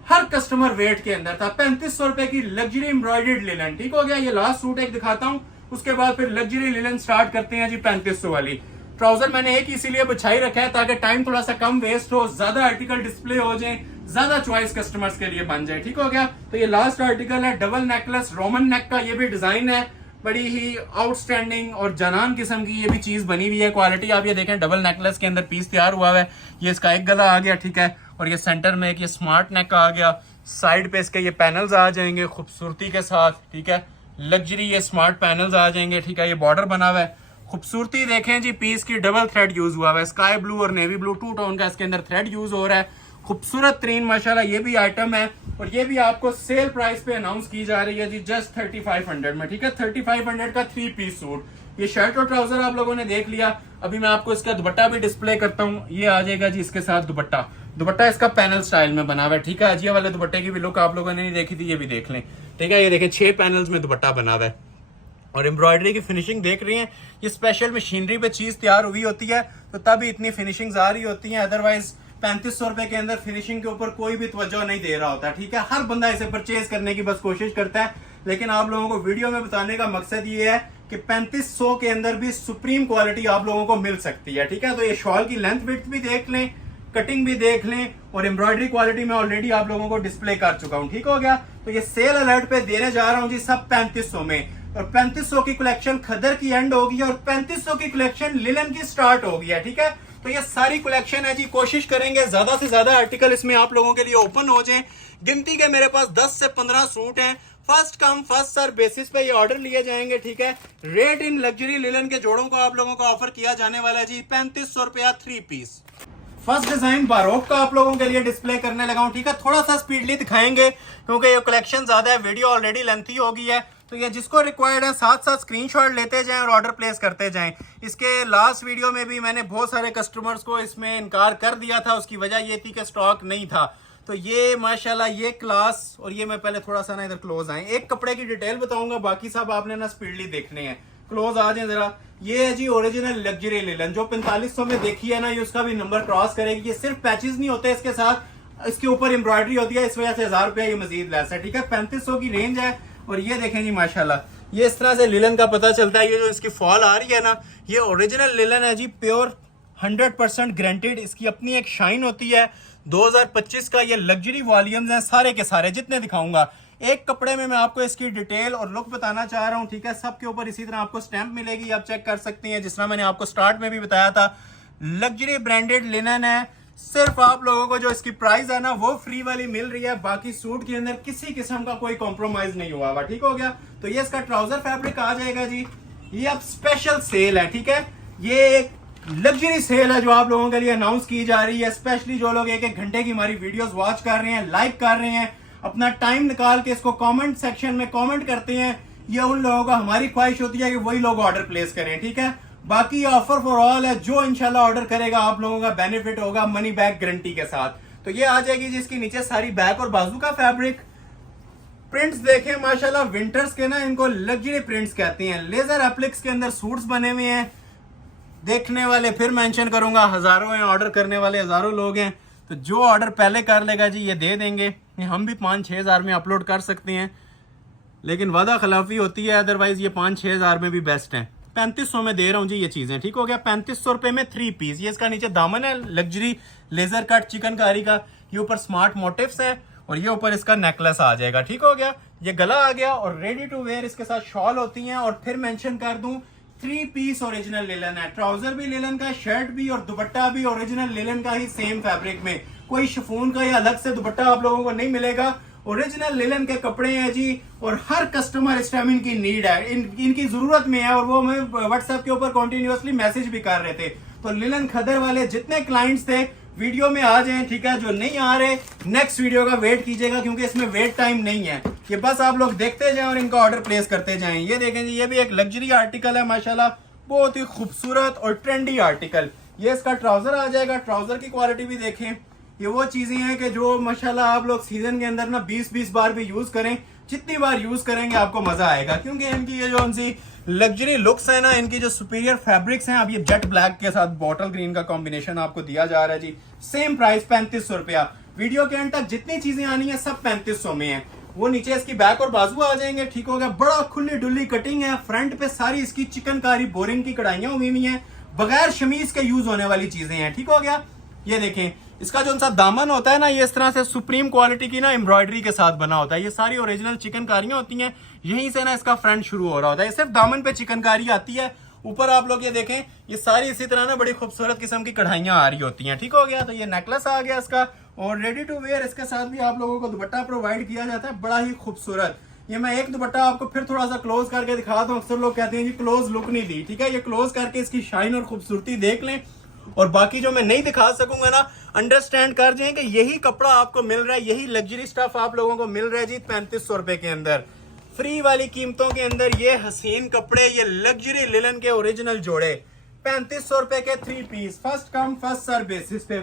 हर कस्टमर वेट के अंदर था। 3500 रुपए की लग्जरी एम्ब्रॉयडर्ड लिलन, ठीक हो गया। ये लास्ट सूट एक दिखाता हूं, उसके बाद फिर लग्जरी लिलन स्टार्ट करते हैं जी 3500 वाली। ट्राउजर मैंने एक इसीलिए बिछाई रखा है ताकि टाइम थोड़ा सा कम वेस्ट हो, ज्यादा आर्टिकल डिस्प्ले हो जाए, ज्यादा चॉइस कस्टमर्स के लिए बन जाए, ठीक हो गया। तो ये लास्ट आर्टिकल है, डबल नेकलेस रोमन नेक का ये भी डिजाइन है, बड़ी ही आउटस्टैंडिंग और जनान किस्म की ये भी चीज बनी हुई है। क्वालिटी आप ये देखें, डबल नेकलेस के अंदर पीस तैयार हुआ है। ये इसका एक गला आ गया, ठीक है, और ये सेंटर में एक ये स्मार्ट नेक आ गया। साइड पे इसके ये पैनल्स आ जाएंगे खूबसूरती के साथ, ठीक है, लग्जरी ये स्मार्ट पैनल्स आ जाएंगे, ठीक है। ये बॉर्डर बना हुआ है, खूबसूरती देखें जी, पीस की डबल थ्रेड यूज हुआ है, स्काई ब्लू और नेवी ब्लू 2 टोन का इसके अंदर थ्रेड यूज हो रहा है। खूबसूरत तरीन माशाल्लाह ये भी आइटम है, और ये भी आपको सेल प्राइस पे अनाउंस की जा रही है जी जस्ट 3500 में, ठीक है। 3500 का 3 पीस सूट। ये शर्ट और ट्राउजर आप लोगों ने देख लिया, अभी मैं आपको इसका दुपट्टा भी डिस्प्ले करता हूँ। ये आ जाएगा जी इसके साथ दुपट्टा, दुपट्टा इसका पैनल स्टाइल में बना हुआ है, ठीक है। अजिया वाले दुपट्टे की भी लुक आप लोगों ने नहीं देखी थी, ये भी देख लें, ठीक है। ये देखें 6 पैनल्स में दुपट्टा बना हुआ है, और एम्ब्रॉयडरी की फिनिशिंग देख रही हैं, ये स्पेशल मशीनरी पे चीज तैयार हुई होती है तो तभी इतनी फिनिशिंग आ रही होती है। अदरवाइज 3500 रुपए के अंदर फिनिशिंग के ऊपर कोई भी तवज्जो नहीं दे रहा होता, ठीक है। हर बंदा इसे परचेज करने की बस कोशिश करता है, लेकिन आप लोगों को वीडियो में बताने का मकसद ये है कि 3500 के अंदर भी सुप्रीम क्वालिटी आप लोगों को मिल सकती है, ठीक है। तो ये शॉल की लेंथ विड्थ भी देख लें, कटिंग भी देख लें, और एम्ब्रॉयडरी क्वालिटी में ऑलरेडी आप लोगों को डिस्प्ले कर चुका हूं, ठीक हो गया। तो ये सेल अलर्ट पे देने जा रहा हूं जी सब 3500 में, और 3500 की कलेक्शन खदर की एंड होगी और 3500 की कलेक्शन लिलन की स्टार्ट होगी है, ठीक है। तो ये सारी कलेक्शन है जी, कोशिश करेंगे ज्यादा से ज्यादा आर्टिकल इसमें आप लोगों के लिए ओपन हो जाएं। गिनती के मेरे पास 10 से 15 सूट हैं, first come first serve basis पे ये ऑर्डर लिए जाएंगे, ठीक है। रेट इन लग्जरी लिलन के जोड़ों को आप लोगों को ऑफर किया जाने वाला है जी 3500 रुपया 3 पीस। फर्स्ट डिजाइन बारोक का आप लोगों के लिए डिस्प्ले करने लगा हूं, ठीक है। थोड़ा सा स्पीडली दिखाएंगे क्योंकि ये कलेक्शन ज्यादा है, वीडियो ऑलरेडी लेंथी हो गई है। तो ये जिसको रिक्वायर्ड है साथ साथ स्क्रीनशॉट लेते जाएं और ऑर्डर प्लेस करते जाएं। इसके लास्ट वीडियो में भी मैंने बहुत सारे कस्टमर्स को इसमें इनकार कर दिया था, उसकी वजह ये थी कि स्टॉक नहीं था। तो ये माशाल्लाह ये क्लास, और ये मैं पहले थोड़ा सा ना इधर क्लोज आए, एक कपड़े की डिटेल बताऊंगा, बाकी सब आपने ना स्पीडली देखने हैं। क्लोज आ जाए जरा। ये है जी ओरिजिनल लग्जरी लिलन, जो 4500 में देखी है ना, ये उसका भी नंबर क्रॉस करेगी। ये सिर्फ पैचेस नहीं होते इसके साथ, इसके ऊपर एम्ब्रॉयडरी होती है, इस वजह से 1000 रुपया ये मजीद लेस है, ठीक है। 3500 की रेंज है। और ये देखें जी माशाल्लाह, ये इस तरह से लिलन का पता चलता है। ये जो इसकी फॉल आ रही है ना, ये ओरिजिनल लिलन है जी, प्योर 100% ग्रांटेड। इसकी अपनी एक शाइन होती है। 2025 का ये लग्जरी वॉल्यूम्स हैं सारे के सारे, जितने दिखाऊंगा एक कपड़े में मैं आपको इसकी डिटेल और लुक बताना चाह रहा हूं, ठीक है। सबके ऊपर इसी तरह आपको स्टैंप मिलेगी, आप चेक कर सकते हैं। जिस तरह मैंने आपको स्टार्ट में भी बताया था, लग्जरी ब्रांडेड लिनन है। सिर्फ आप लोगों को जो इसकी प्राइस है ना वो फ्री वाली मिल रही है, बाकी सूट के अंदर किसी किस्म का कोई कॉम्प्रोमाइज नहीं हुआ हुआ, ठीक हो गया। तो ये इसका ट्राउजर फैब्रिक आ जाएगा जी। ये अब स्पेशल सेल है, ठीक है। ये एक लग्जरी सेल है जो आप लोगों के लिए अनाउंस की जा रही है। स्पेशली जो लोग एक एक घंटे की हमारी वीडियोस वॉच कर रहे हैं, लाइक कर रहे हैं, अपना टाइम निकाल के इसको कमेंट सेक्शन में कमेंट करते हैं, ये उन लोगों का हमारी ख्वाहिश होती है कि वही लोग ऑर्डर प्लेस करें, ठीक है। बाकी ऑफर फॉर ऑल है, जो इंशाल्लाह ऑर्डर करेगा आप लोगों का बेनिफिट होगा मनी बैक गारंटी के साथ। तो ये आ जाएगी जिसके नीचे सारी बैक और बाजू का फैब्रिक। प्रिंट्स देखें माशाल्लाह, विंटर्स के ना इनको लग्जरी प्रिंट्स कहते हैं। लेजर एप्लिक्स के अंदर सूट्स बने हुए हैं। देखने वाले फिर मेंशन करूंगा हजारों हैं, ऑर्डर करने वाले हजारों लोग हैं। तो जो ऑर्डर पहले कर लेगा जी ये दे देंगे। हम भी 5-6 हज़ार में अपलोड कर सकते हैं, लेकिन वादा खिलाफी होती है, अदरवाइज ये 5-6 हज़ार में भी बेस्ट है। 3500 में दे रहा हूँ जी ये चीजें, ठीक हो गया। 3500 रुपए में 3 पीस। ये इसका नीचे दामन है लग्जरी लेजर कट चिकनकारी का, ये ऊपर स्मार्ट मोटिव्स है और ये ऊपर इसका नेकलेस आ जाएगा, ठीक हो गया। ये गला आ गया और रेडी टू वेयर इसके साथ शॉल होती हैं। और फिर मेंशन कर दूं 3 पीस ओरिजिनल लिलन है। ट्राउजर भी लिलन का, शर्ट भी और दुपट्टा भी ओरिजिनल लिलन का ही सेम फैब्रिक में। कोई शिफॉन का या अलग से दुपट्टा आप लोगों को नहीं मिलेगा। ओरिजिनल लिलन के कपड़े हैं जी। और हर कस्टमर इस टाइम इनकी नीड है, इनकी जरूरत में है। और वो हमें व्हाट्सएप के ऊपर कंटिन्यूअसली मैसेज भी कर रहे थे। तो लिलन खदर वाले जितने क्लाइंट्स थे वीडियो में आ जाएं, ठीक है। जो नहीं आ रहे नेक्स्ट वीडियो का वेट कीजिएगा, क्योंकि इसमें वेट टाइम नहीं है। ये बस आप लोग देखते जाएं और इनका ऑर्डर प्लेस करते जाएं। ये देखें जी, ये भी एक लग्जरी आर्टिकल है माशाल्लाह, बहुत ही खूबसूरत और ट्रेंडी आर्टिकल। ये इसका ट्राउजर आ जाएगा। ट्राउजर की क्वालिटी भी देखें। ये वो चीजें हैं कि जो माशाल्लाह आप लोग सीजन के अंदर ना 20-20 बार भी यूज करें, जितनी बार यूज करेंगे आपको मजा आएगा। क्योंकि इनकी ये जो उनसी लग्जरी लुक्स है ना, इनकी जो सुपीरियर फैब्रिक्स हैं। अब ये जेट ब्लैक के साथ बॉटल ग्रीन का कॉम्बिनेशन आपको दिया जा रहा है जी। सेम प्राइस 3500 रुपया। वीडियो के एंड तक जितनी चीजें आनी है सब 3500 में है। वो नीचे इसकी बैक और बाजू आ जाएंगे, ठीक हो गया। बड़ा खुली डुली कटिंग है। फ्रंट पे सारी इसकी चिकनकारी बोरिंग की कढ़ाइयां हुई हैं, बगैर शमीज के यूज होने वाली चीजें हैं, ठीक हो गया। ये देखें, इसका जो सा दामन होता है ना, ये इस तरह से सुप्रीम क्वालिटी की ना एम्ब्रॉयडरी के साथ बना होता है। ये सारी ओरिजिनल चिकनकारियां होती हैं, यहीं से ना इसका फ्रंट शुरू हो रहा होता है। सिर्फ दामन पे चिकनकारी आती है। ऊपर आप लोग ये देखें, ये सारी इसी तरह ना बड़ी खूबसूरत किस्म की कढ़ाइयां आ रही होती हैं, ठीक हो गया। तो ये नेकलेस आ गया इसका। और रेडी टू वेयर इसके साथ भी आप लोगों को दुपट्टा प्रोवाइड किया जाता है, बड़ा ही खूबसूरत। ये मैं एक दुपट्टा आपको फिर थोड़ा सा क्लोज करके दिखा दूं। अक्सर लोग कहते हैं जी क्लोज लुक नहीं दी, ठीक है। ये क्लोज करके इसकी शाइन और खूबसूरती देख लें। और बाकी जो मैं नहीं दिखा सकूंगा ना, अंडरस्टैंड कर जाए कि यही कपड़ा आपको मिल रहा है, यही लग्जरी स्टफ आप लोगों को मिल रहा है जी 3500 रुपए के अंदर। फ्री वाली कीमतों के अंदर ये हसीन कपड़े, ये लग्जरी लिलन के ओरिजिनल जोड़े 3500 रुपए के 3 पीस। First come first serve basis पे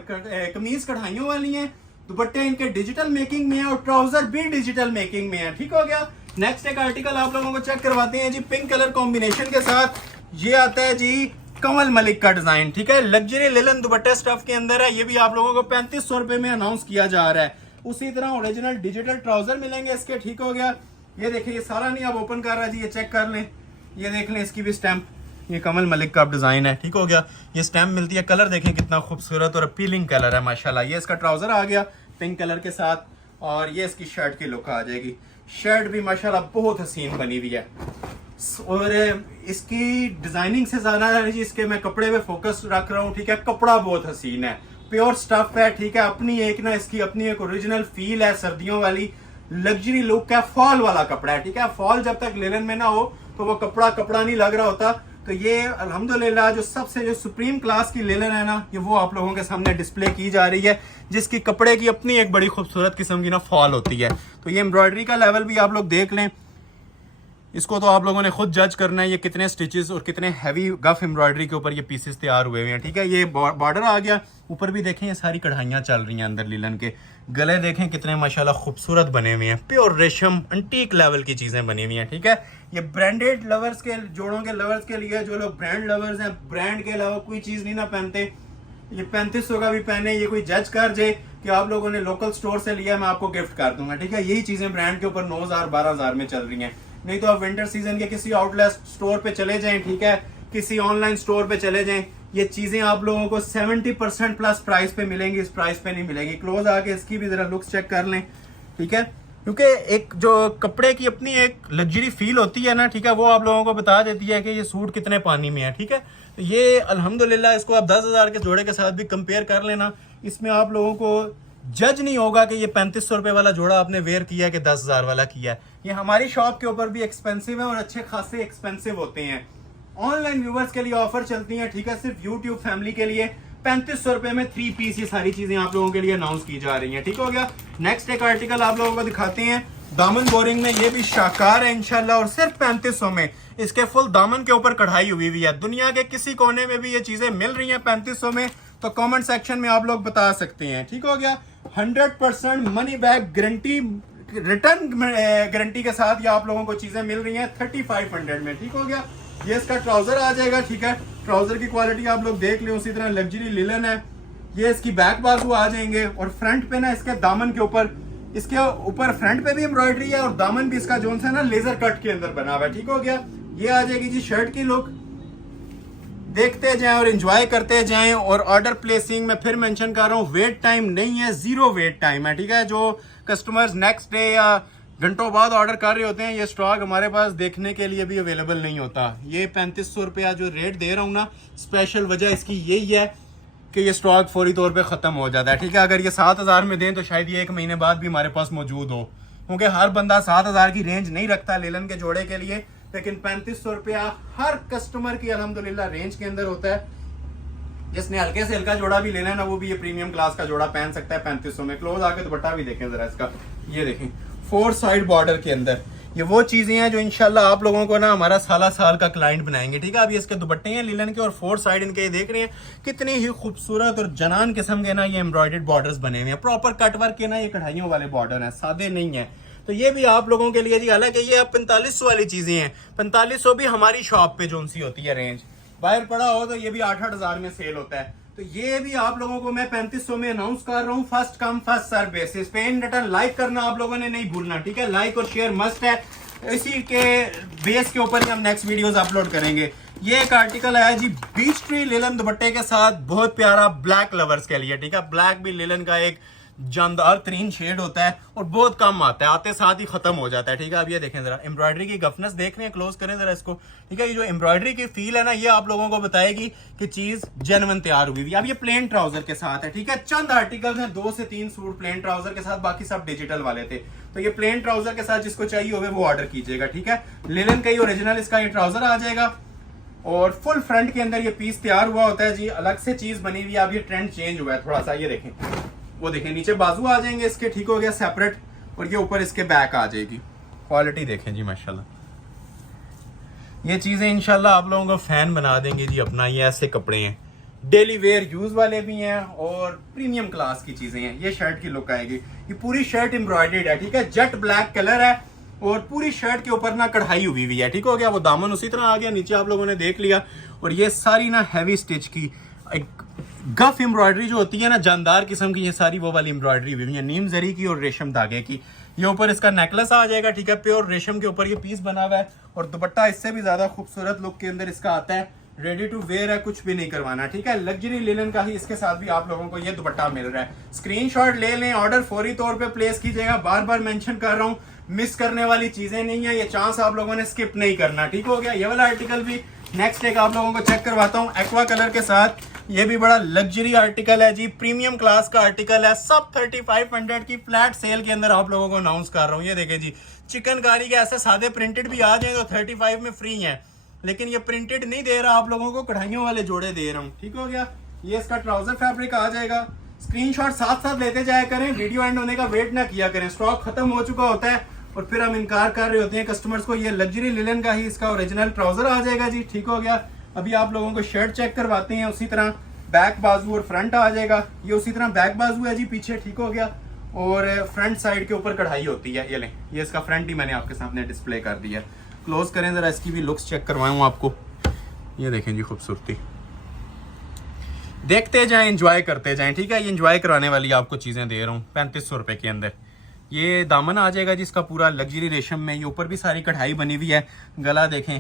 कमीज कढ़ाइयों वाली हैं। दुपट्टे इनके डिजिटल मेकिंग में है और ट्राउजर भी डिजिटल मेकिंग में है, ठीक हो गया। नेक्स्ट एक आर्टिकल आप लोगों को चेक करवाते हैं जी, पिंक कलर कॉम्बिनेशन के साथ। ये आता है जी कमल मलिक का डिजाइन, ठीक है। लग्जरी लिलन दुपट्टे स्टफ के अंदर है। ये भी आप लोगों को 3500 रुपए में अनाउंस किया जा रहा है। उसी तरह ओरिजिनल डिजिटल ट्राउजर मिलेंगे इसके, ठीक हो गया। ये देखिए, ये सारा नहीं अब ओपन कर रहा जी, ये चेक कर लें। ये देख लें, इसकी भी स्टैंप, ये कमल मलिक का डिजाइन है, ठीक हो गया। ये स्टैंप मिलती है। कलर देखें कितना खूबसूरत और अपीलिंग कलर है माशाल्लाह। ये इसका ट्राउजर आ गया पिंक कलर के साथ। और ये इसकी शर्ट की लुक आ जाएगी। शर्ट भी माशाल्लाह बहुत हसीन बनी हुई है। और इसकी डिजाइनिंग से ज्यादा जी इसके मैं कपड़े पे फोकस रख रहा हूँ, ठीक है। कपड़ा बहुत हसीन है, प्योर स्टफ है, ठीक है। अपनी एक ना इसकी अपनी एक ओरिजिनल फील है, सर्दियों वाली लग्जरी लुक है। फॉल वाला कपड़ा है, ठीक है। फॉल जब तक लिनन में ना हो तो वो कपड़ा नहीं लग रहा होता। तो ये अल्हम्दुलिल्लाह जो सबसे जो सुप्रीम क्लास की लिनन है ना, ये वो आप लोगों के सामने डिस्प्ले की जा रही है, जिसकी कपड़े की अपनी एक बड़ी खूबसूरत किस्म की ना फॉल होती है। तो ये एम्ब्रॉयडरी का लेवल भी आप लोग देख लें। इसको तो आप लोगों ने खुद जज करना है, ये कितने स्टिचेस और कितने हैवी गफ एम्ब्रॉयडरी के ऊपर ये पीसेस तैयार हुए हैं, ठीक है। ये बॉर्डर आ गया। ऊपर भी देखें, ये सारी कढ़ाइयाँ चल रही हैं अंदर लिलन के। गले देखें कितने माशाल्लाह खूबसूरत बने हुए हैं। प्योर रेशम एंटीक लेवल की चीजें बनी हुई हैं, ठीक है। ये ब्रांडेड लवर्स के, जोड़ों के लवर्स के लिए, जो लोग ब्रांड लवर्स हैं, ब्रांड के अलावा कोई चीज नहीं ना पहनते, ये 3500 का भी पहने। ये कोई जज कर जाए कि आप लोगों ने लोकल स्टोर से लिया, मैं आपको गिफ्ट कर दूंगा, ठीक है। यही चीजें ब्रांड के ऊपर 9000 12000 में चल रही हैं। नहीं तो आप विंटर सीजन के किसी आउटलेट स्टोर पे चले जाएं, ठीक है, किसी ऑनलाइन स्टोर पे चले जाएं, ये चीजें आप लोगों को 70% प्लस प्राइस पे मिलेंगी, इस प्राइस पे नहीं मिलेगी। क्लोज आके इसकी भी जरा लुक्स चेक कर लें, ठीक है। क्योंकि एक जो कपड़े की अपनी एक लग्जरी फील होती है ना, ठीक है, वो आप लोगों को बता देती है कि ये सूट कितने पानी में है, ठीक है। तो ये अल्हम्दुलिल्लाह इसको आप 10,000 के जोड़े के साथ भी कंपेयर कर लेना, इसमें आप लोगों को जज नहीं होगा कि ये 3500 रुपये वाला जोड़ा आपने वेयर किया कि 10,000 वाला किया है। ये हमारी शॉप के ऊपर भी एक्सपेंसिव है और अच्छे खासे एक्सपेंसिव होते हैं। ऑनलाइन व्यूवर्स के लिए ऑफर चलती है, ठीक है, सिर्फ यूट्यूब फैमिली के लिए 3500 रुपए में 3 पीस ये सारी चीजें आप लोगों के लिए अनाउंस की जा रही हैं, ठीक हो गया। नेक्स्ट एक आर्टिकल आप लोगों को दिखाते हैं, दामन बोरिंग में, ये भी शाकार है इंशाल्लाह और सिर्फ 3500 में। इसके फुल दामन के ऊपर कढ़ाई हुई हुई है। दुनिया के किसी कोने में भी ये चीजें मिल रही हैं 3500 में तो कमेंट सेक्शन में आप लोग बता सकते हैं, ठीक हो गया। 100% money back guarantee, return guarantee के साथ ये आप लोगों को चीजें मिल रही हैं 3500 में, ठीक हो गया। ये इसका ट्राउजर आ जाएगा, ठीक है, ट्राउजर की क्वालिटी आप लोग देख लें, उसी तरह लग्जरी लिलन है। ये इसकी बैक बाजू आ जाएंगे और फ्रंट पे ना इसके दामन के ऊपर, इसके ऊपर फ्रंट पे भी एम्ब्रॉयडरी है और दामन भी इसका जोन सा ना लेजर कट के अंदर बना हुआ है, ठीक हो गया। ये आ जाएगी जी शर्ट की लुक। देखते जाएं और एंजॉय करते जाएं। और ऑर्डर प्लेसिंग में फिर मेंशन कर रहा हूं, वेट टाइम नहीं है, 0 वेट टाइम है, ठीक है। जो कस्टमर्स नेक्स्ट डे या घंटों बाद ऑर्डर कर रहे होते हैं, ये स्टॉक हमारे पास देखने के लिए भी अवेलेबल नहीं होता। ये 3500 रुपया जो रेट दे रहा हूँ ना, स्पेशल वजह इसकी यही है कि ये स्टॉक फौरी तौर पे ख़त्म हो जाता है, ठीक है। अगर ये 7000 में दें तो शायद ये 1 महीने बाद भी हमारे पास मौजूद हो, क्योंकि हर बंदा 7000 की रेंज नहीं रखता लेलन के जोड़े के लिए। लेकिन 3500 रुपया हर कस्टमर की अल्हम्दुलिल्लाह रेंज के अंदर होता है। जिसने हल्के से हल्का जोड़ा भी लेना है ना, वो भी ये प्रीमियम क्लास का जोड़ा पहन सकता है 3500 में। क्लोज आके दुपट्टा भी देखें जरा इसका, ये देखें 4 साइड बॉर्डर के अंदर। ये वो चीजें हैं जो इंशाल्लाह आप लोगों को ना हमारा साल का क्लाइंट बनाएंगे, ठीक है। अभी इसके दुपट्टे हैं लिलन के और 4 साइड इनके, ये देख रहे हैं कितने ही खूबसूरत और जनान किस्म के ना ये एम्ब्रॉयडर्ड बॉर्डर्स बने हुए हैं, प्रॉपर कटवर्क के ना ये कढ़ाइयों वाले बॉर्डर हैं, सादे नहीं है। तो ये भी आप लोगों के लिए जी, हालांकि ये अब 4500 वाली चीजें हैं, 4500 भी हमारी शॉप पे जो सी होती है रेंज, बाहर पड़ा हो तो ये भी 8-8 हजार में सेल होता है। तो ये भी आप लोगों को मैं 3500 में अनाउंस कर रहा हूँ, first come first serve basis पे। इन रिटर्न लाइक करना आप लोगों ने नहीं भूलना, ठीक है, लाइक और शेयर मस्ट है। इसी के बेस के ऊपर ही हम नेक्स्ट वीडियोस अपलोड करेंगे। ये एक आर्टिकल आया जी बीच ट्री लिलन दुपट्टे के साथ, बहुत प्यारा, ब्लैक लवर्स के लिए, ठीक है। ब्लैक भी लिलन का एक जानदार तरीन शेड होता है और बहुत कम आता है, आते साथ ही खत्म हो जाता है, ठीक है। अब ये देखें जरा एम्ब्रॉयडरी की गफनेस देख रहे हैं, क्लोज करें जरा इसको, ठीक है। ये जो एम्ब्रॉयडरी की फील है ना, ये आप लोगों को बताएगी कि चीज जेन्युइन तैयार हुई हुई। अब ये प्लेन ट्राउजर के साथ है, ठीक है। चंद आर्टिकल्स हैं, 2 से 3 सूट प्लेन ट्राउजर के साथ, बाकी सब डिजिटल वाले थे। तो ये प्लेन ट्राउजर के साथ जिसको चाहिए होगा वो ऑर्डर कीजिएगा, ठीक है। लिलन का ही ओरिजिनल इसका ये ट्राउजर आ जाएगा और फुल फ्रंट के अंदर ये पीस तैयार हुआ होता है जी, अलग से चीज बनी हुई है। अब ये ट्रेंड चेंज हुआ है थोड़ा सा, ये देखें, वो देखें नीचे बाजू आ जाएंगे इसके, ठीक हो गया, सेपरेट, और ये ऊपर इसके बैक आ जाएगी। क्वालिटी देखें जी माशाल्लाह, ये चीजें इंशाल्लाह आप लोगों को फैन बना देंगे जी अपना। ये ऐसे कपड़े हैं, डेली वेयर यूज वाले भी हैं और प्रीमियम क्लास की चीजें हैं। ये शर्ट की लुक आएगी, ये पूरी शर्ट एम्ब्रॉयडर्ड है, ठीक है, जेट ब्लैक कलर है और पूरी शर्ट के ऊपर ना कढ़ाई हुई हुई है, ठीक हो गया। वो दामन उसी तरह आ गया, नीचे आप लोगों ने देख लिया। और ये सारी ना हैवी स्टिच की एक गफ एम्ब्रॉयडरी जो होती है ना, जानदार किस्म की, ये सारी वो वाली एम्ब्रॉयडरी हुई है, नीम जरी की और रेशम धागे की। ये ऊपर इसका नेकलेस आ जाएगा, ठीक है, प्योर रेशम के ऊपर ये पीस बना हुआ है और दुपट्टा इससे भी ज्यादा खूबसूरत लुक के अंदर इसका आता है। रेडी टू वेयर है, कुछ भी नहीं करवाना, ठीक है। लग्जरी लिनन का ही इसके साथ भी आप लोगों को ये दुपट्टा मिल रहा है। स्क्रीनशॉट ले लें, ऑर्डर फौरी तौर पे प्लेस कीजिएगा। बार बार मेंशन कर रहा हूँ, मिस करने वाली चीजें नहीं है, ये चांस आप लोगों ने स्किप नहीं करना, ठीक हो गया। ये वाला आर्टिकल भी नेक्स्ट एक आप लोगों को चेक करवाता हूँ, एक्वा कलर के साथ। ये भी बड़ा लग्जरी आर्टिकल है जी, प्रीमियम क्लास का आर्टिकल है, सब 3500 की फ्लैट सेल के अंदर आप लोगों को अनाउंस कर रहा हूँ। ये देखें जी, चिकनकारी के ऐसे सादे प्रिंटेड भी आ जाए तो 35 में फ्री है, लेकिन ये प्रिंटेड नहीं दे रहा आप लोगों को, कढ़ाइयों वाले जोड़े दे रहा हूँ, ठीक हो गया। ये इसका ट्राउजर फैब्रिक आ जाएगा। स्क्रीनशॉट साथ साथ लेते जाया करें, वीडियो एंड होने का वेट ना किया करें, स्टॉक खत्म हो चुका होता है और फिर हम इनकार कर रहे होते हैं कस्टमर्स को। ये लग्जरी लिलन का ही इसका ओरिजिनल ट्राउजर आ जाएगा जी, ठीक हो गया। अभी आप लोगों को शर्ट चेक करवाते हैं, उसी तरह बैक बाजू और फ्रंट आ जाएगा। ये उसी तरह बैक बाजू है जी पीछे, ठीक हो गया। और फ्रंट साइड के ऊपर कढ़ाई होती है। ये लें, ये इसका फ्रंट ही मैंने आपके सामने डिस्प्ले कर दिया। क्लोज करें जरा, इसकी भी लुक्स चेक करवाऊँ आपको। ये देखें जी खूबसूरती, देखते जाएं, एंजॉय करते जाएं, ठीक है। ये एंजॉय कराने वाली आपको चीजें दे रहा हूँ 3500 रुपए के अंदर। ये दामन आ जाएगा जिसका पूरा लग्जरी रेशम में, ये ऊपर भी सारी कढ़ाई बनी हुई है। गला देखें,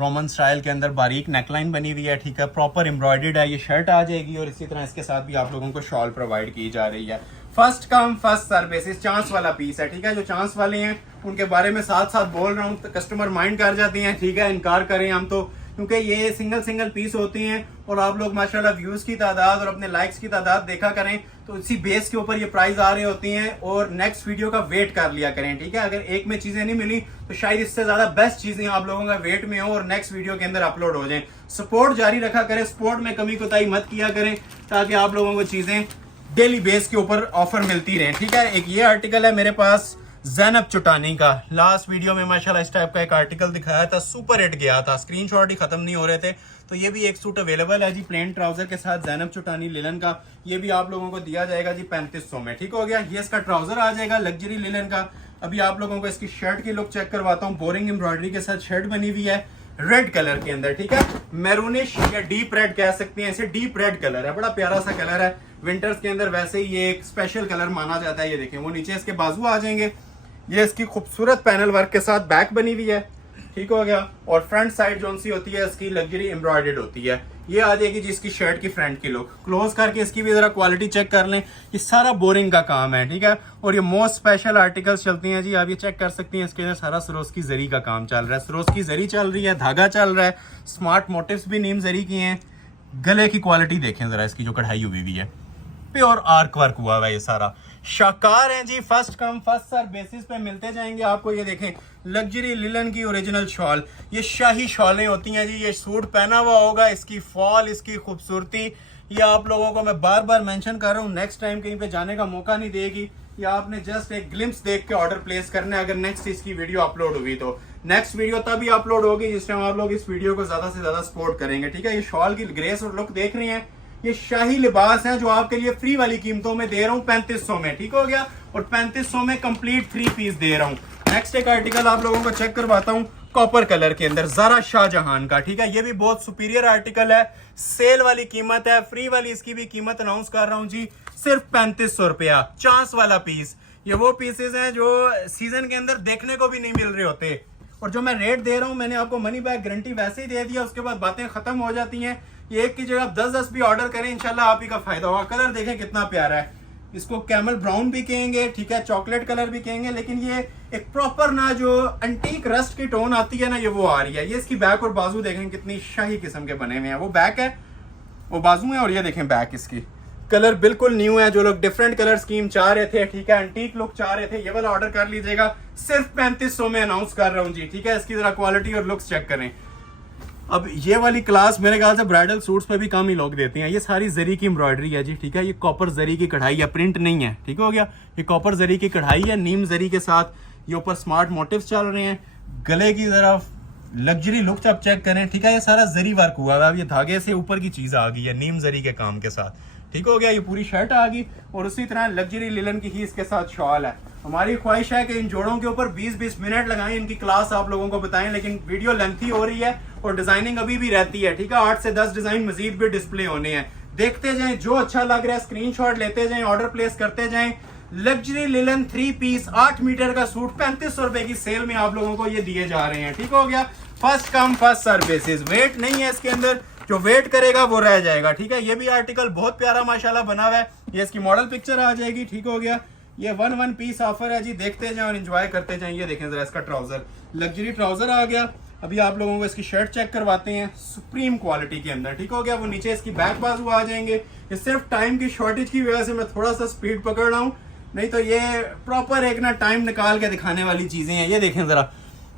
रोमन स्टाइल के अंदर बारीक नेकलाइन बनी हुई है, ठीक है, प्रॉपर एम्ब्रॉयडर्ड है। ये शर्ट आ जाएगी और इसी तरह इसके साथ भी आप लोगों को शॉल प्रोवाइड की जा रही है। First come first service, chance वाला पीस है, ठीक है। जो चांस वाले हैं उनके बारे में साथ साथ बोल रहा हूँ, तो कस्टमर माइंड कर जाती हैं, ठीक है, इनकार करें हम तो, क्योंकि ये सिंगल पीस होती हैं और आप लोग माशाल्लाह व्यूज की तादाद और अपने लाइक्स की तादाद देखा करें, तो इसी बेस के ऊपर ये प्राइस आ रही होती हैं और नेक्स्ट वीडियो का वेट कर लिया करें, ठीक है। अगर एक में चीजें नहीं मिली तो शायद इससे ज्यादा बेस्ट चीजें आप लोगों का वेट में हो और नेक्स्ट वीडियो के अंदर अपलोड हो जाए। सपोर्ट जारी रखा करें, सपोर्ट में कमी कोताही मत किया करें, ताकि आप लोगों को चीजें डेली बेस के ऊपर ऑफर मिलती रहे, ठीक है। एक ये आर्टिकल है मेरे पास ज़ैनब चुटानी का, लास्ट वीडियो में माशाल्लाह इस टाइप का एक आर्टिकल दिखाया था, सुपर हिट गया था, स्क्रीनशॉट ही खत्म नहीं हो रहे थे। तो ये भी एक सूट अवेलेबल है जी, प्लेन ट्राउजर के साथ ज़ैनब चुटानी लिलन का, ये भी आप लोगों को दिया जाएगा जी 3500 में, ठीक हो गया। ये इसका ट्राउजर आ जाएगा लग्जरी लिलन का। अभी आप लोगों को इसकी शर्ट की लुक चेक करवाता हूँ, बोरिंग एम्ब्रॉयडरी के साथ शर्ट बनी हुई है, रेड कलर के अंदर, ठीक है, मैरूनिश या डीप रेड कह सकते हैं इसे, डीप रेड कलर है, बड़ा प्यारा सा कलर है, विंटर्स के अंदर वैसे ही ये एक स्पेशल कलर माना जाता है। ये देखें, वो नीचे इसके बाजू आ जाएंगे, ये इसकी खूबसूरत पैनल वर्क के साथ बैक बनी हुई है, ठीक हो गया। और फ्रंट साइड जो सी होती है इसकी लग्जरी एम्ब्रॉयडर्ड होती है। ये आ जाएगी जी इसकी शर्ट की फ्रंट की लुक, क्लोज करके इसकी भी जरा क्वालिटी चेक कर लें, ये सारा बोरिंग का काम है, ठीक है। और ये मोस्ट स्पेशल आर्टिकल्स चलती हैं जी, आप ये चेक कर सकती हैं, इसके अंदर सारा सरोज की जरी का काम चल रहा है, सरोज की जरी चल रही है, धागा चल रहा है, स्मार्ट मोटिव्स भी नीम जरी की हैं। गले की क्वालिटी देखें जरा, इसकी जो कढ़ाई हुई हुई है, प्योर आर्क वर्क हुआ हुआ है, ये सारा शाकार है जी, first come first serve basis पे मिलते जाएंगे आपको। ये देखें, लग्जरी लिलन की ओरिजिनल शॉल, ये शाही शॉलें होती हैं जी, ये सूट पहना हुआ होगा, इसकी फॉल, इसकी खूबसूरती, ये आप लोगों को मैं बार बार मेंशन कर रहा हूँ, नेक्स्ट टाइम कहीं पे जाने का मौका नहीं देगी, या आपने जस्ट एक ग्लिम्स देख के ऑर्डर प्लेस करना है। अगर नेक्स्ट इसकी वीडियो अपलोड हुई तो नेक्स्ट वीडियो तभी अपलोड होगी जिस टाइम आप लोग इस वीडियो को ज्यादा से ज्यादा सपोर्ट करेंगे, ठीक है। ये शॉल की ग्रेस और लुक देख रही हैं, ये शाही लिबास है जो आपके लिए फ्री वाली कीमतों में दे रहा हूँ 3500 में, ठीक हो गया, और 3500 में कंप्लीट 3 पीस दे रहा हूँ। नेक्स्ट एक आर्टिकल आप लोगों को चेक करवाता हूँ, कॉपर कलर के अंदर ज़ारा शाहजहान का, ठीक है। ये भी बहुत सुपीरियर आर्टिकल है, सेल वाली कीमत है, फ्री वाली इसकी भी कीमत अनाउंस कर रहा हूँ जी, सिर्फ 3500 रुपया, चांस वाला पीस। ये वो पीसेस हैं जो सीजन के अंदर देखने को भी नहीं मिल रहे होते, और जो मैं रेट दे रहा हूँ, मैंने आपको मनी बैक गारंटी वैसे ही दे दिया, उसके बाद बातें खत्म हो जाती हैं। ये एक की जगह आप 10-10 भी ऑर्डर करें, इंशाल्लाह आप ही का फायदा होगा। कलर देखें कितना प्यारा है, इसको कैमल ब्राउन भी कहेंगे, ठीक है, चॉकलेट कलर भी कहेंगे, लेकिन ये एक प्रॉपर ना जो एंटीक रस्ट की टोन आती है ना, ये वो आ रही है। ये इसकी बैक और बाजू देखें कितनी शाही किस्म के बने हुए हैं, वो बैक है, वो बाजू है, और ये देखें बैक इसकी, कलर बिल्कुल न्यू है। जो लोग डिफरेंट कलर स्कीम चाह रहे थे, ठीक है, एंटीक लुक चाह रहे थे, ये वाला ऑर्डर कर लीजिएगा, सिर्फ 3500 में अनाउंस कर रहा हूँ जी, ठीक है। इसकी जरा क्वालिटी और लुक्स चेक करें। अब ये वाली क्लास मेरे ख्याल से ब्राइडल सूट्स पे भी कम ही लोग देते हैं। ये सारी जरी की एम्ब्रॉयडरी है जी, ठीक है, ये कॉपर जरी की कढ़ाई है, प्रिंट नहीं है, ठीक हो गया। ये कॉपर जरी की कढ़ाई है, नीम जरी के साथ, ये ऊपर स्मार्ट मोटिव्स चल रहे हैं, गले की तरफ लग्जरी लुक आप चेक करें, ठीक है। ये सारा जरी वर्क हुआ है, अब ये धागे से ऊपर की चीज आ गई है नीम जरी के काम के साथ, ठीक हो गया। ये पूरी शर्ट आ गई, और उसी तरह लग्जरी लिलन की ही इसके साथ शॉल है। हमारी ख्वाहिश है कि इन जोड़ों के ऊपर 20-20 मिनट लगाएं, इनकी क्लास आप लोगों को बताएं, लेकिन वीडियो लेंथी हो रही है और डिजाइनिंग अभी भी रहती है, ठीक है। 8 से 10 डिजाइन मजीद भी डिस्प्ले होने हैं, देखते जाएं, जो अच्छा लग रहा है स्क्रीनशॉट लेते जाएं, ऑर्डर प्लेस करते जाएं। लग्जरी लिलन 3 पीस 8 मीटर का सूट 3500 रुपए की सेल में आप लोगों को ये दिए जा रहे हैं, ठीक हो गया। First come first serve basis, wait नहीं है इसके अंदर, जो वेट करेगा वो रह जाएगा, ठीक है। ये भी आर्टिकल बहुत प्यारा माशाल्लाह बना हुआ है, ये इसकी मॉडल पिक्चर आ जाएगी, ठीक हो गया। ये 1 पीस ऑफर है जी, देखते जाएं और एंजॉय करते जाएं। ये देखें जरा इसका ट्राउजर, लग्जरी ट्राउजर आ गया। अभी आप लोगों को इसकी शर्ट चेक करवाते हैं, सुप्रीम क्वालिटी के अंदर, ठीक हो गया। वो नीचे इसकी बैक बाजू आ जाएंगे। ये सिर्फ टाइम की शॉर्टेज की वजह से मैं थोड़ा सा स्पीड पकड़ रहा हूँ, नहीं तो ये प्रॉपर एक ना टाइम निकाल के दिखाने वाली चीजें हैं। ये देखें जरा,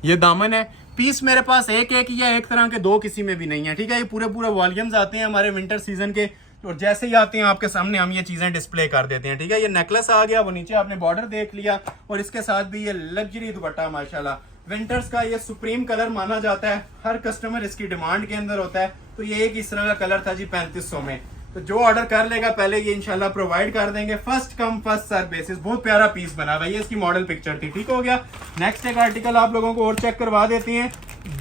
ये दामन है, पीस मेरे पास एक ही है, एक तरह के दो किसी में भी नहीं है, ठीक है। ये पूरे वॉल्यूम्स आते हैं हमारे विंटर सीजन के, और जैसे ही आते हैं आपके सामने हम ये चीजें डिस्प्ले कर देते हैं, ठीक है। ये नेकलेस आ गया, वो नीचे आपने बॉर्डर देख लिया, और इसके साथ भी ये लग्जरी दुपट्टा माशाल्लाह, विंटर्स का ये सुप्रीम कलर माना जाता है, हर कस्टमर इसकी डिमांड के अंदर होता है। तो ये एक इस तरह का कलर था जी 3500 में, तो जो ऑर्डर कर लेगा पहले ये इंशाल्लाह प्रोवाइड कर देंगे। First come first serve basis, बहुत प्यारा पीस बना हुआ है, ये इसकी मॉडल पिक्चर थी, ठीक हो गया। नेक्स्ट एक आर्टिकल आप लोगों को और चेक करवा देते हैं,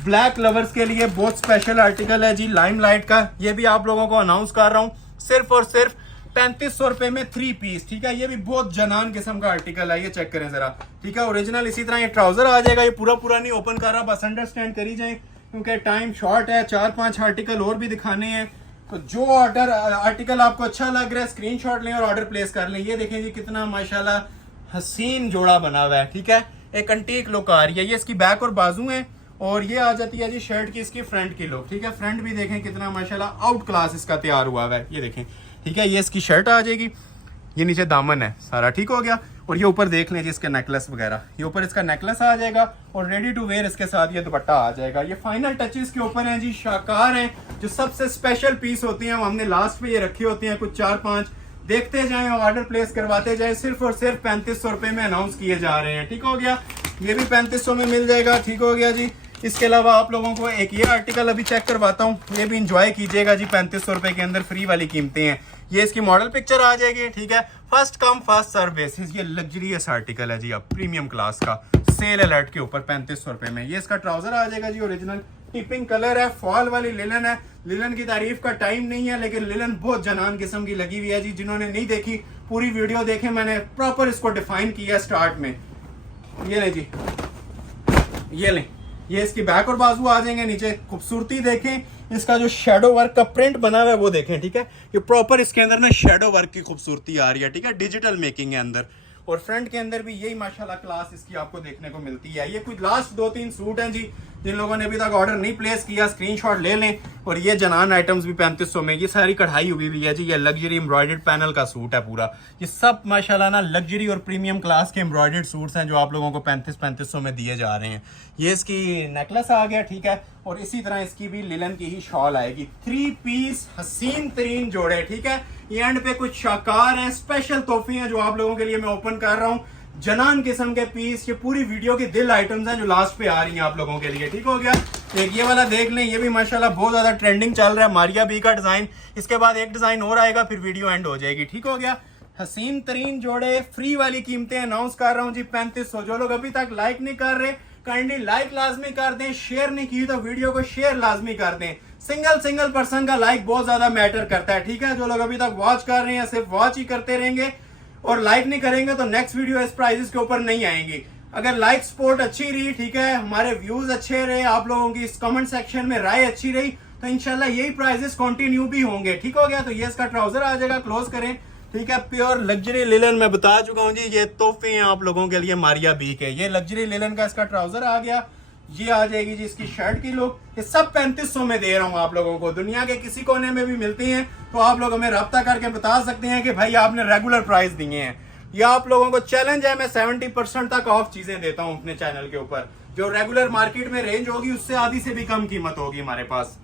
ब्लैक लवर्स के लिए बहुत स्पेशल आर्टिकल है जी, लाइमलाइट का। ये भी आप लोगों को अनाउंस कर रहा हूँ, सिर्फ और सिर्फ 3500 रुपए में 3 पीस, ठीक है। ये भी बहुत जनान किस्म का आर्टिकल है, ये चेक करें जरा, ठीक है। ओरिजिनल इसी तरह ये ट्राउजर आ जाएगा, ये पूरा नहीं ओपन कर रहा, बस अंडरस्टैंड करी जाए क्योंकि टाइम शॉर्ट है, 4-5 आर्टिकल और भी दिखाने हैं। तो जो ऑर्डर आर्टिकल आपको अच्छा लग रहा है स्क्रीनशॉट लें और ऑर्डर प्लेस कर लें। ये देखें जी कितना माशाल्लाह हसीन जोड़ा बना हुआ है, ठीक है, एक अंटीक लुक आ रही है। ये इसकी बैक और बाजू है और ये आ जाती है जी शर्ट की इसकी फ्रंट की लुक, ठीक है। फ्रंट भी देखें कितना माशाल्लाह आउट क्लास इसका तैयार हुआ है, ये देखें, ठीक है। ये इसकी शर्ट आ जाएगी, ये नीचे दामन है सारा, ठीक हो गया। और ये ऊपर देख लें जी इसके नेकलेस वगैरह, ये ऊपर इसका नेकलेस आ जाएगा और रेडी टू वेयर इसके साथ ये दुपट्टा आ जाएगा। ये फाइनल टचेस के ऊपर हैं जी, शाकार हैं। जो सबसे स्पेशल पीस होती हैं वो हमने लास्ट पे ये रखी होती हैं, कुछ 4-5 देखते जाएं और ऑर्डर प्लेस करवाते जाएं। सिर्फ और सिर्फ 3500 रुपए में अनाउंस किए जा रहे हैं, ठीक हो गया। ये भी 3500 में मिल जाएगा, ठीक हो गया जी। इसके अलावा आप लोगों को एक ये आर्टिकल अभी चेक करवाता हूँ, ये भी इंजॉय कीजिएगा जी। 3500 रुपए के अंदर फ्री वाली कीमतें हैं। ये इसकी मॉडल पिक्चर आ जाएगी, ठीक है। First come first serve basis, ये लग्जरियस आर्टिकल है जी, अब प्रीमियम क्लास का, सेल अलर्ट के ऊपर 3500 रुपए में। ये इसका ट्राउजर आ जाएगा जी, ओरिजिनल टिपिंग कलर है, फॉल वाली लिलन है। लिलन की तारीफ का टाइम नहीं है, लेकिन लिलन बहुत जनान किस्म की लगी हुई है जी। जिन्होंने नहीं देखी पूरी वीडियो देखें, मैंने प्रॉपर इसको डिफाइन किया स्टार्ट में। ये लें जी, ये लें, ये इसकी बैक और बाजू आ जाएंगे। नीचे खूबसूरती देखें, इसका जो शेडो वर्क का प्रिंट बना हुआ है वो देखें, ठीक है। ये प्रॉपर इसके अंदर ना शेडो वर्क की खूबसूरती आ रही है, ठीक है, डिजिटल मेकिंग है अंदर। और फ्रंट के अंदर भी यही माशाल्लाह क्लास इसकी आपको देखने को मिलती है। ये कुछ लास्ट 2-3 सूट हैं जी, जिन लोगों ने अभी तक ऑर्डर नहीं प्लेस किया स्क्रीनशॉट ले लें। और ये जनान आइटम्स भी 3500 में, ये सारी कढ़ाई हुई हुई है जी। ये लग्जरी एम्ब्रॉयडर्ड पैनल का सूट है पूरा। ये सब माशाल्लाह ना लग्जरी और प्रीमियम क्लास के एम्ब्रॉयडर्ड सूट्स हैं जो आप लोगों को 3500 में दिए जा रहे हैं। ये इसकी नेकलेस आ गया, ठीक है। और इसी तरह इसकी भी लिलन की ही शॉल आएगी। 3 पीस हसीन तरीन जोड़े, ठीक है। ये एंड पे कुछ शाकार हैं, स्पेशल तोहफे हैं जो आप लोगों के लिए मैं ओपन कर रहा हूँ। जनान किस्म के पीस, ये पूरी वीडियो की दिल आइटम्स हैं जो लास्ट पे आ रही हैं आप लोगों के लिए, ठीक हो गया। एक ये वाला देख लें, ये भी माशाल्लाह बहुत ज्यादा ट्रेंडिंग चल रहा है, मारिया बी का डिजाइन। इसके बाद एक डिजाइन और आएगा, फिर वीडियो एंड हो जाएगी, ठीक हो गया। हसीन तरीन जोड़े, फ्री वाली कीमतें अनाउंस कर रहा हूँ जी 3500। जो लोग अभी तक लाइक नहीं कर रहे, काइंडली लाइक लाजमी कर दें। शेयर नहीं की तो वीडियो को शेयर लाजमी कर दें। सिंगल पर्सन का लाइक बहुत ज्यादा मैटर करता है, ठीक है। जो लोग अभी तक वॉच कर रहे हैं सिर्फ वॉच ही करते रहेंगे और लाइक नहीं करेंगे तो नेक्स्ट वीडियो इस प्राइजेस के ऊपर नहीं आएंगी। अगर लाइक सपोर्ट अच्छी रही, ठीक है, हमारे व्यूज अच्छे रहे, आप लोगों की इस कमेंट सेक्शन में राय अच्छी रही, तो इंशाल्लाह यही प्राइजेस कंटिन्यू भी होंगे, ठीक हो गया। तो ये इसका ट्राउजर आ जाएगा, क्लोज करें, ठीक है। प्योर लग्जरी लिलन मैं बता चुका हूँ जी, ये तोहफे हैं आप लोगों के लिए मारिया बी के। ये लग्जरी लिलन का इसका ट्राउजर आ गया। ये आ जाएगी जी इसकी शर्ट की लुक। ये सब 3500 में दे रहा हूँ आप लोगों को। दुनिया के किसी कोने में भी मिलती हैं तो आप लोग हमें रब्ता करके बता सकते हैं कि भाई आपने रेगुलर प्राइस दिए हैं। या आप लोगों को चैलेंज है, मैं 70% तक ऑफ चीजें देता हूँ अपने चैनल के ऊपर। जो रेगुलर मार्केट में रेंज होगी उससे आधी से भी कम कीमत होगी हमारे पास।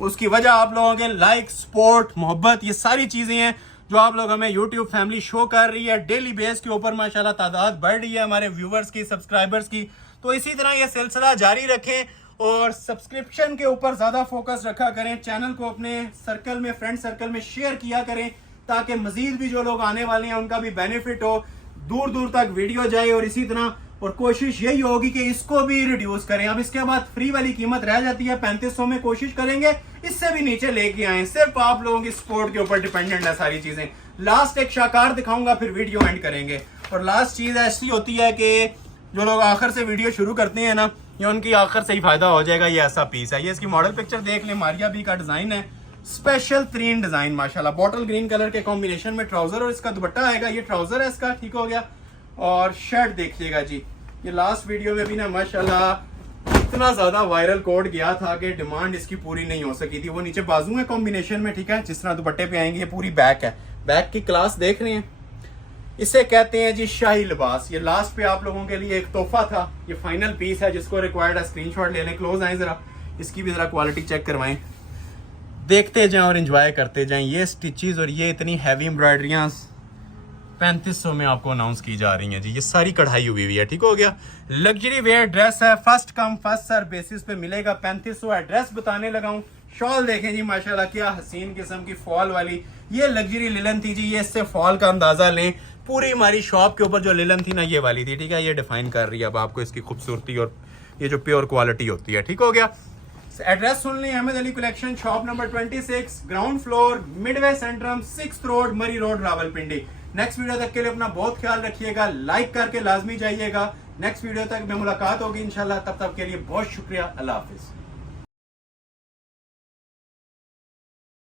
उसकी वजह आप लोगों के लाइक, सपोर्ट, मोहब्बत, ये सारी चीजें हैं जो आप लोग हमें यूट्यूब फैमिली शो कर रही है। डेली बेस के ऊपर माशाल्लाह तादाद बढ़ रही है हमारे व्यूवर्स की, सब्सक्राइबर्स की। तो इसी तरह ये सिलसिला जारी रखें और सब्सक्रिप्शन के ऊपर ज्यादा फोकस रखा करें। चैनल को अपने सर्कल में, फ्रेंड सर्कल में शेयर किया करें ताकि मजीद भी जो लोग आने वाले हैं उनका भी बेनिफिट हो, दूर दूर तक वीडियो जाए। और इसी तरह और कोशिश यही होगी कि इसको भी रिड्यूस करें। अब इसके बाद फ्री वाली कीमत रह जाती है 3500 में, कोशिश करेंगे इससे भी नीचे लेके आए। सिर्फ आप लोगों की सपोर्ट के ऊपर डिपेंडेंट है सारी चीजें। लास्ट एक शाकार दिखाऊंगा, फिर वीडियो एंड करेंगे। और लास्ट चीज ऐसी होती है कि जो लोग आखिर से वीडियो शुरू करते हैं ना, ये उनकी आखिर से ही फायदा हो जाएगा। ये ऐसा पीस है, ये इसकी मॉडल पिक्चर देख लें, मारिया बी का डिजाइन है, स्पेशल 3 डिजाइन माशाल्लाह। बॉटल ग्रीन कलर के कॉम्बिनेशन में ट्राउजर और इसका दुपट्टा आएगा। ये ट्राउजर है इसका, ठीक हो गया। और शर्ट देखिएगा जी, ये लास्ट वीडियो में भी ना माशाल्लाह इतना ज्यादा वायरल कोड गया था कि डिमांड इसकी पूरी नहीं हो सकी थी। वो नीचे बाजू है कॉम्बिनेशन में, ठीक है, जिस तरह दुपट्टे पे आएंगे। ये पूरी बैक है, बैक की क्लास देख रहे हैं, इसे कहते हैं जी शाही लिबास। ये लास्ट पे आप लोगों के लिए एक तोहफा था। ये फाइनल पीस है, जिसको रिक्वायर्ड है स्क्रीनशॉट ले लें। क्लोज आए जरा, इसकी भी जरा क्वालिटी चेक करवाएं, देखते जाएं और एंजॉय करते जाएं। ये स्टिचेस और ये इतनी हैवी एम्ब्रॉयडरियां 3500 में आपको अनाउंस की जा रही हैं जी। ये सारी कढ़ाई हुई हुई है, ठीक हो गया। लग्जरी वेयर ड्रेस है, first come first serve basis पे मिलेगा। 3500 एड्रेस बताने लगा हूँ। शॉल देखें जी माशाल्लाह, क्या हसीन किस्म की फॉल वाली। ये लग्जरी लिलन थी जी, ये इससे फॉल का अंदाजा लें। पूरी हमारी शॉप के ऊपर जो लिलन थी ना, ये वाली थी, ठीक है। ये डिफाइन कर रही है अब आपको इसकी खूबसूरती और ये जो प्योर क्वालिटी होती है, ठीक हो गया। एड्रेस सुन लें, Ahmed Ali collection, shop number 26, ground floor, Midway Centrum, 6th road, Murree road, Rawalpindi. Next video तक के लिए अपना बहुत ख्याल रखिएगा, लाइक करके लाजमी जाइएगा। नेक्स्ट वीडियो तक में मुलाकात होगी इंशाल्लाह, तब तक के लिए बहुत शुक्रिया, अल्लाह हाफिज।